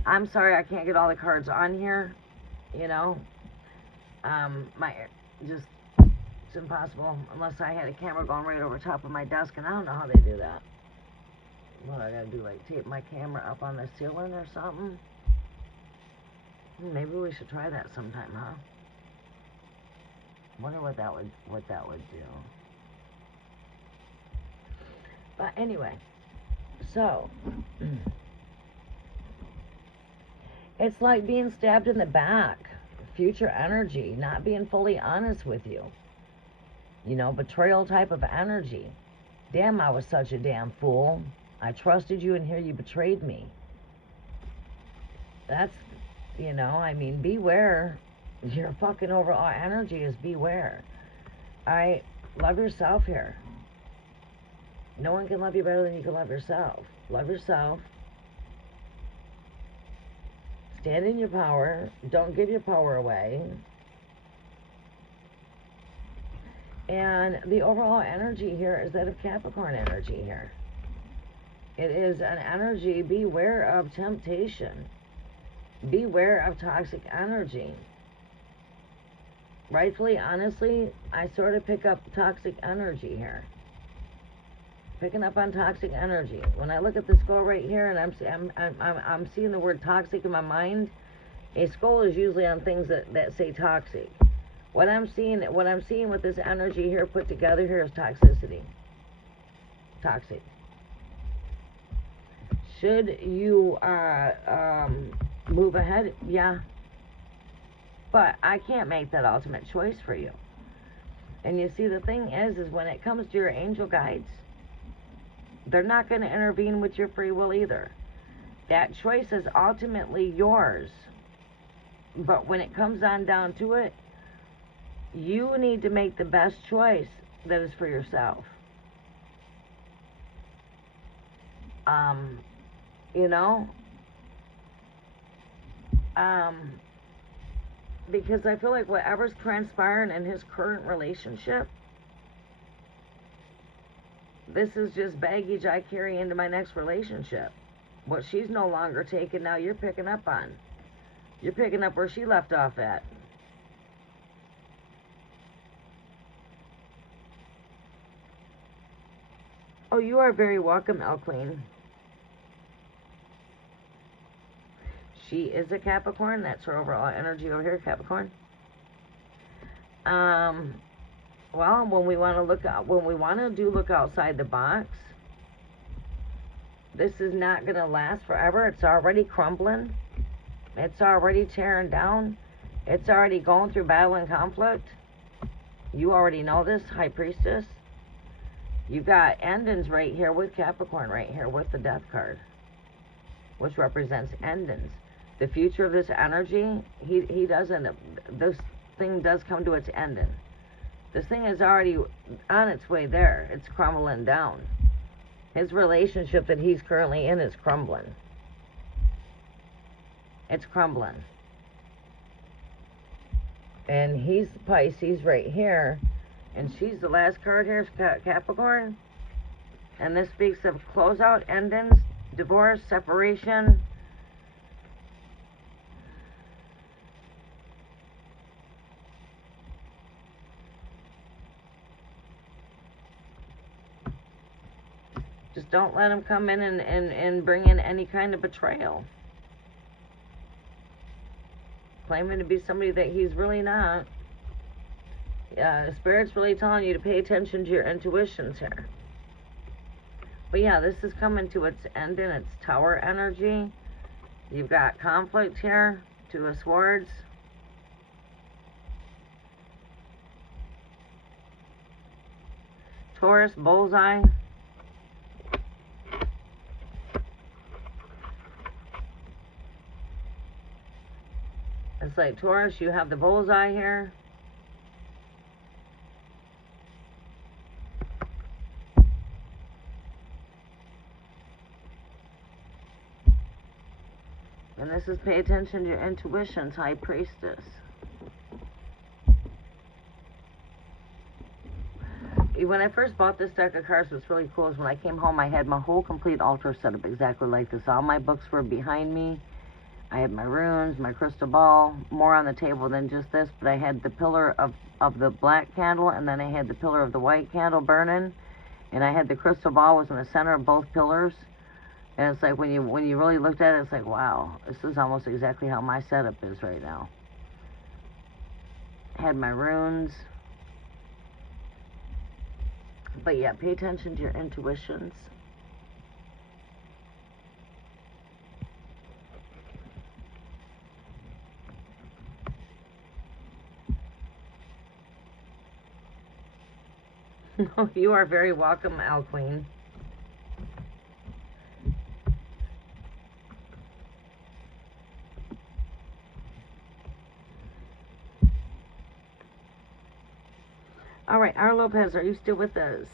I'm sorry I can't get all the cards on here, you know. It's impossible unless I had a camera going right over top of my desk, and I don't know how they do that. What I gotta do, like tape my camera up on the ceiling or something? Maybe we should try that sometime, huh? Wonder what that would do. But anyway, so it's like being stabbed in the back. Future energy, not being fully honest with you. You know, betrayal type of energy. Damn, I was such a damn fool. I trusted you, and here you betrayed me. That's, you know, I mean, beware. Your fucking overall energy is beware. Alright, love yourself here. No one can love you better than you can love yourself. Love yourself. Stand in your power. Don't give your power away. And the overall energy here is that of Capricorn energy here. It is an energy, beware of temptation. Beware of toxic energy. Rightfully, honestly, I sort of pick up toxic energy here. Picking up on toxic energy. When I look at the skull right here, and I'm seeing the word toxic in my mind, a skull is usually on things that say toxic. What I'm seeing with this energy here put together here is toxicity. Toxic. Should you move ahead? Yeah. But I can't make that ultimate choice for you. And you see, the thing is when it comes to your angel guides, they're not going to intervene with your free will either. That choice is ultimately yours. But when it comes on down to it, you need to make the best choice that is for yourself. You know? Because I feel like whatever's transpiring in his current relationship, This is just baggage I carry into my next relationship. What she's no longer taking, now you're picking up on. You're picking up where she left off at. Oh, you are very welcome, El Queen. She is a Capricorn. That's her overall energy over here, Capricorn. Well, when we want to look outside the box, this is not going to last forever. It's already crumbling. It's already tearing down. It's already going through battle and conflict. You already know this, High Priestess. You got endings right here with Capricorn, right here with the Death card, which represents endings. The future of this energy, he doesn't, this thing does come to its ending. This thing is already on its way there. It's crumbling down. His relationship that he's currently in is crumbling. It's crumbling. And he's Pisces right here. And she's the last card here, Capricorn. And this speaks of closeout, endings, divorce, separation. Just don't let him come in and bring in any kind of betrayal. Claiming to be somebody that he's really not. Spirit's really telling you to pay attention to your intuitions here. But yeah, this is coming to its end in its Tower energy. You've got conflict here, Two of Swords. Taurus, bullseye. It's like Taurus, you have the bullseye here. And this is pay attention to your intuitions, High Priestess. When I first bought this deck of cards, what's really cool is when I came home, I had my whole complete altar set up exactly like this. All my books were behind me. I had my runes, my crystal ball, more on the table than just this, but I had the pillar of the black candle, and then I had the pillar of the white candle burning, and I had the crystal ball was in the center of both pillars. And it's like when you really looked at it, it's like, wow, this is almost exactly how my setup is right now. I had my runes. But yeah, pay attention to your intuitions. You are very welcome, Al Queen. All right, R. Lopez, are you still with us?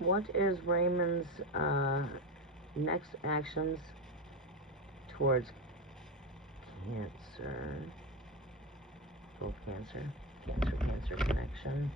What is Raymond's next actions towards Cancer? Both Cancer connection.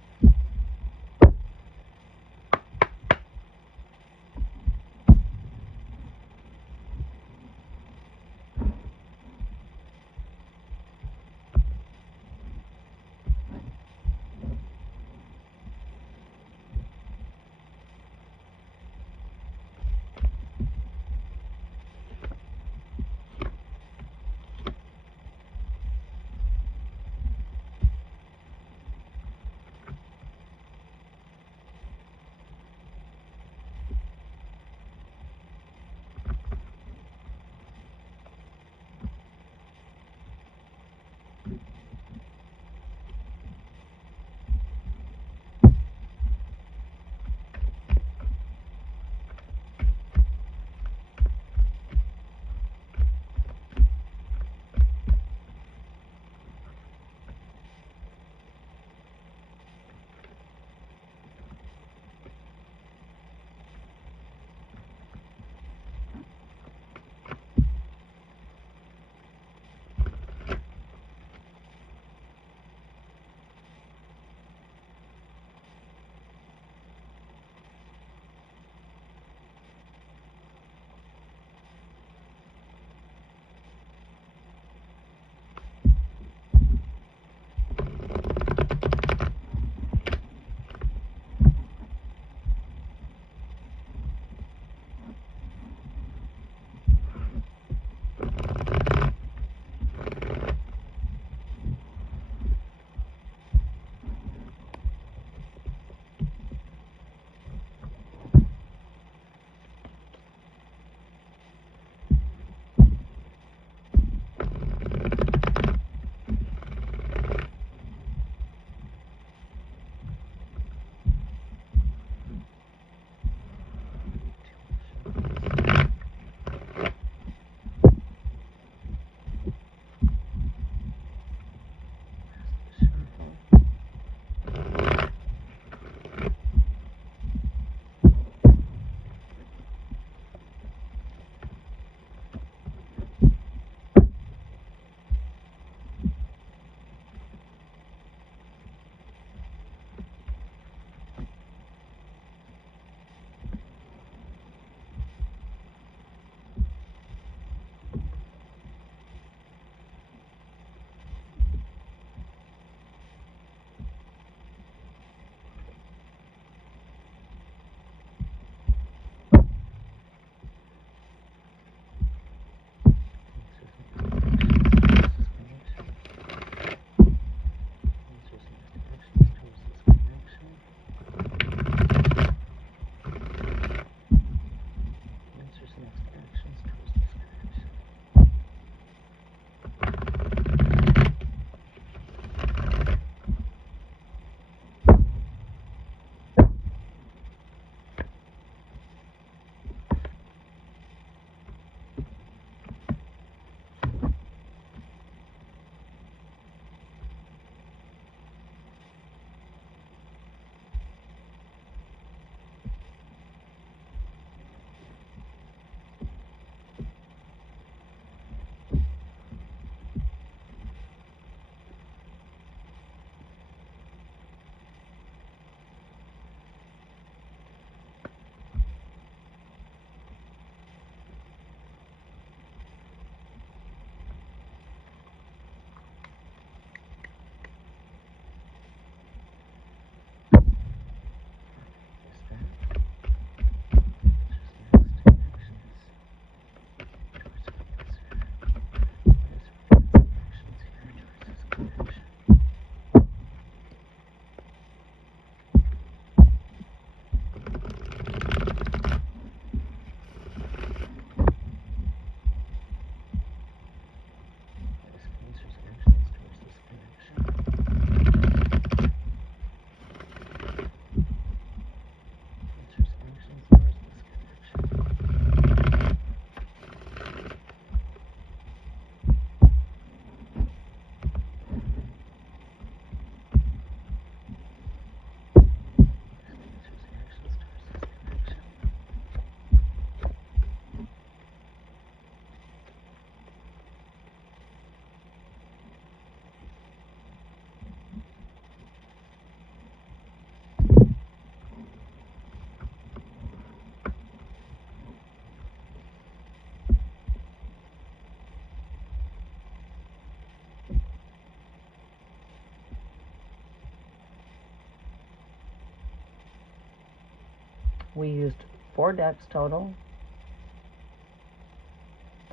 We used 4 decks total.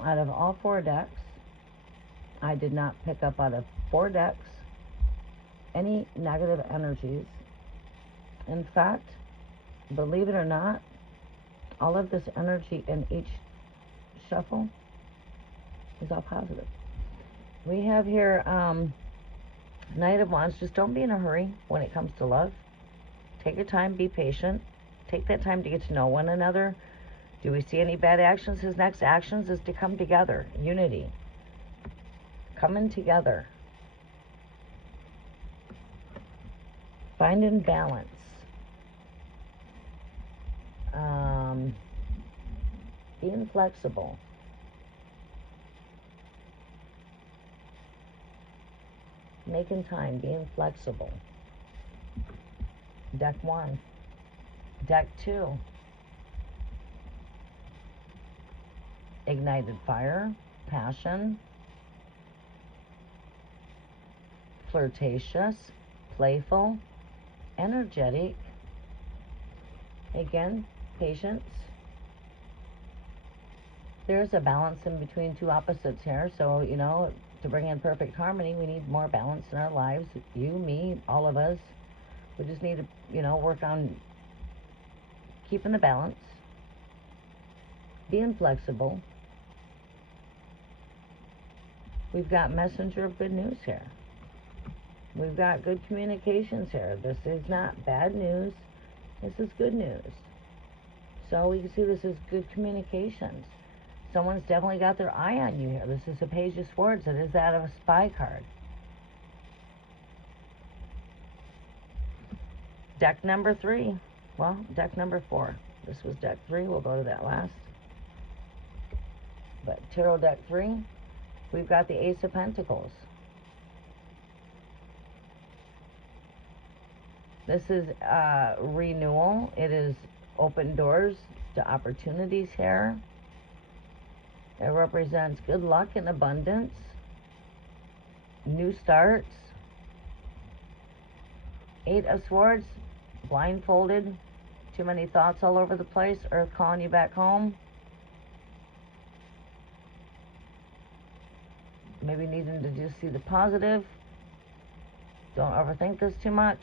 Out of all 4 decks, I did not pick up out of 4 decks any negative energies. In fact, believe it or not, all of this energy in each shuffle is all positive. We have here Knight of Wands. Just don't be in a hurry when it comes to love. Take your time, be patient. Take that time to get to know one another. Do we see any bad actions? His next actions is to come together. Unity. Coming together. Finding balance. Being flexible. Making time, being flexible. Deck 1. Deck 2. Ignited fire, passion, flirtatious, playful, energetic. Again, patience. There's a balance in between 2 opposites here, so, you know, to bring in perfect harmony, we need more balance in our lives. You, me, all of us. We just need to, you know, work on keeping the balance, being flexible. We've got messenger of good news here. We've got good communications here. This is not bad news. This is good news. So we can see this is good communications. Someone's definitely got their eye on you here. This is a Page of Swords. It is that of a spy card. Deck number 3. Well, deck number 4. This was deck 3. We'll go to that last. But Tarot deck 3, we've got the Ace of Pentacles. This is renewal. It is open doors to opportunities here. It represents good luck and abundance, new starts. 8 of Swords, blindfolded, too many thoughts all over the place, Earth calling you back home. Maybe needing to just see the positive. Don't overthink this too much.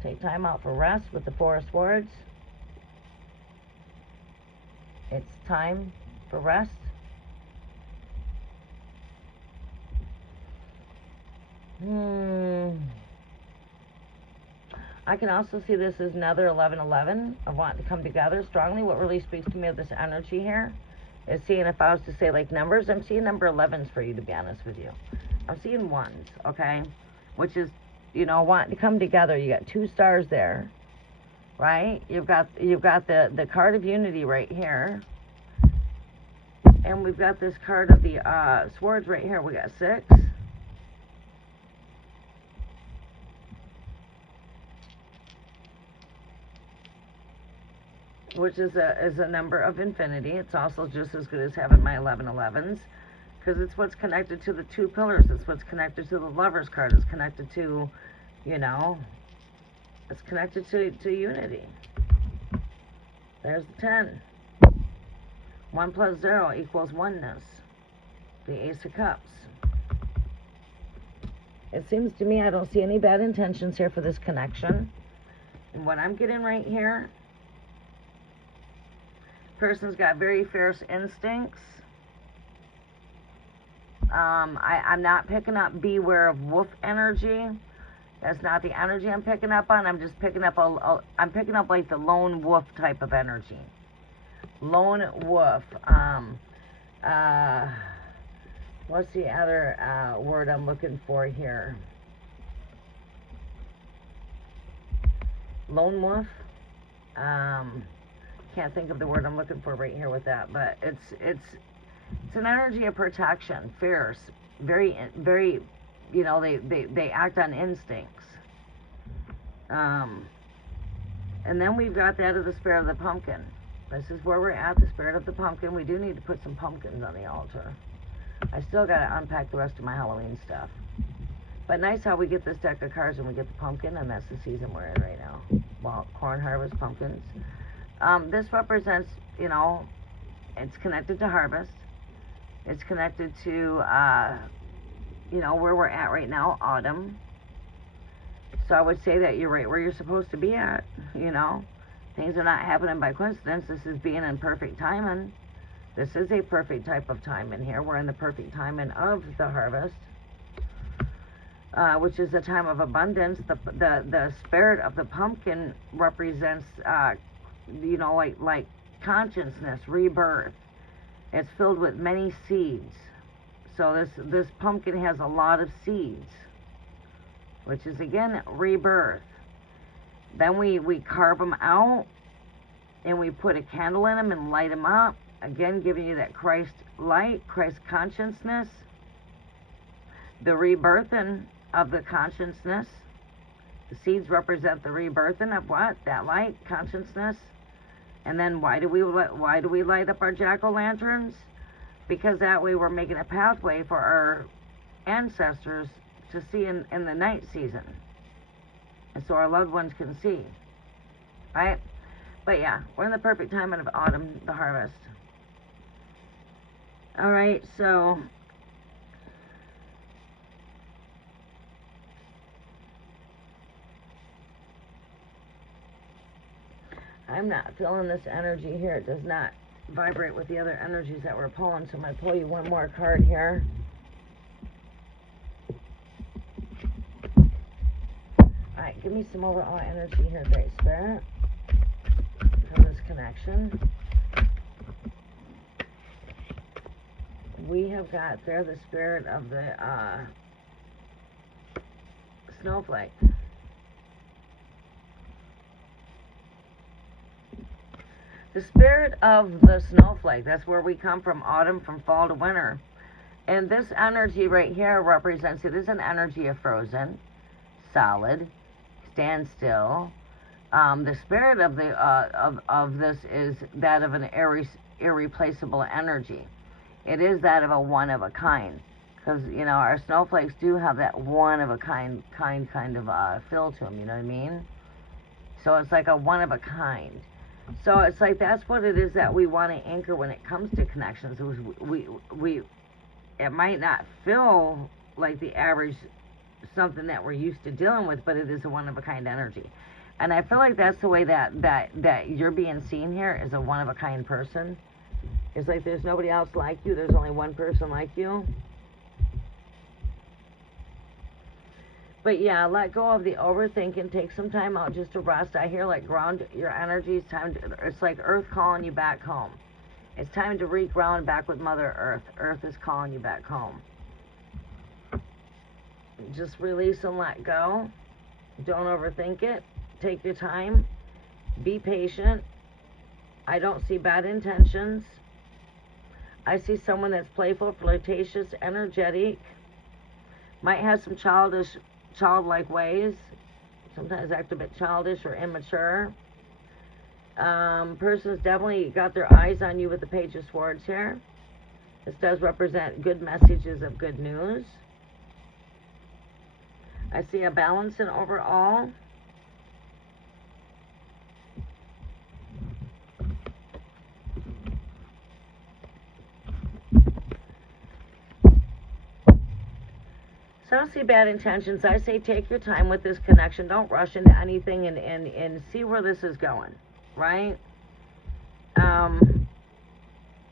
Take time out for rest with the 4 of Swords. It's time for rest. I can also see this as another 11-11 of wanting to come together strongly. What really speaks to me of this energy here is seeing, if I was to say like numbers, I'm seeing number 11s for you, to be honest with you. I'm seeing 1s, okay? Which is, you know, wanting to come together. You got 2 stars there, right? You've got the card of unity right here. And we've got this card of the swords right here. We got 6. Which is a number of infinity. It's also just as good as having my 11-11s, because it's what's connected to the 2 pillars. It's what's connected to the Lover's card. It's connected to, you know, it's connected to unity. There's the 10. 1 plus 0 equals oneness. The Ace of Cups. It seems to me I don't see any bad intentions here for this connection. And what I'm getting right here, person's got very fierce instincts. I'm not picking up beware of wolf energy. That's not the energy I'm picking up on. I'm just picking up I'm picking up like the lone wolf type of energy. Lone wolf. What's the other word I'm looking for here? Lone wolf. Can't think of the word I'm looking for right here with that, but it's an energy of protection, fierce, very, you know, they act on instincts. And then we've got that of the spirit of the pumpkin. This is where we're at, the spirit of the pumpkin. We do need to put some pumpkins on the altar. I still got to unpack the rest of my Halloween stuff. But nice how we get this deck of cards and we get the pumpkin, and that's the season we're in right now. Well, corn harvest, pumpkins. This represents, you know, it's connected to harvest. It's connected to, you know, where we're at right now, autumn. So I would say that you're right where you're supposed to be at, you know. Things are not happening by coincidence. This is being in perfect timing. This is a perfect type of timing here. We're in the perfect timing of the harvest, which is a time of abundance. The spirit of the pumpkin represents, you know, like consciousness, rebirth. It's filled with many seeds. So this pumpkin has a lot of seeds, which is, again, rebirth. Then we carve them out, and we put a candle in them and light them up. Again, giving you that Christ light, Christ consciousness, the rebirthing of the consciousness. The seeds represent the rebirthing of what? That light, consciousness. And then why do we light up our jack-o'-lanterns? Because that way we're making a pathway for our ancestors to see in the night season. And so our loved ones can see. Right? But yeah, we're in the perfect time of autumn, the harvest. Alright, so I'm not feeling this energy here. It does not vibrate with the other energies that we're pulling. So I'm going to pull you one more card here. Alright, give me some overall energy here, Great Spirit, for this connection. We have got there the spirit of the snowflake. The spirit of the snowflake, that's where we come from, autumn, from fall to winter. And this energy right here represents, it is an energy of frozen, solid, stand still. The spirit of the of this is that of an irreplaceable energy. It is that of a one of a kind, because, you know, our snowflakes do have that one of a kind of feel to them. You know what I mean? So it's like a one of a kind. So it's like that's what it is that we want to anchor when it comes to connections. It might not feel like the average something that we're used to dealing with, but it is a one of a kind energy. And I feel like that's the way that you're being seen here, as a one of a kind person. It's like there's nobody else like you. There's only one person like you. But yeah, let go of the overthinking. Take some time out just to rest. I hear like ground your energy. It's like Earth calling you back home. It's time to reground back with Mother Earth. Earth is calling you back home. Just release and let go. Don't overthink it. Take your time. Be patient. I don't see bad intentions. I see someone that's playful, flirtatious, energetic. Might have some childlike ways. Sometimes act a bit childish or immature. Person's definitely got their eyes on you with the Page of Swords here. This does represent good messages of good news. I see a balance in overall. So I don't see bad intentions. I say take your time with this connection. Don't rush into anything and see where this is going, right?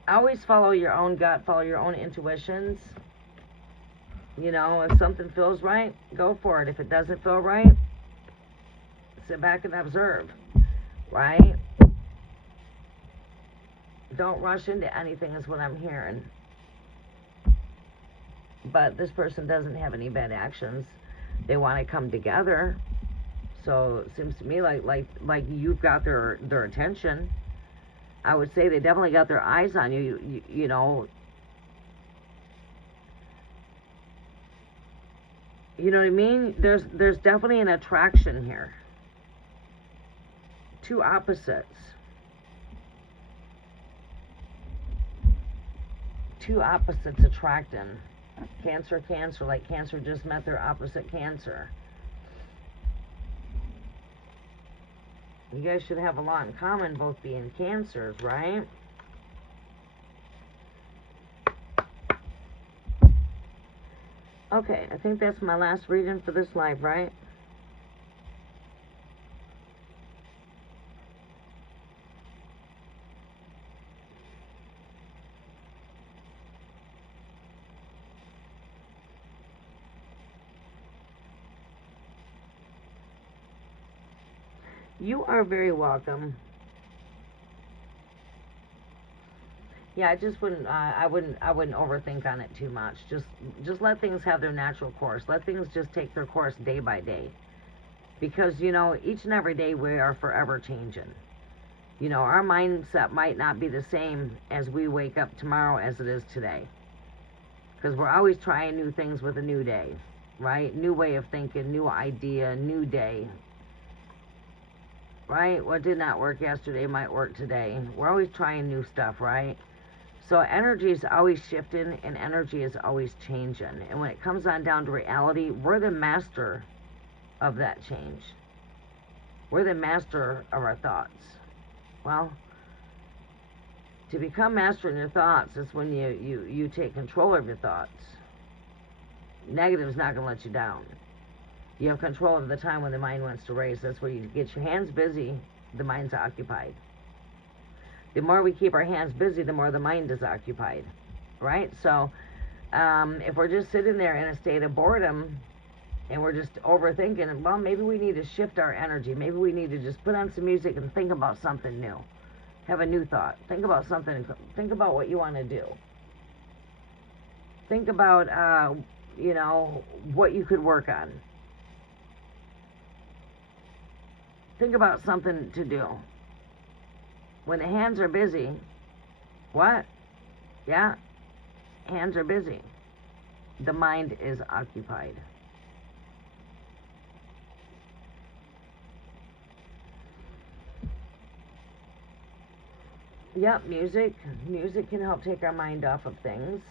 Always follow your own gut, follow your own intuitions. You know, if something feels right, go for it. If it doesn't feel right, sit back and observe, right? Don't rush into anything is what I'm hearing. But this person doesn't have any bad actions. They want to come together. So it seems to me like you've got their attention. I would say they definitely got their eyes on you. You know. You know what I mean? There's definitely an attraction here. Two opposites. Two opposites attracting. Cancer, Cancer, like Cancer just met their opposite Cancer. You guys should have a lot in common, both being Cancers, right? Okay, I think that's my last reading for this live, right? You are very welcome. Yeah, I just wouldn't. I wouldn't overthink on it too much. Just let things have their natural course. Let things just take their course day by day. Because each and every day we are forever changing. Our mindset might not be the same as we wake up tomorrow as it is today. Because we're always trying new things with a new day, right? New way of thinking, new idea, new day. Right? What did not work yesterday might work today. We're always trying new stuff, right? So energy is always shifting and energy is always changing. And when it comes on down to reality, we're the master of that change. We're the master of our thoughts. Well, to become master in your thoughts is when you take control of your thoughts. Negative's not going to let you down. You have control of the time when the mind wants to race. That's where you get your hands busy, the mind's occupied. The more we keep our hands busy, the more the mind is occupied, right? So if we're just sitting there in a state of boredom and we're just overthinking, well, maybe we need to shift our energy. Maybe we need to just put on some music and think about something new. Have a new thought. Think about something. Think about what you want to do. Think about, what you could work on. Think about something to do. When the hands are busy, what? Yeah, hands are busy. The mind is occupied. Yep, music. Music can help take our mind off of things.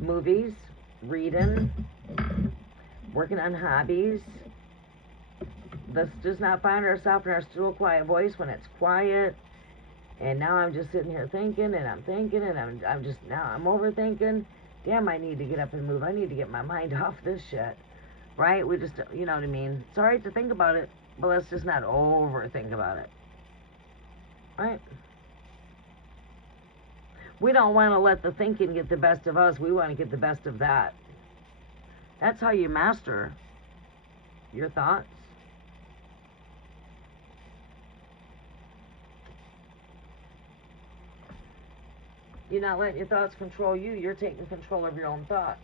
Movies, reading, working on hobbies. Let's just not find ourselves in our still quiet voice when it's quiet. And now I'm just sitting here thinking and I'm thinking and I'm overthinking. Damn, I need to get up and move. I need to get my mind off this shit. Right? We just, you know what I mean? It's alright to think about it, but let's just not overthink about it. Right? We don't want to let the thinking get the best of us. We want to get the best of that. That's how you master your thoughts. You're not letting your thoughts control you. You're taking control of your own thoughts.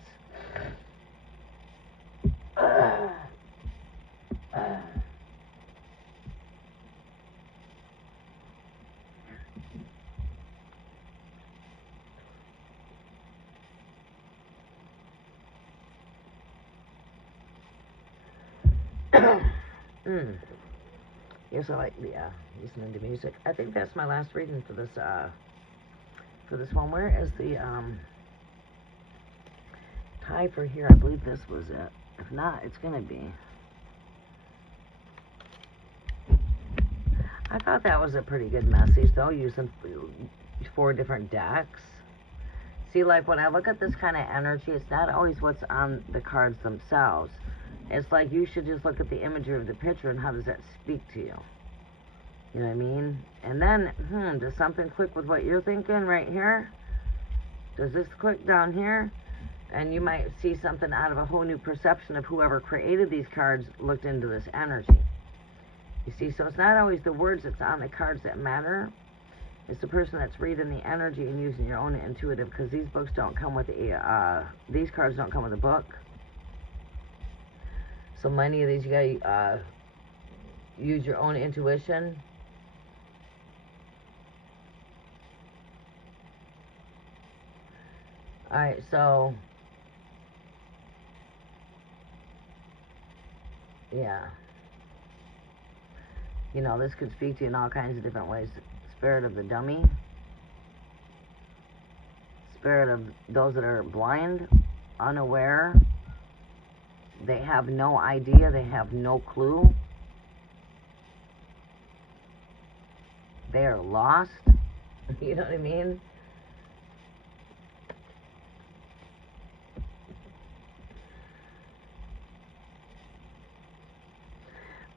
Yes, I like listening to music. I think that's my last reading for this one. Where is the tie for here? I believe this was it. If not, it's gonna be. I thought that was a pretty good message though, using 4 different decks. See, like when I look at this kind of energy, it's not always what's on the cards themselves. It's like you should just look at the imagery of the picture and how does that speak to you. You know what I mean? And then, does something click with what you're thinking right here? Does this click down here? And you might see something out of a whole new perception of whoever created these cards looked into this energy. You see, so it's not always the words that's on the cards that matter. It's the person that's reading the energy and using your own intuitive, because these books don't come with these cards don't come with a book. So many of these, you gotta use your own intuition. Alright, so yeah. This could speak to you in all kinds of different ways. Spirit of the dummy. Spirit of those that are blind. unaware. They have no idea. They have no clue. They are lost. You know what I mean?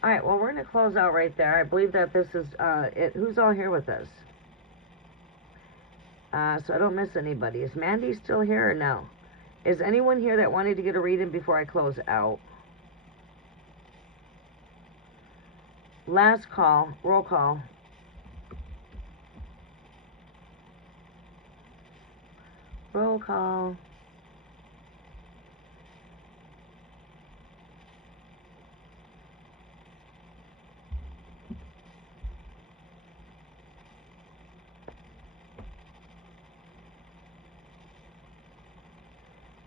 All right, well, we're going to close out right there. I believe that this is it. Who's all here with us? So I don't miss anybody. Is Mandy still here or no? Is anyone here that wanted to get a reading before I close out? Last call. Roll call. Roll call.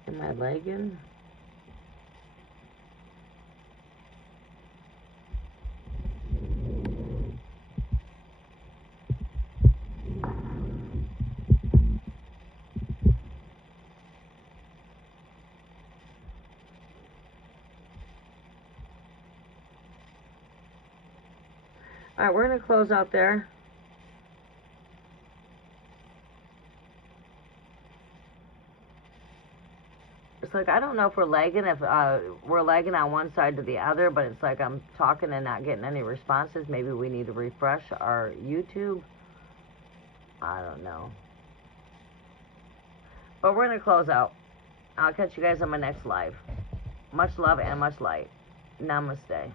Am I lagging? All right, we're going to close out there. It's like, I don't know if we're lagging, if we're lagging on one side to the other, but it's like I'm talking and not getting any responses. Maybe we need to refresh our YouTube. I don't know. But we're going to close out. I'll catch you guys on my next live. Much love and much light. Namaste.